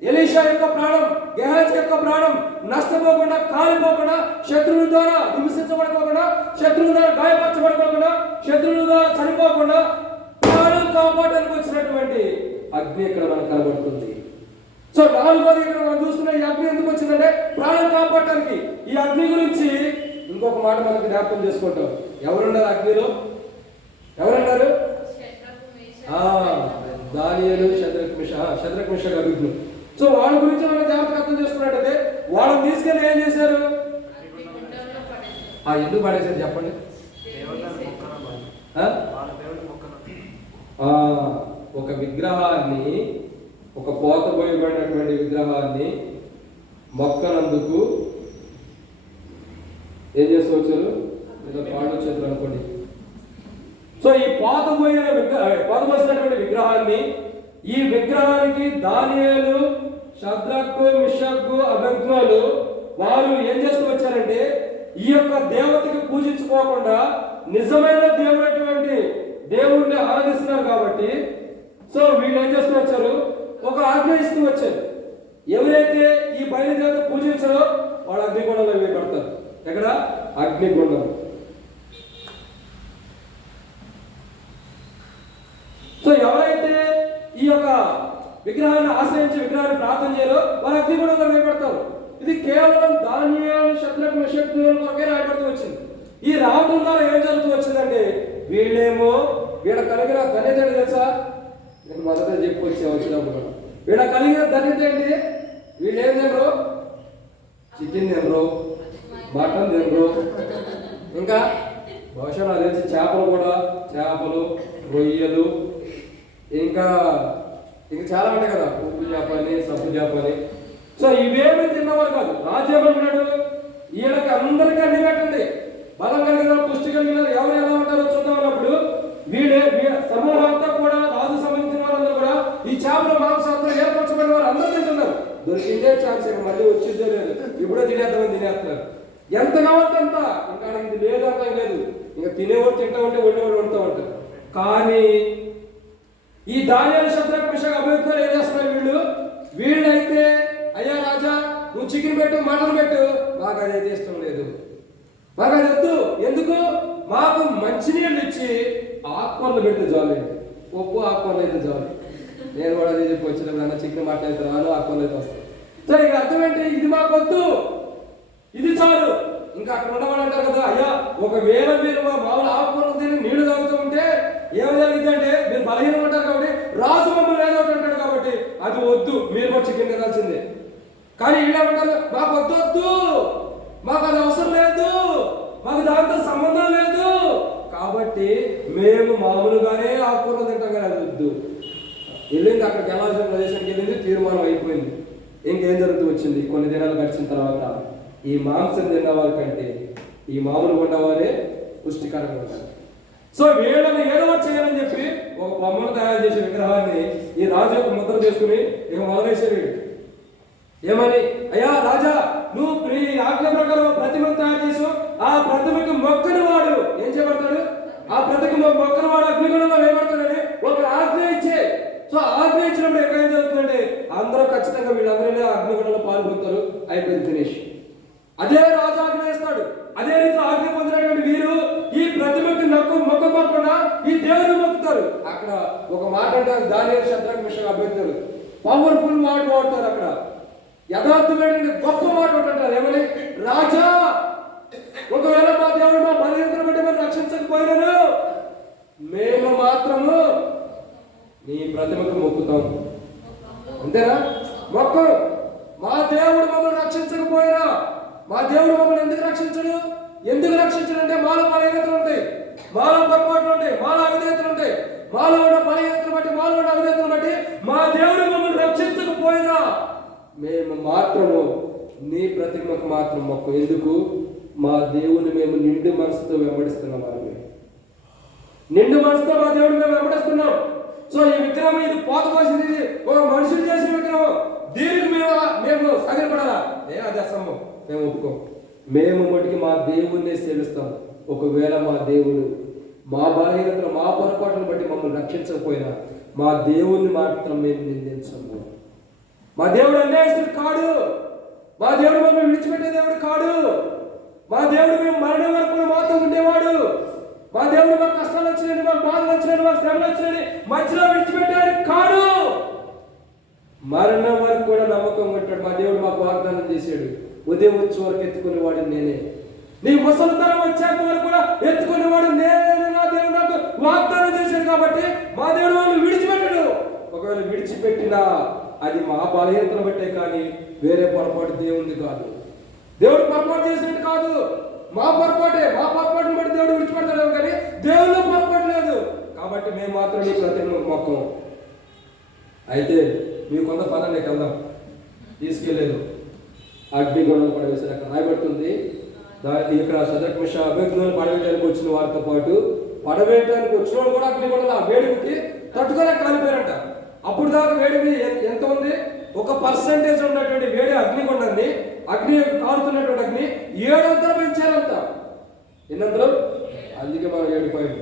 ఎలీషా యొక్క ప్రాణం, గెహాజీ యొక్క ప్రాణం నష్టపోకుండా, కాలిపోకుండా, శత్రువుల ద్వారా హింసించబడుకోకుండా, శత్రువుల ద్వారా గాయపరచబడుకోకుండా, శత్రువుల ద్వారా చనిపోకుండా ప్రాణం కాపాడడానికి వచ్చినటువంటి అగ్ని ఇక్కడ మనకు కనబడుతుంది. సో 4వది ఇక్కడ మనం చూస్తున్న ఈ అగ్ని ఎందుకు వచ్చిందంటే ప్రాణం కాపాడటానికి. ఈ అగ్ని గురించి ఇంకొక మాట మనకు జ్ఞాపకం చేసుకుంటాం. ఎవరున్నారు అగ్నిలో? ఎవరున్నారు? దానియేలు, షద్రక్ మిషక్ అబేద్నెగో. సో వాళ్ళ గురించి మనం జాగ్రత్తగా అర్థం చేసుకున్నట్టయితే వాళ్ళని తీసుకెళ్ళి ఏం చేశారు? ఎందుకు పడేసారు చెప్పండి? ఒక విగ్రహాన్ని, ఒక పోతపోయబడినటువంటి విగ్రహాన్ని మొక్కనందుకు ఏం చేస్తూ వచ్చారు? ఏదో కాళ్ళు చేతులు అనుకోండి. సో ఈ పోతపోసినటువంటి విగ్రహాన్ని, ఈ విగ్రహానికి దానియేలు, షద్రక్, మిషక్, అబేద్నెగోలు వారు ఏం చేస్తూ వచ్చారంటే ఈ యొక్క దేవతకి పూజించుకోకుండా నిజమైన దేవుడైనటువంటి దేవుడిని ఆరాధిస్తున్నారు కాబట్టి, సో వీళ్ళు ఏం చేస్తూ వచ్చారు? ఒక ఆజ్ఞ ఇస్తూ వచ్చారు. ఎవరైతే ఈ బయలుదేవత పూజించారో వాళ్ళు అగ్నిగుండంలో వేయబడతారు. ఎక్కడ? అగ్నిగుండం. సో ఎవరైతే ఈ యొక్క విగ్రహాన్ని ఆశ్రయించి విగ్రహాన్ని ప్రార్థన చేయరో వారు అగ్నిగుండంలో వేయబడతారు. ఇది కేవలం దానియేలు, షద్రక్, మిషక్ కొరకే రాయబడుతూ వచ్చింది. ఈ రావడం ద్వారా ఏం జరుగుతూ వచ్చిందంటే వీళ్ళేమో వీళ్ళ కలిగిన ధన్యత తెలుసా? నేను మొదట చెప్పి వచ్చినప్పుడు వీళ్ళ కలిగిన ధన్యత ఏంటి? వీళ్ళు ఏం తినరు? చికెన్ తినరు, మటన్ తినరు. ఇంకా బహుశా నాకు తెలిసి చేపలు కూడా, చేపలు, రొయ్యలు, ఇంకా చాలా ఉంటాయి కదా, ఉప్పు చేప అని, సబ్బు చేప అని. సో ఇవేమీ తిన్నవారు కాదు. రాజు ఏమంటున్నాడు, వీళ్ళకి అందరికీ అన్ని పెట్టండి, బలం కలిగిన పుష్టి కలిగిన ఎవరు ఎలా ఉంటారో చూద్దాం అన్నప్పుడు సమూహం అంతా కూడా, రాజు సంబంధించిన వారందరూ కూడా ఈ చేపల మాంసాంతో ఏర్పరచబడిన వారు అందరూ తింటున్నారు. దొరికిందే ఛాన్స్, ఇక మళ్ళీ వచ్చిందే లేదు, ఇప్పుడే తినేద్దామని తినేస్తున్నారు. ఎంత కావాలంటే అంత, ఇంకా ఇది లేదు అంతా లేదు, ఇంకా తినేవాడు తింటా ఉంటే వండేవాడు వండుతూ ఉంటారు. కానీ ఈ దానియేలు, షద్రక్, మేషక్, అబేద్నెగో ఏం చేస్తున్నారు, వీళ్ళైతే అయ్యా రాజా నువ్వు చికెన్ పెట్టు, మటన్ పెట్టు, మాకు అదైతే ఇష్టం లేదు, మాకు అది వద్దు. ఎందుకు? మాకు మంచినీళ్ళు ఇచ్చి ఆకుకూరలు పెడితే చాలు, ఉప్పు ఆకుకూరలు అయితే చాలు. నేను కూడా అదే చెప్పి వచ్చినప్పుడు చికెన్ మటన్ అయితే రాను, ఆకుకూరలు అయితే వస్తాయి. సరే, ఇక అర్థం ఏంటి, ఇది మాకు వద్దు, ఇది చాలు. ఇంకా అక్కడ ఉన్నవాడు అంటారు కదా, అయ్యా ఒకవేళ మీరు మామూలు ఆకుకూరలు తిని నీళ్లు తాగుతూ ఉంటే ఏమి జరిగిందంటే మీరు బలహీనం ఉంటారు కాబట్టి రాజు మమ్మల్ని ఏదో అంటాడు కాబట్టి అది వద్దు, మీరు కూడా చికెన్ తినాల్సిందే. కానీ వీళ్ళేమంటారు, మాకు వద్దు, మాకు అది అవసరం లేదు, మాకు దాంతో సంబంధం లేదు, కాబట్టి మేము మామూలుగానే ఆకుకూరలు తింటాం కానీ అది వద్దు. వెళ్ళింది అక్కడికి వెళ్ళాల్సిన ప్రదేశానికి వెళ్ళింది, తీర్మానం అయిపోయింది. ఇంకేం జరుగుతూ వచ్చింది, కొన్ని దినాలు గడిచిన తర్వాత ఈ మాంసం తిన్నవారి కంటే ఈ మామూలు ఉన్నవారే పుష్టికరంగా ఉంటారు. సో వీళ్ళని ఏదో చేయాలని చెప్పి ఒక బొమ్మను తయారు చేసే విగ్రహాన్ని ఈ రాజు యొక్క ముద్ర చేసుకుని ఇక మొదలేసారు. ఏమని, అయ్యా రాజా నువ్వు ఈ ఆజ్ఞ ప్రకారం ప్రతిమను తయారు చేసు, ఆ ప్రతిమకి మొక్కని వాడు ఏం చేయబడతాడు, ఆ ప్రతిమ మొక్కని వాడు అగ్నిగుణంలో వేయబడతాడని ఒక ఆజ్ఞ ఇచ్చే. సో ఆజ్ఞ ఇచ్చినప్పుడు ఎక్కడ ఏం జరుగుతుందంటే అందరూ ఖచ్చితంగా వీళ్ళందరూ అగ్నిగుణంలో పాల్గొంటారు. అయిపోయింది, ఫినిష్. అదే రాజు ఆజ్ఞ చేస్తాడు. అదే రీతిలో ఆజ్ఞ పొందినటువంటి వీరు ఈ ప్రతిమకి మొక్కకుండా ఈ దేవుని మొక్కుతారు. అక్కడ ఒక మాట అంటారు, దానియేలు, షద్రక్, మేషక్, అబేద్నెగో పవర్ఫుల్ మాట వాడతారు. అక్కడ యథార్థమైన గొప్ప మాట అంటారు. ఏమని, రాజా ఒకవేళ మా దేవుడు మా బలహీనతను బట్టి మనం రక్షించకపోయినారు, మేము మాత్రము నీ ప్రతిమకు మొక్కుతాం. అంతేనా? మొక్కు. మా దేవుడు మమ్మల్ని రక్షించకపోయినా, మా దేవుడు మమ్మల్ని ఎందుకు రక్షించడు? ఎందుకు రక్షించడు అంటే మాలో బలహీనతలు ఉంటాయి, మాలో పొరపాట్లు ఉంటాయి, మాలో అవిధేయతలు ఉంటాయి. మాలో ఉన్న బలహీనతలు బట్టి, మాలో ఉన్న అవిధేయతలు బట్టి మా దేవుడు మమ్మల్ని రక్షించకపోయినా మేము మాత్రము నీ ప్రతిమకు మాత్రం మొక్కు. ఎందుకు? మా దేవుని మేము నిండు మనసుతో వెంబడిస్తున్నాం. వారిని నిండు మనసుతో మా దేవుడు మేము వెంబడిస్తున్నాం. సో ఈ విగ్రహం ఇది పోత పోసింది, ఒక మనుషులు చేసిన విగ్రహం, దీనికి మేము సాగిపడాలా? అది అసమ్మం, మేము ఒప్పుకోం. మేము మటుకి మా దేవుణ్ణి సేవిస్తాం. ఒకవేళ మా దేవుడు మా బలహీనతలు, మా పొరపాటును బట్టి మమ్మల్ని రక్షించకపోయినా మా దేవుణ్ణి మాత్రం మేము నిందించము. మా దేవుడు అన్యాయస్తుడు కాడు, మా దేవుడు మమ్మల్ని విడిచిపెట్టే దేవుడు కాడు, మా దేవుడు మేము మరణం వరకు మాతో ఉండేవాడు, మా దేవుడు మాకు కష్టాలు వచ్చినాయి, మాకు బాధలు వచ్చినాయి, మాకు శ్రమలు వచ్చినాయి మధ్యలో విడిచిపెట్టాడు కాడు. మరణం వరకు కూడా నమ్మకం ఉంటాడు. మా దేవుడు మాకు వాగ్దానం చేశాడు, ఉదయం వచ్చే వరకు ఎత్తుకునేవాడు నేనే, నీ ముసలితనం వచ్చేంత వరకు కూడా ఎత్తుకునేవాడు నేనే. నా దేవుడు నాకు వాగ్దానం చేశాడు కాబట్టి మా దేవుడు వాళ్ళు విడిచిపెట్టాడు. ఒకవేళ విడిచిపెట్టినా అది మా బలహీనతను బట్టే కానీ వేరే పొరపాటు దేవుడిది కాదు. దేవుడు పొరపాటు చేసినట్టు కాదు, మా పొరపాటే. మా పొరపాటును బట్టి దేవుడు విడిచిపెడతాడు కానీ దేవుడిలో పొరపాటు లేదు. కాబట్టి మేము మాత్రం నీ ప్రతిమకు మొక్కం. అయితే మీకు కొంత పదానికి వెళ్దాం, తీసుకెళ్ళలేదు అగ్నిగుణంలో పడవేశారు. అక్కడ రాయబడుతుంది, దానికి ఇక్కడ షద్రక్, మేషక్, అబేద్నెగోను పడవేయడానికి వచ్చిన వారితో పాటు పడవేయడానికి వచ్చిన వాళ్ళు కూడా అగ్నిగుణంలో ఆ వేడికి తట్టుకోలేక కాలిపోయారంట. అప్పుడు దాకా వేడి ఎంత ఉంది, 1% ఉన్నటువంటి వేడి అగ్నిగుండాన్ని, అగ్ని కాలుతున్నటువంటి అగ్ని 7 అంతలు పెంచారంట. ఎన్నంతలు? అందుకే మనం 7 పాయింట్.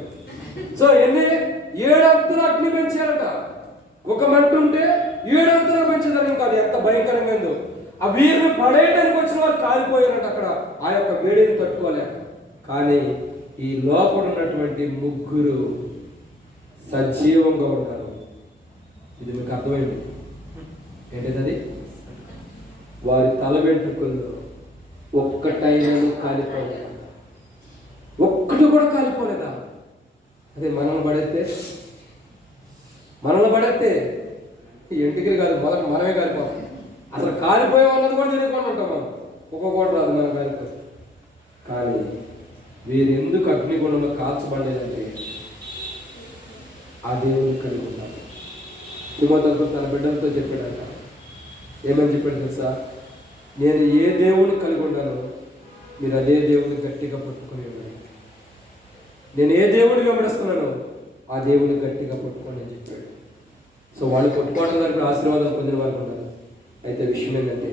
సో 7 అంతలు అగ్ని పెంచారంట. ఒక మంట ఉంటే 7 అంతలు పెంచారు. ఇంకా అది ఎంత భయంకరంగా ఉందో. ఆ వీరిని పడేయడానికి వచ్చిన వారు కాలిపోయారంట అక్కడ, ఆ యొక్క వేడిని తట్టుకోలేక. కానీ ఈ లోపల ఉన్నటువంటి ముగ్గురు సజీవంగా ఉన్నారు. ఇది మీకు అర్థమైంది ఏంటిది? వారి తల వెంట్రుకల్లో ఒక్కటైనను కాలిపోలేదా? ఒక్కటి కూడా కాలిపోలేదా? అదే మనల్ని పడితే ఎంటికలు కాదు, మొదట మనమే కాలిపోతాం. అసలు కాలిపోయే వాళ్ళని కూడా తెలియకుండా ఉంటాం మనం. ఒక్కొక్కటి రాదు మనం కాలిపోయి. కానీ వీరు ఎందుకు అగ్నిగుణంలో కాల్చబడలేదంటే ఆ దేవుని కలిగి ఉన్నారు. తిమోతితో తన బిడ్డలతో చెప్పాడంట. ఏమని చెప్పాడు తెలుసా? నేను ఏ దేవుని కలిగి ఉన్నానో మీరు అదే దేవుని గట్టిగా పట్టుకుని ఉండండి. నేను ఏ దేవుడిని వెంబడిస్తున్నానో ఆ దేవుని గట్టిగా పట్టుకోండి అని చెప్పాడు. సో వాళ్ళు పట్టుకోవడం వరకు ఆశీర్వాదం పొందిన వారు ఉన్నారు. అయితే విషయం ఏంటంటే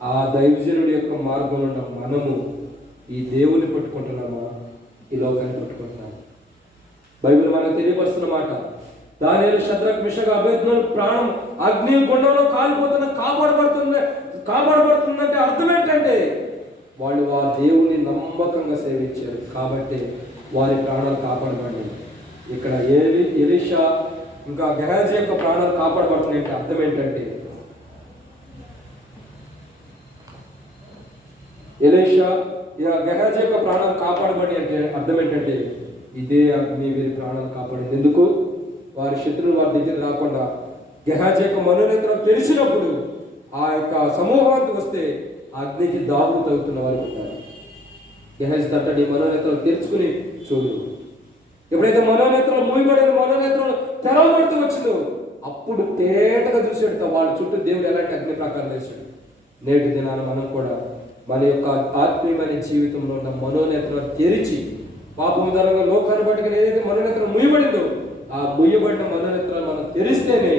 ఆ దైవజనుడి యొక్క మార్గంలో ఉన్న మనము ఈ దేవుని పట్టుకుంటున్నామా, ఈ లోకాన్ని పట్టుకుంటున్నామా? బైబిల్ మనకు తెలియపరుస్తున్న మాట, దానియేలు, షద్రక్, మిషక్, అబేద్నెగో ప్రాణం అగ్ని గుండంలో కాపాడబడుతుందంటే అర్థం ఏంటంటే వాళ్ళు ఆ దేవుని నమ్మకంగా సేవించారు కాబట్టి వారి ప్రాణాలు కాపాడబడింది. ఇక్కడ ఎలీషా ఇంకా గెహాజీ యొక్క ప్రాణాలు కాపాడబడుతున్నాయంటే అర్థం ఏంటంటే ఎలీషా గెహాజీ యొక్క ప్రాణాలు కాపాడబడి అంటే అర్థం ఏంటంటే ఇదే అగ్ని వీరి ప్రాణాలు కాపాడింది. ఎందుకు? వారి శత్రువులు వారి దగ్గర రాకుండా గెహాజీ యొక్క మనోనేత్రం తెలిసినప్పుడు ఆ యొక్క సమూహానికి వస్తే అగ్నికి దాగులు తగ్గుతున్న వారు ఉంటారు. గెహాజీ తట్టడి మనోనేత్రాలు తెరుచుకుని చూడు. ఎప్పుడైతే మనోనేత్రాలు మూయబడిన మనోనేత్రాలు తెరవబడుతూ వచ్చిందో అప్పుడు తేటగా చూసాడు వాళ్ళ చుట్టూ దేవుడు ఎలాంటి అగ్ని ప్రకారం వేశాడు. నేటి దినాన మనం కూడా మన యొక్క ఆత్మీయమైన జీవితంలో ఉన్న మనోనేత్రాలు తెరిచి పాపం ధరంగా లోకాన్ని బట్టి ఏదైతే మనోనేత్రం ముయ్యబడిందో ఆ ముయ్యబడిన మనోనేత్రాలు మనం తెరిస్తేనే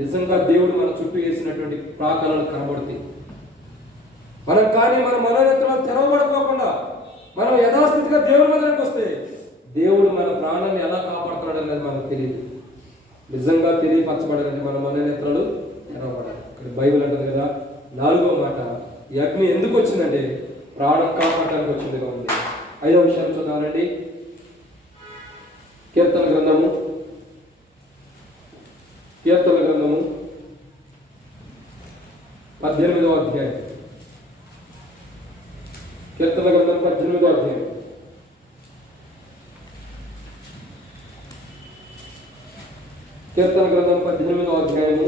నిజంగా దేవుడు మన చుట్టూ వేసినటువంటి ప్రాకారాలు కనబడుతాయి. మనం కానీ మన మనోనేత్రాలు తెరవబడుకోకుండా మనం యథాస్థితిగా దేవుడి దగ్గరికి వస్తే దేవుడు మన ప్రాణాన్ని ఎలా కాపాడుతున్నాడు అనేది మనకు తెలియదు. నిజంగా తెలియపరచబడాలంటే మన మనోనేత్రాలు తెరవబడాలి. ఇక్కడ బైబిల్ అంటుంది కదా, 4వ మాట, ఈ అగ్ని ఎందుకు వచ్చిందంటే ప్రాణం కాపాడడానికి వచ్చిందిగా ఉంది. 5వ విషయం చూద్దామండి. కీర్తన గ్రంథము 18వ అధ్యాయం. కీర్తన గ్రంథం 18వ అధ్యాయం. కీర్తన గ్రంథం 18వ అధ్యాయము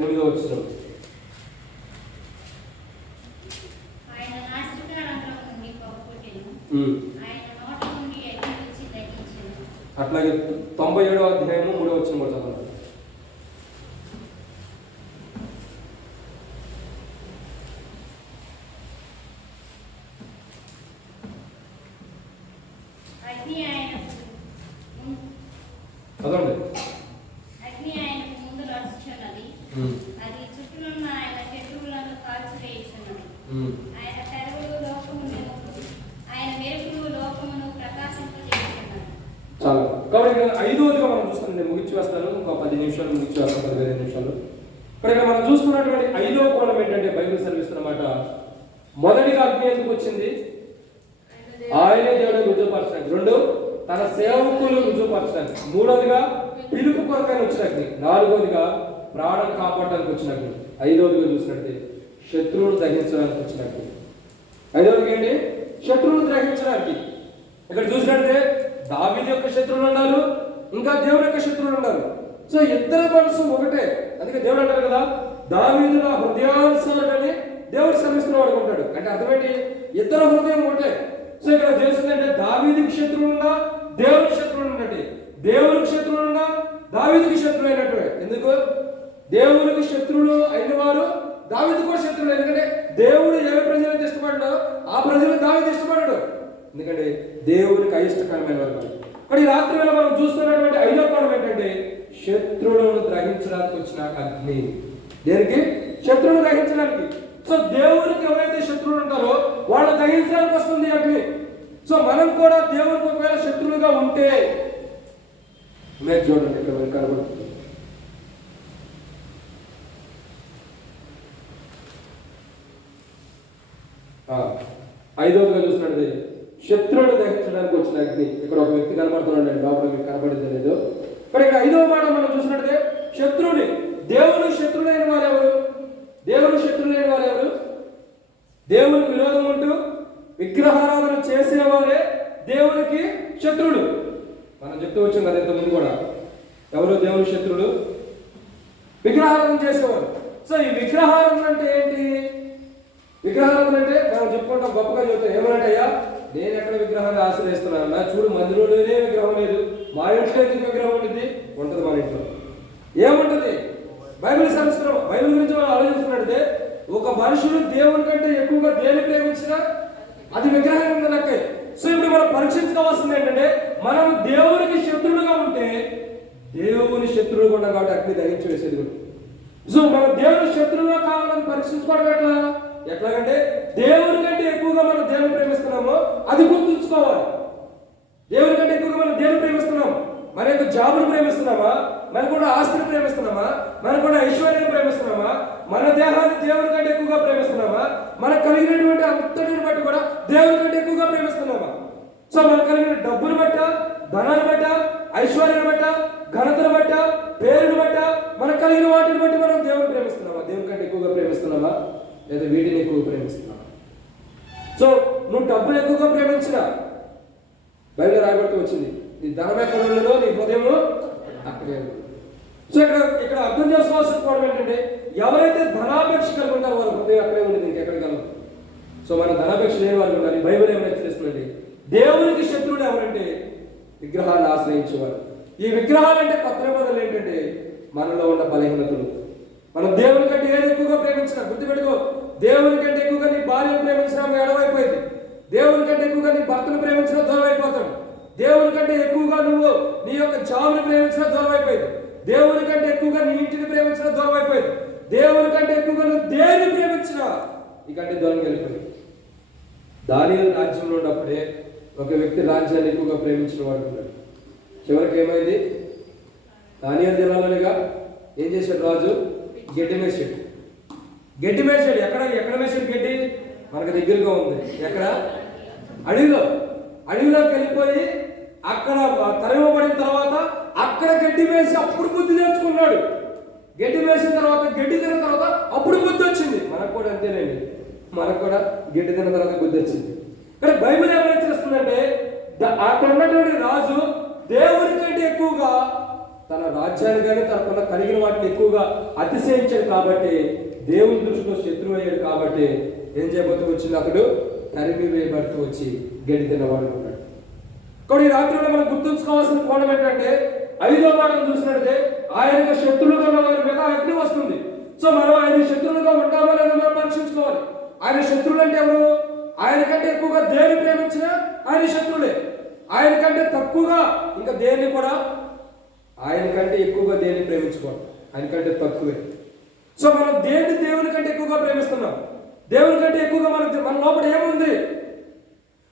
8వ వచనం. ఆయన నాసికారంధ్రం నుండి పొగ ఆయన నోట నుండి అగ్ని వచ్చి దహించెను. అట్లాగే 97వ అధ్యాయము 3వ వచనం కూడా చదవండి. అగ్ని ఆయనకు ముందు నడుచుచున్నది. అది చుట్టూనున్న ఆయన శత్రువులను కాల్చివేయుచున్నది. ఆయన తెరవులు లోకమును, ఆయన మెరుపులు లోకమును ప్రకాశింపజేయుచున్నది. చాలా. కాబట్టి ఇక్కడ 5వదిగా మనం చూస్తాం. నేను ముగించి వేస్తాను, ఒక 10 నిమిషాలు ముగించి వేస్తాను, 15 నిమిషాలు. ఇక్కడ మనం చూస్తున్నటువంటి 5వ కోణం ఏంటంటే బైబిల్ సెలవిస్తున్నమాట, మొదటిగా అగ్ని ఎందుకు వచ్చింది? ఆయనే దేవుడు రుజువుపరచడానికి. 2 తన సేవకులు రుజువుపరచడానికి. 3వదిగా పిలుపు కొరకైన వచ్చిన అగ్ని. 4వదిగా ప్రాణం కాపాడడానికి వచ్చిన అగ్ని. 5వదిగా చూసినట్టే శత్రువును దహించడానికి వచ్చిన అగ్ని. 5వదిగా ఏంటి? శత్రువును గ్రహించడానికి. ఇక్కడ చూసినట్టే దావీదు యొక్క శత్రువులు ఉన్నారు, ఇంకా దేవుని యొక్క శత్రువులు ఉన్నారు. సో ఇద్దరు మనసు ఒకటే. అందుకే దేవుడు అంటారు కదా, దావీదు నా హృదయానుసారుడని దేవుడు శ్రమిస్తున్నవాడు ఉంటాడు. అంటే అర్థమేంటి? ఇద్దరు హృదయం ఒకటే. సో ఇక్కడ చేస్తుందంటే దావీదుకి శత్రువులున్నా దేవునికి శత్రువులు ఉన్నట్టు, దేవునికి శత్రువులున్నా దావీదుకి శత్రువు అయినట్టు. ఎందుకు? దేవునికి శత్రువులు అయిన వారు దావీదు కూడా శత్రువులు. ఎందుకంటే దేవుడు ఏ ప్రజలను ఇష్టపడ్డాడో ఆ ప్రజలు దావీదు ఇష్టపడ్డాడు. ఎందుకంటే దేవునికి అయిష్టకరమైన వారు. కానీ ఈ రాత్రి వేళ మనం చూస్తున్నటువంటి 5వ కోణం ఏంటంటే శత్రువులను గ్రహించడానికి వచ్చిన అగ్ని. దేనికి? శత్రువును గ్రహించడానికి. సో దేవునికి ఎవరైతే శత్రువులు ఉంటారో వాళ్ళు గ్రహించడానికి వస్తుంది అగ్ని. సో మనం కూడా దేవునికి ఒకవేళ శత్రువులుగా ఉంటే మీరు చూడండి ఇక్కడ మనకు కనబడుతుంది. ఐదవదిగా చూసినట్టు శత్రువును దహించడానికి వచ్చిన అగ్ని. ఇక్కడ ఒక వ్యక్తి కనబడుతున్నాడు, లోపల మీకు కనబడింది లేదు. కానీ ఇక్కడ 5వ మాట మనం చూసినట్టే శత్రువుని, దేవుని శత్రువులైన వారు ఎవరు? దేవుని శత్రువులైన వారు ఎవరు? దేవునికి విరోధం ఉంటూ విగ్రహారాధన చేసేవారే దేవునికి శత్రువులు. మనం చెప్తూ వచ్చాం కదా ఇంతకుముందు కూడా. ఎవరు దేవుని శత్రువులు? విగ్రహారాధన చేసేవారు. సో ఈ విగ్రహారాధన అంటే ఏంటి? విగ్రహారాధన అంటే మనం చెప్పుకుంటాం, గొప్పగా చెబుతాం. ఏమనంటే అయ్యా నేను ఎక్కడ విగ్రహాన్ని ఆశ్రయిస్తున్నాను? చూడు, మందిరంలోనే విగ్రహం లేదు, మా ఇంట్లో ఎందుకు విగ్రహం ఉంటుంది? ఉంటుంది మన ఇంట్లో. ఏముంటుంది? బైబిల్ సంవత్సరం బైబిల్ గురించి మనం ఆలోచిస్తున్నట్టే ఒక మనుషుడు దేవుని కంటే ఎక్కువగా దేని ప్రేమించినా అది విగ్రహం ఉంది లెక్కే. సో ఇప్పుడు మనం పరీక్షించుకోవాల్సింది ఏంటంటే, మనం దేవునికి శత్రువులుగా ఉంటే దేవుని శత్రువులుగా ఉన్నాం కాబట్టి అగ్ని దహించి వేసేది కూడా. సో మనం దేవుని శత్రువుగా కావాలని పరీక్షించుకోవడం ఎట్లాగంటే దేవుని కంటే ఎక్కువగా మనం దేవుని ప్రేమిస్తున్నామో అది గుర్తుంచుకోవాలి. దేవుని కంటే ఎక్కువగా మనం దేవుని ప్రేమిస్తున్నాం. మన యొక్క జాబును ప్రేమిస్తున్నామా? మన కూడా ఆస్తిని ప్రేమిస్తున్నామా? మన కూడా ఐశ్వర్యాన్ని ప్రేమిస్తున్నామా? మన దేహాన్ని దేవుని కంటే ఎక్కువగా ప్రేమిస్తున్నామా? మనకు కలిగినటువంటి అంతటిని బట్టి కూడా దేవుని కంటే ఎక్కువగా ప్రేమిస్తున్నామా? సో మనకు కలిగిన డబ్బును బట్ట, ధనాన్ని బట్ట, ఐశ్వర్యాన్ని బట్ట, ఘనతను బట్ట, పేరును బట్ట, మనకు కలిగిన వాటిని బట్టి మనం దేవుని ప్రేమిస్తున్నామా? దేవుని కంటే ఎక్కువగా ప్రేమిస్తున్నామా లేదా వీటిని ఎక్కువ ప్రేమిస్తున్నామా? సో నువ్వు డబ్బులు ఎక్కువగా ప్రేమించినా బయట రాయబడుతూ వచ్చింది, నీ ధనం ఎక్కడ ఉన్నదో నీ హృదయంలో అక్కడే ఉంది. సో ఇక్కడ అర్థం చేసుకోవాల్సిన కోణం ఏంటంటే, ఎవరైతే ధనాపేక్ష కలిగి ఉంటారో వాళ్ళ హృదయం అక్కడే ఉంది, ఇంకెక్కడికి వెళ్ళదు. సో మన ధనాపేక్ష లేని వాళ్ళు ఉండాలి. బైబిల్ ఏమైనా హెచ్చరిస్తుందండి, దేవునికి శత్రువులు ఎవరంటే విగ్రహాలు ఆశ్రయించేవారు. ఈ విగ్రహాలు అంటే కొత్త నిబంధనలు ఏంటంటే మనలో ఉన్న బలహీనతలు. మనం దేవుని కంటే ఏది ఎక్కువగా ప్రేమించినా, గుర్తుపెట్టుకో, దేవుని కంటే ఎక్కువగా నీ భార్యను ప్రేమించినా ఎడవైపోయింది. దేవుని కంటే ఎక్కువగా నీ భర్తను ప్రేమించినా దూరం అయిపోతాడు. దేవుని కంటే ఎక్కువగా నువ్వు నీ యొక్క జాబుని ప్రేమించినా దూరం అయిపోయింది. దేవుని కంటే ఎక్కువగా నీ ఇంటిని ప్రేమించినా దూరం అయిపోయింది. దేవుని కంటే ఎక్కువగా నువ్వు దేన్ని ప్రేమించినా నీకంటే దూరంగా వెళ్ళిపోయింది. దానియేలు రాజ్యంలో ఉన్నప్పుడే ఒక వ్యక్తి రాజ్యాన్ని ఎక్కువగా ప్రేమించిన వాడు ఉన్నాడు. చివరికి ఏమైంది? దానియేలు దినాలుగా ఏం చేశాడు రాజు? గడ్డి మేసాడు. గడ్డి మేసాడు. ఎక్కడ మేసాడు గడ్డి? మనకు దగ్గరగా ఉంది. ఎక్కడ? అడవిలోకి వెళ్ళిపోయి అక్కడ తరిమబడిన తర్వాత అక్కడ గడ్డి వేసి అప్పుడు బుద్ధి నేర్చుకున్నాడు. గడ్డి వేసిన తర్వాత, గడ్డి తిన్న తర్వాత అప్పుడు బుద్ధి వచ్చింది. మనకు కూడా అంతేనండి, మనకు కూడా గడ్డి తిన్న తర్వాత బుద్ధి వచ్చింది. కానీ బైబిల్ ఏమైనా చేస్తుందంటే, అక్కడ ఉన్నటువంటి రాజు దేవుని కంటే ఎక్కువగా తన రాజ్యాన్ని కానీ తనకున్న కలిగిన వాటిని ఎక్కువగా అతిశయించాడు కాబట్టి దేవుని దృష్టిలో శత్రువు అయ్యాడు. కాబట్టి ఏం చేయబోతూ వచ్చింది? అతడు తరిమి వేయబడుతూ వచ్చి గడ్డి తిన్నవాడు ఉన్నాడు. కాబట్టి ఈ రాత్రిలో మనం గుర్తుంచుకోవాల్సిన కోణం ఏంటంటే, 5వ మాటను చూసినట్టే ఆయనకు శత్రువులుగా ఉన్న వారి మీద అగ్ని వస్తుంది. సో మనం ఆయన శత్రువులుగా ఉంటామో లేదో మనం పరీక్షించుకోవాలి. ఆయన శత్రువులు అంటే ఎవరు? ఆయన కంటే ఎక్కువగా దేన్ని ప్రేమించినా ఆయన శత్రువులే. ఆయన కంటే తక్కువగా ఇంకా దేన్ని కూడా, ఆయన కంటే ఎక్కువగా దేన్ని ప్రేమించుకోవాలి, ఆయన కంటే తక్కువే. సో మనం దేన్ని దేవుని కంటే ఎక్కువగా ప్రేమిస్తున్నాం? దేవుని కంటే ఎక్కువగా మన లోపల ఏముంది?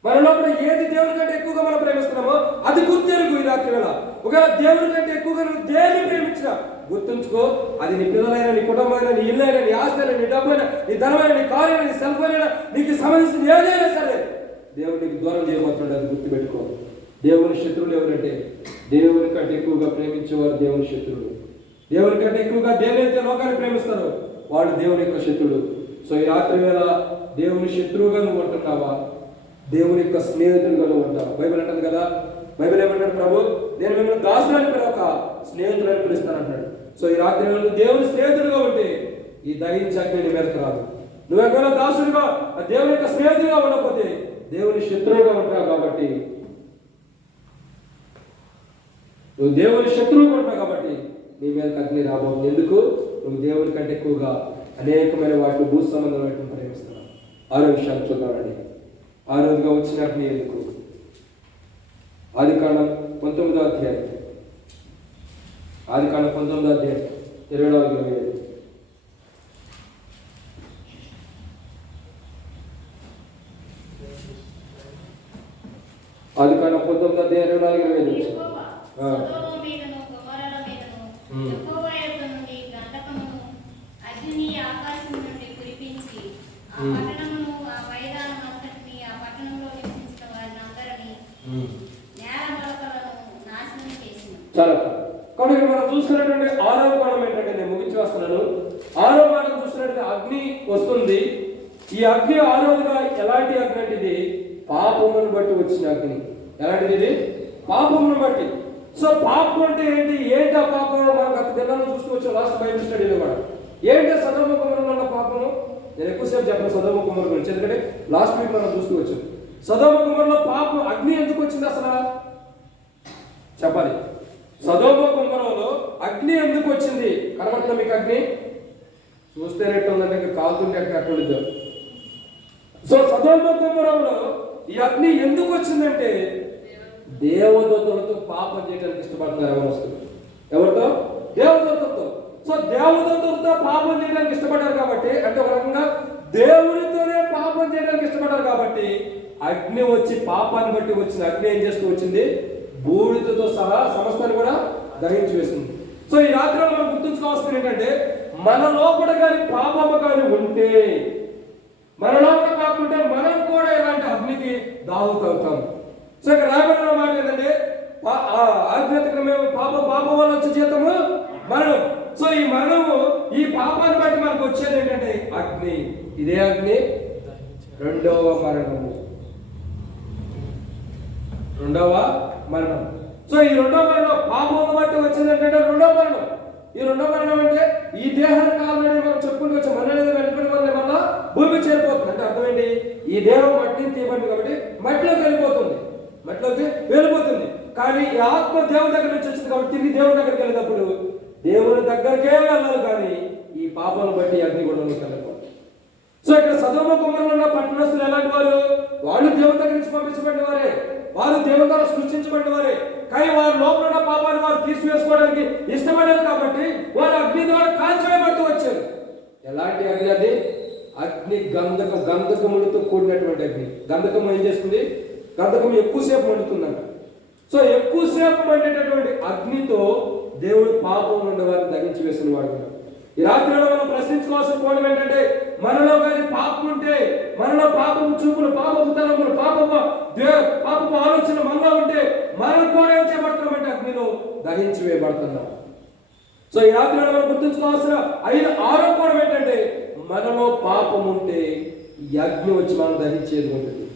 మన లోపల ఏది దేవుని కంటే ఎక్కువగా మనం ప్రేమిస్తున్నామో అది గుర్తెరుగు ఈ రాత్రి వేళ. ఒకవేళ దేవుని కంటే ఎక్కువగా నువ్వు దేన్ని ప్రేమించినా గుర్తుంచుకో, అది నీ పిల్లలైనా, నీ కుటుంబమైనా, నీ ఇల్లు అయినా, నీ ఆస్తి అయినా, నీ డబ్బైనా, నీ ధనమైనా, నీ కారు అయినా, నీ సెల్ ఫోన్ అయినా, నీకు సంబంధించిన ఏదైనా సరే దేవుడు నీకు దూరం చేయబోతున్నాడు. అది గుర్తుపెట్టుకో. దేవుని శత్రువులు ఎవరంటే దేవుని కంటే ఎక్కువగా ప్రేమించేవారు దేవుని శత్రువులు. దేవుని కంటే ఎక్కువగా దేనైతే లోకాన్ని ప్రేమిస్తారో వాడు దేవుని యొక్క శత్రుడు. సో ఈ రాత్రి వేళ దేవుని శత్రువుగా నువ్వు ఉంటున్నావా, దేవుని యొక్క స్నేహితులుగా నువ్వు ఉంటావా? బైబిల్ అంటుంది కదా, బైబిల్ ఏమంటాడు? ప్రభు, నేను మిమ్మల్ని దాసులని పిలవక స్నేహితులని పిలుస్తానంటాడు. సో ఈ రాత్రి వేళ దేవుని స్నేహితులుగా ఉంటే ఈ దహించాక నీ మీదకి రాదు. నువ్వు ఎక్కడైనా దాసుడిగా దేవుని యొక్క స్నేహితులుగా ఉండకపోతే దేవుని శత్రువుగా ఉంటావు. కాబట్టి నువ్వు దేవుని శత్రువుగా ఉంటావు కాబట్టి నీ మీదకి అగ్ని రాబోతుంది. ఎందుకు? నువ్వు దేవుని కంటే ఎక్కువగా అనేకమైన వాటిని భూ సంబంధం వాటిని ప్రేమిస్తున్నావు. 6వ విషయాన్ని చూద్దామండి. 6వదిగా వచ్చిన అగ్ని ఎందుకు? ఆదికాండం 19వ అధ్యాయం, ఆదికాండం 19వ అధ్యాయం 24-25. ఆదికాండం 19వ అధ్యాయం 24-25. సొదొమ మీదను గొమొర్రా మీదను యెహోవా యొద్ద నుండి గంధకమును అగ్నిని ఆకాశం నుండి కురిపించి ఆ పట్టణమును, ఆ మైదానం అంతటిని, ఆ పట్టణంలో నివసించిన వారిని అందరినీ, నేల మొలకలను నాశనం చేసింది. చాలా కాబట్టి మనం చూస్తున్నటువంటి 6వ కోణం ఏంటంటే, నేను ముగించి వస్తున్నాను. 6వ మాట చూస్తున్నట్టు అగ్ని వస్తుంది. ఈ అగ్ని 6వదిగా ఎలాంటి అగ్ని అంటే ఇది పాపమును బట్టి వచ్చిన అగ్ని. ఎలాంటిది? ఇది పాపమును బట్టి. సో పాపం అంటే ఏంటి ఆ పాపం? మనం గత దినాల్లో చూసుకోవచ్చు, లాస్ట్ బైబిల్ స్టడీలో కూడా. ఏంటి సొదొమ గొమొర్రాలో ఉన్న పాపము? నేను ఎక్కువసేపు చెప్పను సొదొమ గొమొర్రా గురించి, ఎందుకంటే లాస్ట్ వీక్ మనం చూసుకోవచ్చు. సదోమ గుమ్మరంలో పాపం అగ్ని ఎందుకు వచ్చింది అసలు చెప్పాలి. సదోమ గుమ్మరంలో అగ్ని ఎందుకు వచ్చింది? కనబడుతుందా మీకు అగ్ని? చూస్తే ఎట్టు ఉందంటే ఇంకా కాలుతుంటే అట్టుండదు. సో సదోమ గుమ్మరంలో ఈ అగ్ని ఎందుకు వచ్చిందంటే దేవదూతలతో పాపం చేయడానికి ఇష్టపడుతున్నారు ఎవరు వస్తుంది? ఎవరితో? దేవదూతలతో. సో దేవదూతలతో పాపం చేయడానికి ఇష్టపడ్డారు కాబట్టి, అంటే ఒక రకంగా దేవునితోనే పాపం చేయడానికి ఇష్టపడ్డారు కాబట్టి అగ్ని వచ్చి పాపాన్ని బట్టి వచ్చింది. అగ్ని ఏం చేస్తూ వచ్చింది? బూడిదతో సహా సమస్తాన్ని కూడా దహించి వేసింది. సో ఈ రాత్రిలో మనం గుర్తుంచుకోవాల్సింది ఏంటంటే, మన లోపల కానీ పాపము కానీ ఉంటే, మన లోపల పాపం ఉంటే మనం కూడా ఇలాంటి అగ్నికి దాహుతవుతాం. సో ఇక్కడ రాబడిన మాట ఏంటంటే, ఆజ్ఞాతకు మేము పాపం వల్ల వచ్చే జీతము మరణం. సో ఈ మరణము, ఈ పాపాన్ని బట్టి మనకు వచ్చేది ఏంటంటే అగ్ని. ఇదే అగ్ని రెండవ మరణము. సో ఈ రెండవ మరణం పాపం బట్టి వచ్చింది ఏంటంటే రెండవ మరణం. ఈ రెండవ మరణం అంటే ఈ దేహానికి ఆల్రెడీ మనం చెప్పుకుంటూ వచ్చాం. మన అనేది వెనుకటి వల్ల మళ్ళా భూమి చేరిపోతుంది. అంటే అర్థం ఏంటి? ఈ దేహం మట్టిని తీయబడింది కాబట్టి మట్టిలోకి వెళ్ళిపోతుంది. కానీ ఈ ఆత్మ దేవుని దగ్గర నుంచి వచ్చింది కాబట్టి తిరిగి దేవుని దగ్గరికి వెళ్ళినప్పుడు దేవుని దగ్గరికే వెళ్ళాలి. కానీ ఈ పాపాలను బట్టి అగ్నిగుండంలోకి వెళ్ళకూడదు. సో ఇక్కడ సదోమ గుమ్మరంలో ఉన్న పట్టణస్తులు ఎలాంటి వారు? వాళ్ళు దేవుని దగ్గర నుంచి పంపించబడిన వారే, వారు దేవుని ద్వారా సృష్టించబడిన వారే. కానీ వారి లోపల ఉన్న పాపాన్ని వారు తీసివేసుకోవడానికి ఇష్టపడేది కాబట్టి వారు అగ్ని ద్వారా కాల్చివేయబడుతూ వచ్చారు. ఎలాంటి అగ్ని అది? అగ్ని గంధకములతో కూడినటువంటి అగ్ని. గంధకం ఏం చేస్తుంది? గంధకం ఎక్కువసేపు మండుతుందంట. సో ఎక్కువసేపు మండేటటువంటి అగ్నితో దేవుడు పాపం నుండి వారిని దహించి వేసిన వాడు. ఈ రాత్రిలో మనం ప్రశ్నించుకోవాల్సిన కోణం ఏంటంటే, మనలో కానీ పాపం ఉంటే, మనలో పాపము చూపులు, పాపపు తలములు, పాపపు ఆలోచన మనలో ఉంటే మనం కూడా ఏం చేయబడుతున్నామంటే అగ్నిలో దహించి వేయబడుతున్నాం. సో ఈ రాత్రిలో మనం గుర్తుంచుకోవాల్సిన 6వ కోణం ఏంటంటే, మనలో పాపం ఉంటే ఈ అగ్ని వచ్చి మనం దహించేది ఉంటుంది.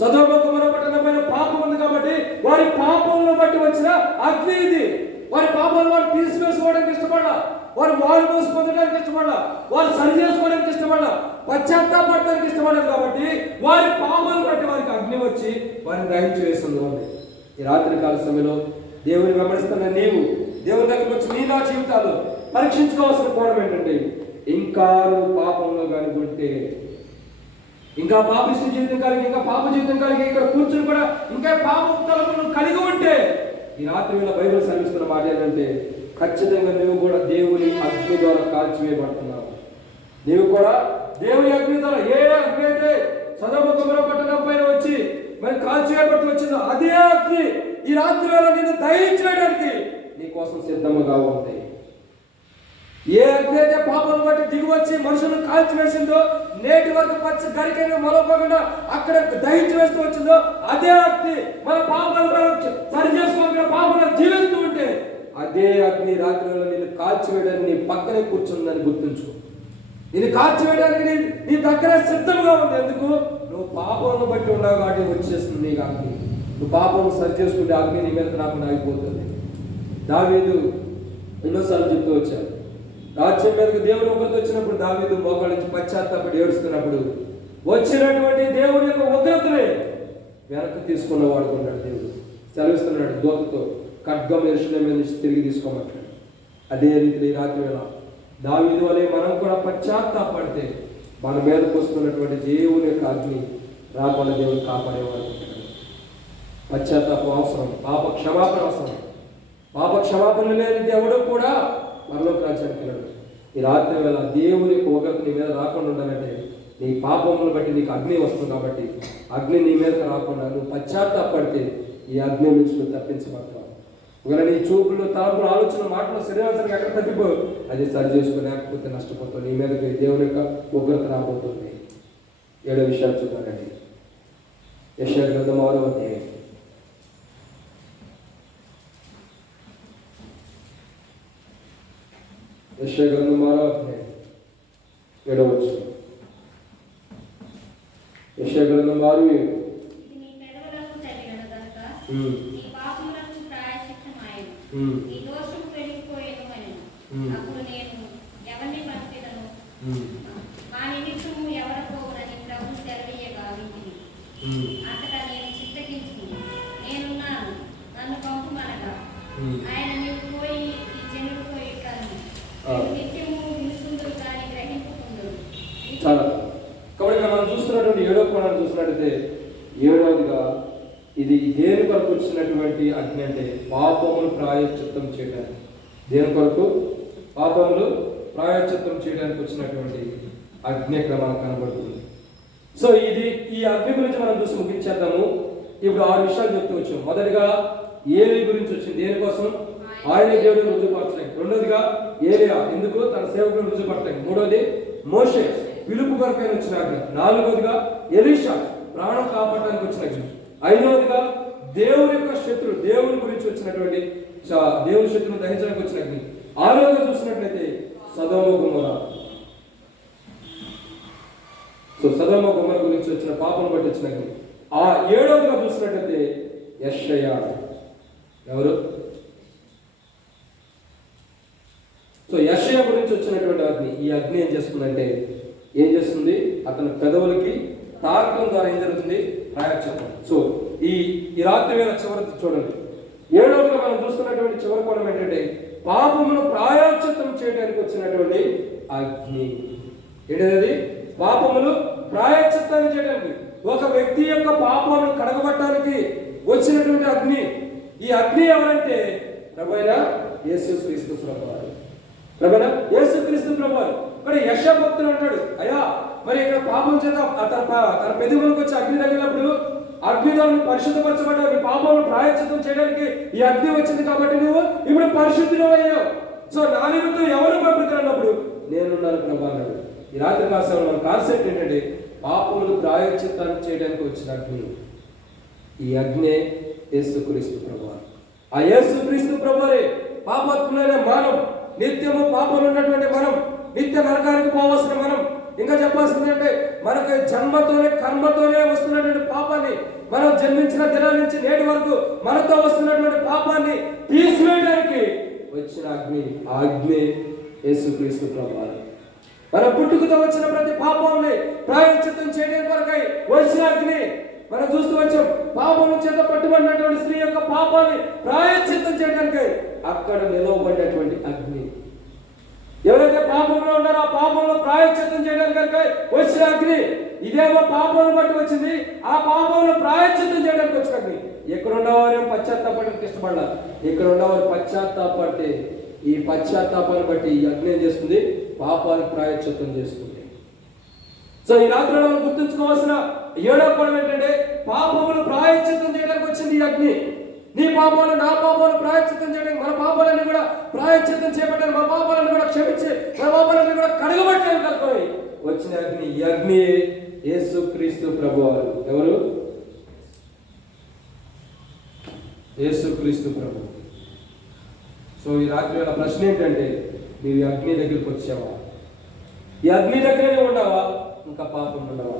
సదోమ గుమ్మర పట్టణం పైన పాపం ఉంది కాబట్టి వారి పాపంలో బట్టి వచ్చిన అగ్ని ఇది. వారి పాపాలను వారు తీసివేసుకోవడానికి ఇష్టపడాల, వారు మారు పొందడానికి ఇష్టపడాల, వారు సరి చేసుకోవడానికి ఇష్టపడాల, పశ్చాత్తాపడడానికి ఇష్టపడదు. కాబట్టి వారి పాపాలను బట్టి వారికి అగ్ని వచ్చి వారిని దహించి వేస్తుంది. ఈ రాత్రి కాల సమయంలో దేవుని వెంబడిస్తున్న నీవు, దేవుని దగ్గరకు వచ్చి నీ నా జీవితాలు పరీక్షించుకోవాల్సిన కోణం ఏంటంటే, ఇంకా నువ్వు పాపంలో కానీ ఉంటే, ఇంకా పాపిష్టి జీవితం కలిగి, ఇంకా పాప జీవితం కలిగి ఇక్కడ కూర్చుని కూడా ఇంకా పాప తలపులను కలిగి ఉంటే, ఈ రాత్రి వేళ బైబిల్ సెలవిస్తున్న మాట ఏంటంటే, ఖచ్చితంగా నువ్వు కూడా దేవుని అగ్ని ద్వారా కాల్చివేయబడుతున్నావు. నీవు కూడా దేవుని అగ్ని ద్వారా, ఏ అగ్ని అయితే సదోమ గుమ్మర పట్టణం పైన వచ్చి మరి కాల్చివేయబడుతూ వచ్చిందో అదే అగ్ని ఈ రాత్రి వేళ నిన్ను దహించడానికి నీ కోసం సిద్ధముగా ఉంది. ఏ అగ్ని అయితే పాపం బట్టి దిగువచ్చి మనుషులను కాల్చివేసిందో, నేటి వరకు పచ్చ గరికైనా మొలపోకుండా అక్కడ దహించి వేస్తూ వచ్చిందో అదే అగ్ని మన పాపాలను సరి చేసుకోకుండా పాపాలను జీవిస్తూ ఉంటే అదే అగ్ని రాత్రిలో నేను కాల్చివేయడానికి నీ పక్కనే కూర్చుందని గుర్తుంచుకో. నేను కాల్చివేయడానికి నీ దగ్గర సిద్ధంగా ఉంది. ఎందుకు? నువ్వు పాపంను బట్టి ఉన్నావు కాబట్టి వచ్చేస్తుంది నీకు అగ్ని. నువ్వు పాపం సరి చేసుకుంటే అగ్ని నీ మీద రాకుండా ఆగిపోతుంది. దావీదు ఎన్నోసార్లు చెప్తూ వచ్చాడు, రాజ్యం మీదకి దేవుని ఉగ్రత వచ్చినప్పుడు దావీదు మోకాళ్ళ నుంచి పశ్చాత్తాపడి ఏడుస్తున్నప్పుడు వచ్చినటువంటి దేవుని యొక్క ఉగ్రతనే వెనక్కి తీసుకున్న వాడుకున్నాడు. దేవుడు సెలవిస్తున్నాడు దూతతో, ఖడ్గం యెరూషలేము మీద నుంచి తిరిగి తీసుకోమంటాడు. అదే రీతిలో ఈ రాత్రి వేళ దావీదు వలె మనం కూడా పశ్చాత్తాపడితే మన మీదకు వస్తున్నటువంటి దేవుని యొక్క అగ్ని రాకుండా దేవుడు కాపాడేవాడు. పశ్చాత్తాపం అవసరం, పాప క్షమాపణ అవసరం. పాప క్షమాపణ లేని దేవుడు కూడా పరలోక రాజ్యానికి వెళ్ళడు. ఈ రాత్రి వేళ దేవుని యొక్క ఉగ్రత నీ మీద రాకుండా ఉండాలంటే నీ పాపములను బట్టి నీకు అగ్ని వస్తుంది. కాబట్టి అగ్ని నీ మీదకి రాకుండా నువ్వు పశ్చాత్తాపడితే ఈ అగ్ని నుంచి నువ్వు తప్పించబడతావు. ఒకవేళ నీ చూపులు, తలపులు, ఆలోచన, మాటలు, శరీరానికి ఎక్కడ తప్పిపో అది సరి చేసుకోలేకపోతే నష్టపోతావు. నీ మీదకి దేవుని యొక్క ఉగ్రత రాబోతుంది. 7వ విషయాలు చూద్దామండి. యెషయా గ్రంథం 6వ అధ్యాయం. యెషయా గ్రంథం 6వ అధ్యాయం 7వ వచనం. యెషయా గ్రంథం 6:7. నీ పెదవులకు తగిలిన గనుక నీ పాపములకు ప్రాయశ్చిత్తమాయెను. నీ దోషము పెరిగిపోయేను అని. అప్పుడు నేను ఎవరిని పంపిదను, మా నిమిత్తము ఎవరు పోవునని ప్రభువు సెలవీయగా వింటిని. అంతటా నేను చిత్తగించుకుని నేనున్నాను, నన్ను పంపుమనగా ఆయన నీవు పోయి ఈ జనులతో ఇట్లను నిత్యము వినుసుందురు కానీ గ్రహింపుకుందురు. చాలా కాబట్టి ఇక్కడ మనం చూస్తున్నటువంటి 7వ కోణాన్ని చూసినట్టయితే 7వదిగా ఇది దేని కొరకు వచ్చినటువంటి అగ్ని అంటే పాపములు ప్రాయశ్చిత్తం చేయడానికి. దేని కొరకు? పాపములు ప్రాయశ్చిత్తం చేయడానికి వచ్చినటువంటి అగ్ని ఇక్కడ మనకు కనబడుతుంది. సో ఈ అగ్ని గురించి మనం చూసి ముగించేద్దాము. ఇప్పుడు 6 విషయాలు చెప్తూ వచ్చాం. మొదటిగా ఏలి గురించి వచ్చింది. దేనికోసం? ఆయన దేవుడు రుజుపరచలేదు. రెండోదిగా ఏలియా ఎందుకు? తన సేవకులను రుజుపరచలేదు. మూడోది మోషే పిలుపు కొరకైన వచ్చిన అగ్ని. నాలుగోదిగా ఎలీషా ప్రాణం కాపాడడానికి వచ్చిన అగ్ని. ఐదవదిగా దేవుని యొక్క శత్రు, దేవుని గురించి వచ్చినటువంటి దేవుని శత్రువును దహించడానికి వచ్చిన అగ్ని. ఆరోగా చూసినట్లయితే సదోమ గొమొర్రా. సో సదోమ గొమొర్రా గురించి వచ్చిన పాపం బట్టి వచ్చిన అగ్ని. ఆ 7వదిగా చూసినట్లయితే యెషయా. ఎవరు? సో యెషయా గురించి వచ్చినటువంటి అగ్ని. ఈ అగ్ని ఏం చేస్తుంది? అతని పెదవులకి తాకడం ద్వారా ఏం జరుగుతుంది? ప్రాయశ్చిత్తం. సో ఈ రాత్రి వేళ చివరి చూడండి, 7వదిగా మనం చూస్తున్నటువంటి చివరి కోణం ఏంటంటే పాపమును ప్రాయశ్చిత్తం చేయడానికి వచ్చినటువంటి అగ్ని. ఏంటది? పాపములు ప్రాయశ్చిత్తాన్ని చేయడానికి, ఒక వ్యక్తి యొక్క పాపమును కడగబట్టడానికి వచ్చినటువంటి అగ్ని. ఈ అగ్ని ఎవరంటే ప్రభువైన యేసుక్రీస్తు ప్రభువారు. ప్రభువైన యేసుక్రీస్తు ప్రభువారు. ఇక్కడ యెషయా భక్తుడు అంటాడు, అయ్యా మరి ఇక్కడ పాపం చేత తన పెదవులకు వచ్చి అగ్ని తగిలినప్పుడు అగ్నితో పరిశుద్ధపరచబడ్డావు, నీ పాపమును ప్రాయశ్చిత్తం చేయడానికి ఈ అగ్ని వచ్చింది కాబట్టి నువ్వు ఇప్పుడు పరిశుద్ధుడు అయ్యావు. సో నా నిమిత్తం ఎవరు పంపుతున్నప్పుడు నేనున్నాను ప్రభు అన్నాడు. ఈ రాత్రి కాసేపు మన కాన్సెప్ట్ ఏంటంటే పాపములు ప్రాయశ్చిత్తాన్ని చేయడానికి వచ్చిన అగ్ని. ఈ అగ్నే యేసుక్రీస్తు ప్రభువారు. ఆ యేసుక్రీస్తు ప్రభువారే పాపాత్ములైన మనం, నిత్యము పాపం ఉన్నటువంటి మనం, నిత్య నరకానికి పోవలసిన మనం, ఇంకా చెప్పాల్సింది అంటే మనకు జన్మతోనే కర్మతోనే వస్తున్నటువంటి పాపాన్ని, మనం జన్మించిన దినం నుంచి నేటి వరకు మనతో వస్తున్నటువంటి పాపాన్ని తీసివేయడానికి వచ్చిన అగ్ని. ఆ అగ్ని యేసుక్రీస్తు ప్రభువారు. మన పుట్టుకతో వచ్చిన ప్రతి పాపాన్ని ప్రాయశ్చిత్తం చేయడం కొరకై వచ్చిన అగ్ని. మనం చూస్తూ వచ్చాం, పాపం చేత పట్టుబడినటువంటి స్త్రీ యొక్క పాపాన్ని ప్రాయశ్చిత్తం చేయడానికి అక్కడ నిలవబడినటువంటి అగ్ని. ఎవరైతే పాపంలో ఉన్నారో ఆ పాపంలో ప్రాయశ్చిత్తం చేయడానికి వచ్చిన అగ్ని. ఇదేమో పాపంలో బట్టి వచ్చింది, ఆ పాపంలో ప్రాయశ్చిత్తం చేయడానికి వచ్చిన అగ్ని. ఎక్కడ ఉన్నవారు పశ్చాత్తాపడానికి ఇష్టపడాలి. ఇక్కడ ఉన్నవారు పశ్చాత్తాపడితే ఈ పశ్చాత్తాపాన్ని బట్టి ఈ అగ్ని ఏం చేస్తుంది? పాపాన్ని ప్రాయశ్చిత్తం చేస్తుంది. సో ఈ రాత్రి మనం గుర్తుంచుకోవాల్సిన 7వ కోణం ఏంటంటే పాపములు ప్రాయశ్చిత్తం చేయడానికి వచ్చింది ఈ అగ్ని. నీ పాపాలు నా పాపాలు ప్రాయశ్చిత్తం చేయడానికి, మన పాపాలన్నీ కూడా ప్రాయశ్చిత్తం చేయబడ్డారు, మన పాపాలన్నీ కూడా క్షమించి మన పాపాలన్నీ కూడా కడగబట్టారు కలుపుకొని వచ్చిన అగ్ని. ఈ అగ్ని యేసుక్రీస్తు ప్రభువారు. ఎవరు? యేసుక్రీస్తు ప్రభు. సో ఈ రాత్రి వేళ ప్రశ్న ఏంటంటే నీవు ఈ అగ్ని దగ్గరికి వచ్చావా? ఈ అగ్ని దగ్గరనే ఉండవా? ఇంకా పాపం ఉండవా?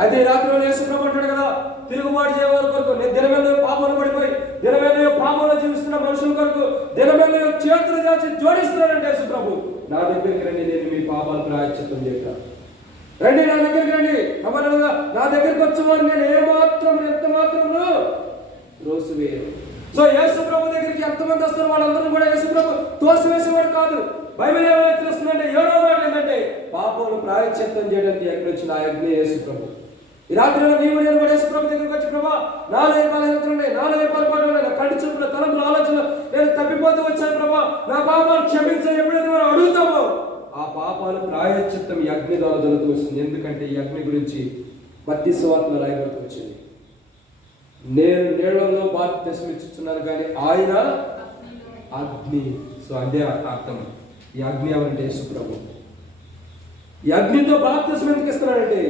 అయితే ఈ రాత్రి వేళ యేసు ప్రభు అంటాడు కదా, తిరుగుబాటు చేయవారి కొరకు, నేను దినమేళ పాపంలో పడిపోయి దినమేళ పాపంలో జీవిస్తున్న మనుషుల కొరకు దినమేళ చేతులు దాచి జోడిస్తున్నానంటే యేసు ప్రభు, నా దగ్గరికి రండి, నేను మీ పాపాలు ప్రాయశ్చిత్తం చేస్తాను. రండి నా దగ్గరికి రండి. అమరుగా నా దగ్గరికి వచ్చేవారు నేను ఎంత మాత్రం త్రోసివేయను. సో యేసు ప్రభు దగ్గరికి ఎంతమంది వస్తారు వాళ్ళందరూ కూడా యేసు ప్రభు తోసివేసేవాడు కాదు. బైబిల్ ఏమైనా చూస్తుందంటే 7వ మాట ఏంటంటే పాపములు ప్రాయశ్చిత్తం చేయడానికి ఎక్కడ వచ్చిన ఆ అగ్ని యేసు ప్రభు. ఈ రాత్రిలో నీవు నేను కూడా యేసు ప్రభు దగ్గరికి వచ్చి, ప్రభా నాలో ఏ బలహీనతలు ఉన్నాయి, నాలో ఏ పొరపాటు ఉన్నాయి, నా కంటి చూపుల తలంపుల ఆలోచనలు నేను తప్పిపోతూ వచ్చాను ప్రభా, నా పాపాలు క్షమించని ఎప్పుడైతే మనం అడుగుతామో ఆ పాపాలు ప్రాయశ్చిత్తం ఈ అగ్ని ద్వారా జరుగుతూ వస్తుంది. ఎందుకంటే ఈ అగ్ని గురించి మత్తయి సువార్తలో రాయబడుతూ వచ్చింది, నేను నీళ్లలో బాప్తిస్మం ఇస్తున్నాను కానీ ఆయన అగ్ని. సో అదే అర్థం. ఈ అగ్ని ఎవరంటే యేసు ప్రభు. ఈ అగ్నితో బాప్తిస్మం ఎందుకు ఇస్తున్నాడంటే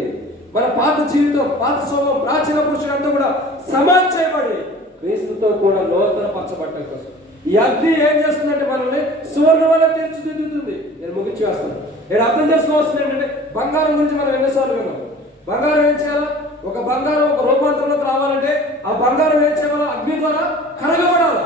మన పాత జీవితం, పాత స్వభావం, ప్రాచీన పురుషులంతా కూడా సమాధి చేయబడి క్రీస్తుతో కూడా నూతన పరచబడటం కోసం ఈ అగ్ని ఏం చేస్తుందంటే మనల్ని సువర్ణ వల్ల తీర్చిదిద్దుతుంది. నేను ముగించి వేస్తాను. నేను అర్థం చేసుకోవాల్సింది ఏంటంటే బంగారం గురించి మనం ఎన్నిసార్లు విన్నాం. బంగారం ఏం చేయాలా? ఒక బంగారం ఒక రూపాంతరంలోకి రావాలంటే ఆ బంగారం ఏం చేయాలో అగ్ని ద్వారా కరగబడాలి.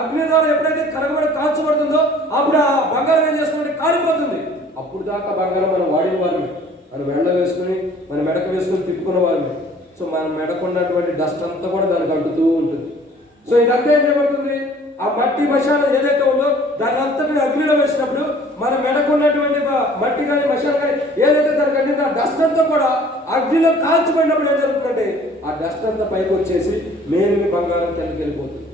అగ్ని ద్వారా ఎప్పుడైతే కరగబడి కాల్చబడుతుందో అప్పుడు ఆ బంగారం ఏం చేస్తుందంటే కాలిపోతుంది. అప్పుడు దాకా బంగారం మనం వాడిన వారిని, మనం మెడ వేసుకుని మన మెడకు వేసుకుని తిప్పుకున్న వారిని. సో మన మెడకున్నటువంటి డస్ట్ అంతా కూడా దానికి అంటుతూ ఉంటుంది. సో ఇదంతా ఏం చేయబడుతుంది, ఆ మట్టి మశానం ఏదైతే ఉందో దాని అంతటి అగ్నిలో వేసినప్పుడు మన మెడకున్నటువంటి మట్టి కానీ మశానం కానీ ఏదైతే దానికి అంటిందో ఆ డస్ట్ అంతా కూడా అగ్నిలో కాల్చిపోయినప్పుడు ఏం జరుగుతుందంటే ఆ డస్ట్ అంతా పైకి వచ్చేసి మేలిమి బంగారం తెల్లకి వెళ్ళిపోతుంది.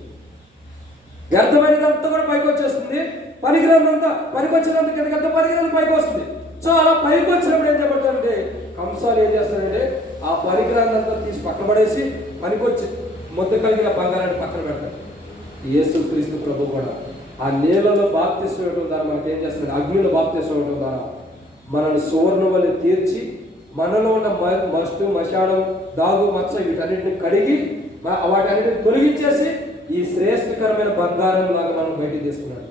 వ్యర్థమైనదంతా కూడా పైకి వచ్చేస్తుంది, పనికిరానంతా పనికి వచ్చినంత కిందకంతా పనికిరాని పైకి వస్తుంది. సో అలా పైకి వచ్చినప్పుడు ఏం చేయబడతారంటే కంసాలు ఏం చేస్తారంటే ఆ పనికిరానంతా తీసి పక్కన పడేసి పనికొచ్చి ముద్ద కలిగిన బంగారాన్ని పక్కన పెడతారు. యేసు క్రీస్తు ప్రభు కూడా ఆ నీళ్ళలో బాప్తిసం ఇవ్వడం ద్వారా మనకి ఏం చేస్తుంది, అగ్నిలో బాప్తిసం ఇవ్వడం ద్వారా మనల్ని సువర్ణ వలె తీర్చి మనలో ఉన్న మస్టు మశానం దాగు మచ్చ వీటన్నిటిని కడిగి వాటన్నిటిని తొలగించేసి ఈ శ్రేష్టకరమైన బంగారం లాగా మనం బయటికి తీస్తున్నాడు.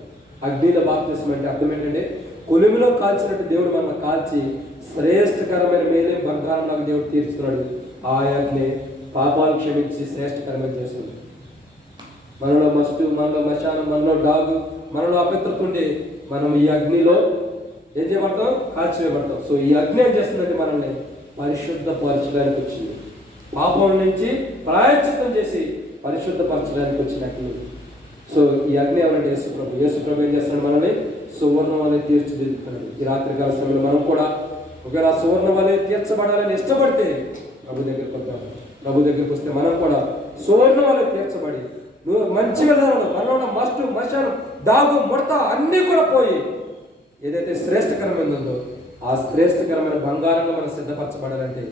అగ్నిలో బాప్తిసం అంటే అర్థం ఏంటంటే కొలిమిలో కాల్చినట్టు దేవుడు మనల్ని కాల్చి శ్రేష్టకరమైన మేలే బంగారం లాగా దేవుడు తీర్చుతున్నాడు. ఆ అగ్ని పాపాలు క్షమించి శ్రేష్టకరమైన చేస్తుంది. మనలో మస్టు, మనలో మశానం, మనలో డాగు, మనలో అపవిత్రత ఉండి మనం ఈ అగ్నిలో ఏం చేయబడతాం, కాల్చివేయబడతాం. సో ఈ అగ్ని ఏం చేస్తుందంటే మనల్ని పరిశుద్ధపరచడానికి వచ్చింది. పాపం నుంచి ప్రాయశ్చిత్తం చేసి పరిశుద్ధపరచడానికి వచ్చినట్లు. సో ఈ అగ్ని ఎవరంటే యేసుప్రభు. యేసుప్రభు ఏం చేస్తున్నాడు, మనల్ని సువర్ణ వలె తీర్చిదిద్దుతున్నాడు. ఈ రాత్రికాల సమయంలో మనం కూడా ఒకవేళ సువర్ణ వలె తీర్చబడాలని ఇష్టపడితే ప్రభు దగ్గరికి వద్దాం. ప్రభు దగ్గరికి వస్తే మనం కూడా సువర్ణ వలె తీర్చబడి నువ్వు మంచి విధానంలో మనలో ఉన్న మస్టు మశానం దాగు ముడత అన్నీ కూడా పోయి ఏదైతే శ్రేష్టకరమైన ఉందో ఆ శ్రేష్టకరమైన బంగారంగా మనం సిద్ధపరచబడాలంటే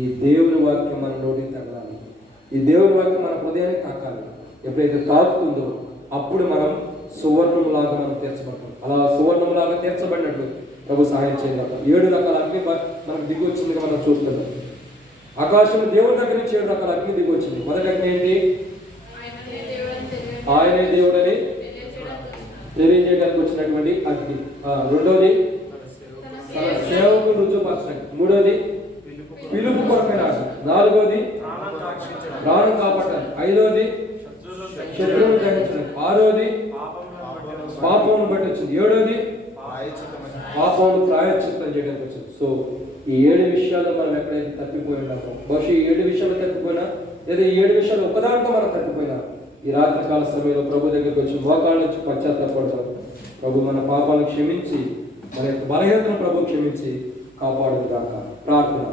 ఈ దేవుని వాక్యం మన నోటికి తగలాలి. ఈ దేవుని వాక్యం మన హృదయానికి తాకాలి. ఎప్పుడైతే తాకుతుందో అప్పుడు మనం సువర్ణంలాగా మనం తీర్చబడతాం. అలా సువర్ణంలాగా తీర్చబడినట్లు ప్రభు సహాయం చేయగలం. 7 రకాల అగ్ని మనకు దిగి వచ్చిందిగా మనం చూస్తున్నాం. ఆకాశం దేవుని దగ్గర నుంచి 7 రకాల అగ్ని దిగి వచ్చింది. మొదటి అగ్ని ఏంటి, ఆయనే దేవుడని తెలియజేయడానికి వచ్చినటువంటి అగ్ని. రెండోది తన సేవకు రుజువుపరచడానికి. మూడోది పిలుపు కొరకైన అగ్ని. నాలుగోది ప్రాణం కాపాడడానికి. ఐదోది శత్రువును గ్రహించడానికి. ఆరోది పాపమును బట్టి వచ్చింది. ఏడోది పాపమును ప్రాయశ్చిత్తం చేయడానికి వచ్చింది. సో ఈ 7 విషయాలు మనం ఎక్కడైతే తప్పిపోయి ఉన్నామో, బహుశా ఈ 7 విషయాలు తప్పిపోయినా లేదా ఈ 7 విషయాలు ఒకదాంట్లో మనం తప్పిపోయినా ఈ రాత్రికాల సమయంలో ప్రభు దగ్గరికి వచ్చి మోకాళ్ళ నుంచి పశ్చాత్తాపడతాం. ప్రభు మన పాపాలను క్షమించి మన యొక్క బలహీనతను ప్రభు క్షమించి కాపాడుగాక. ప్రార్థన.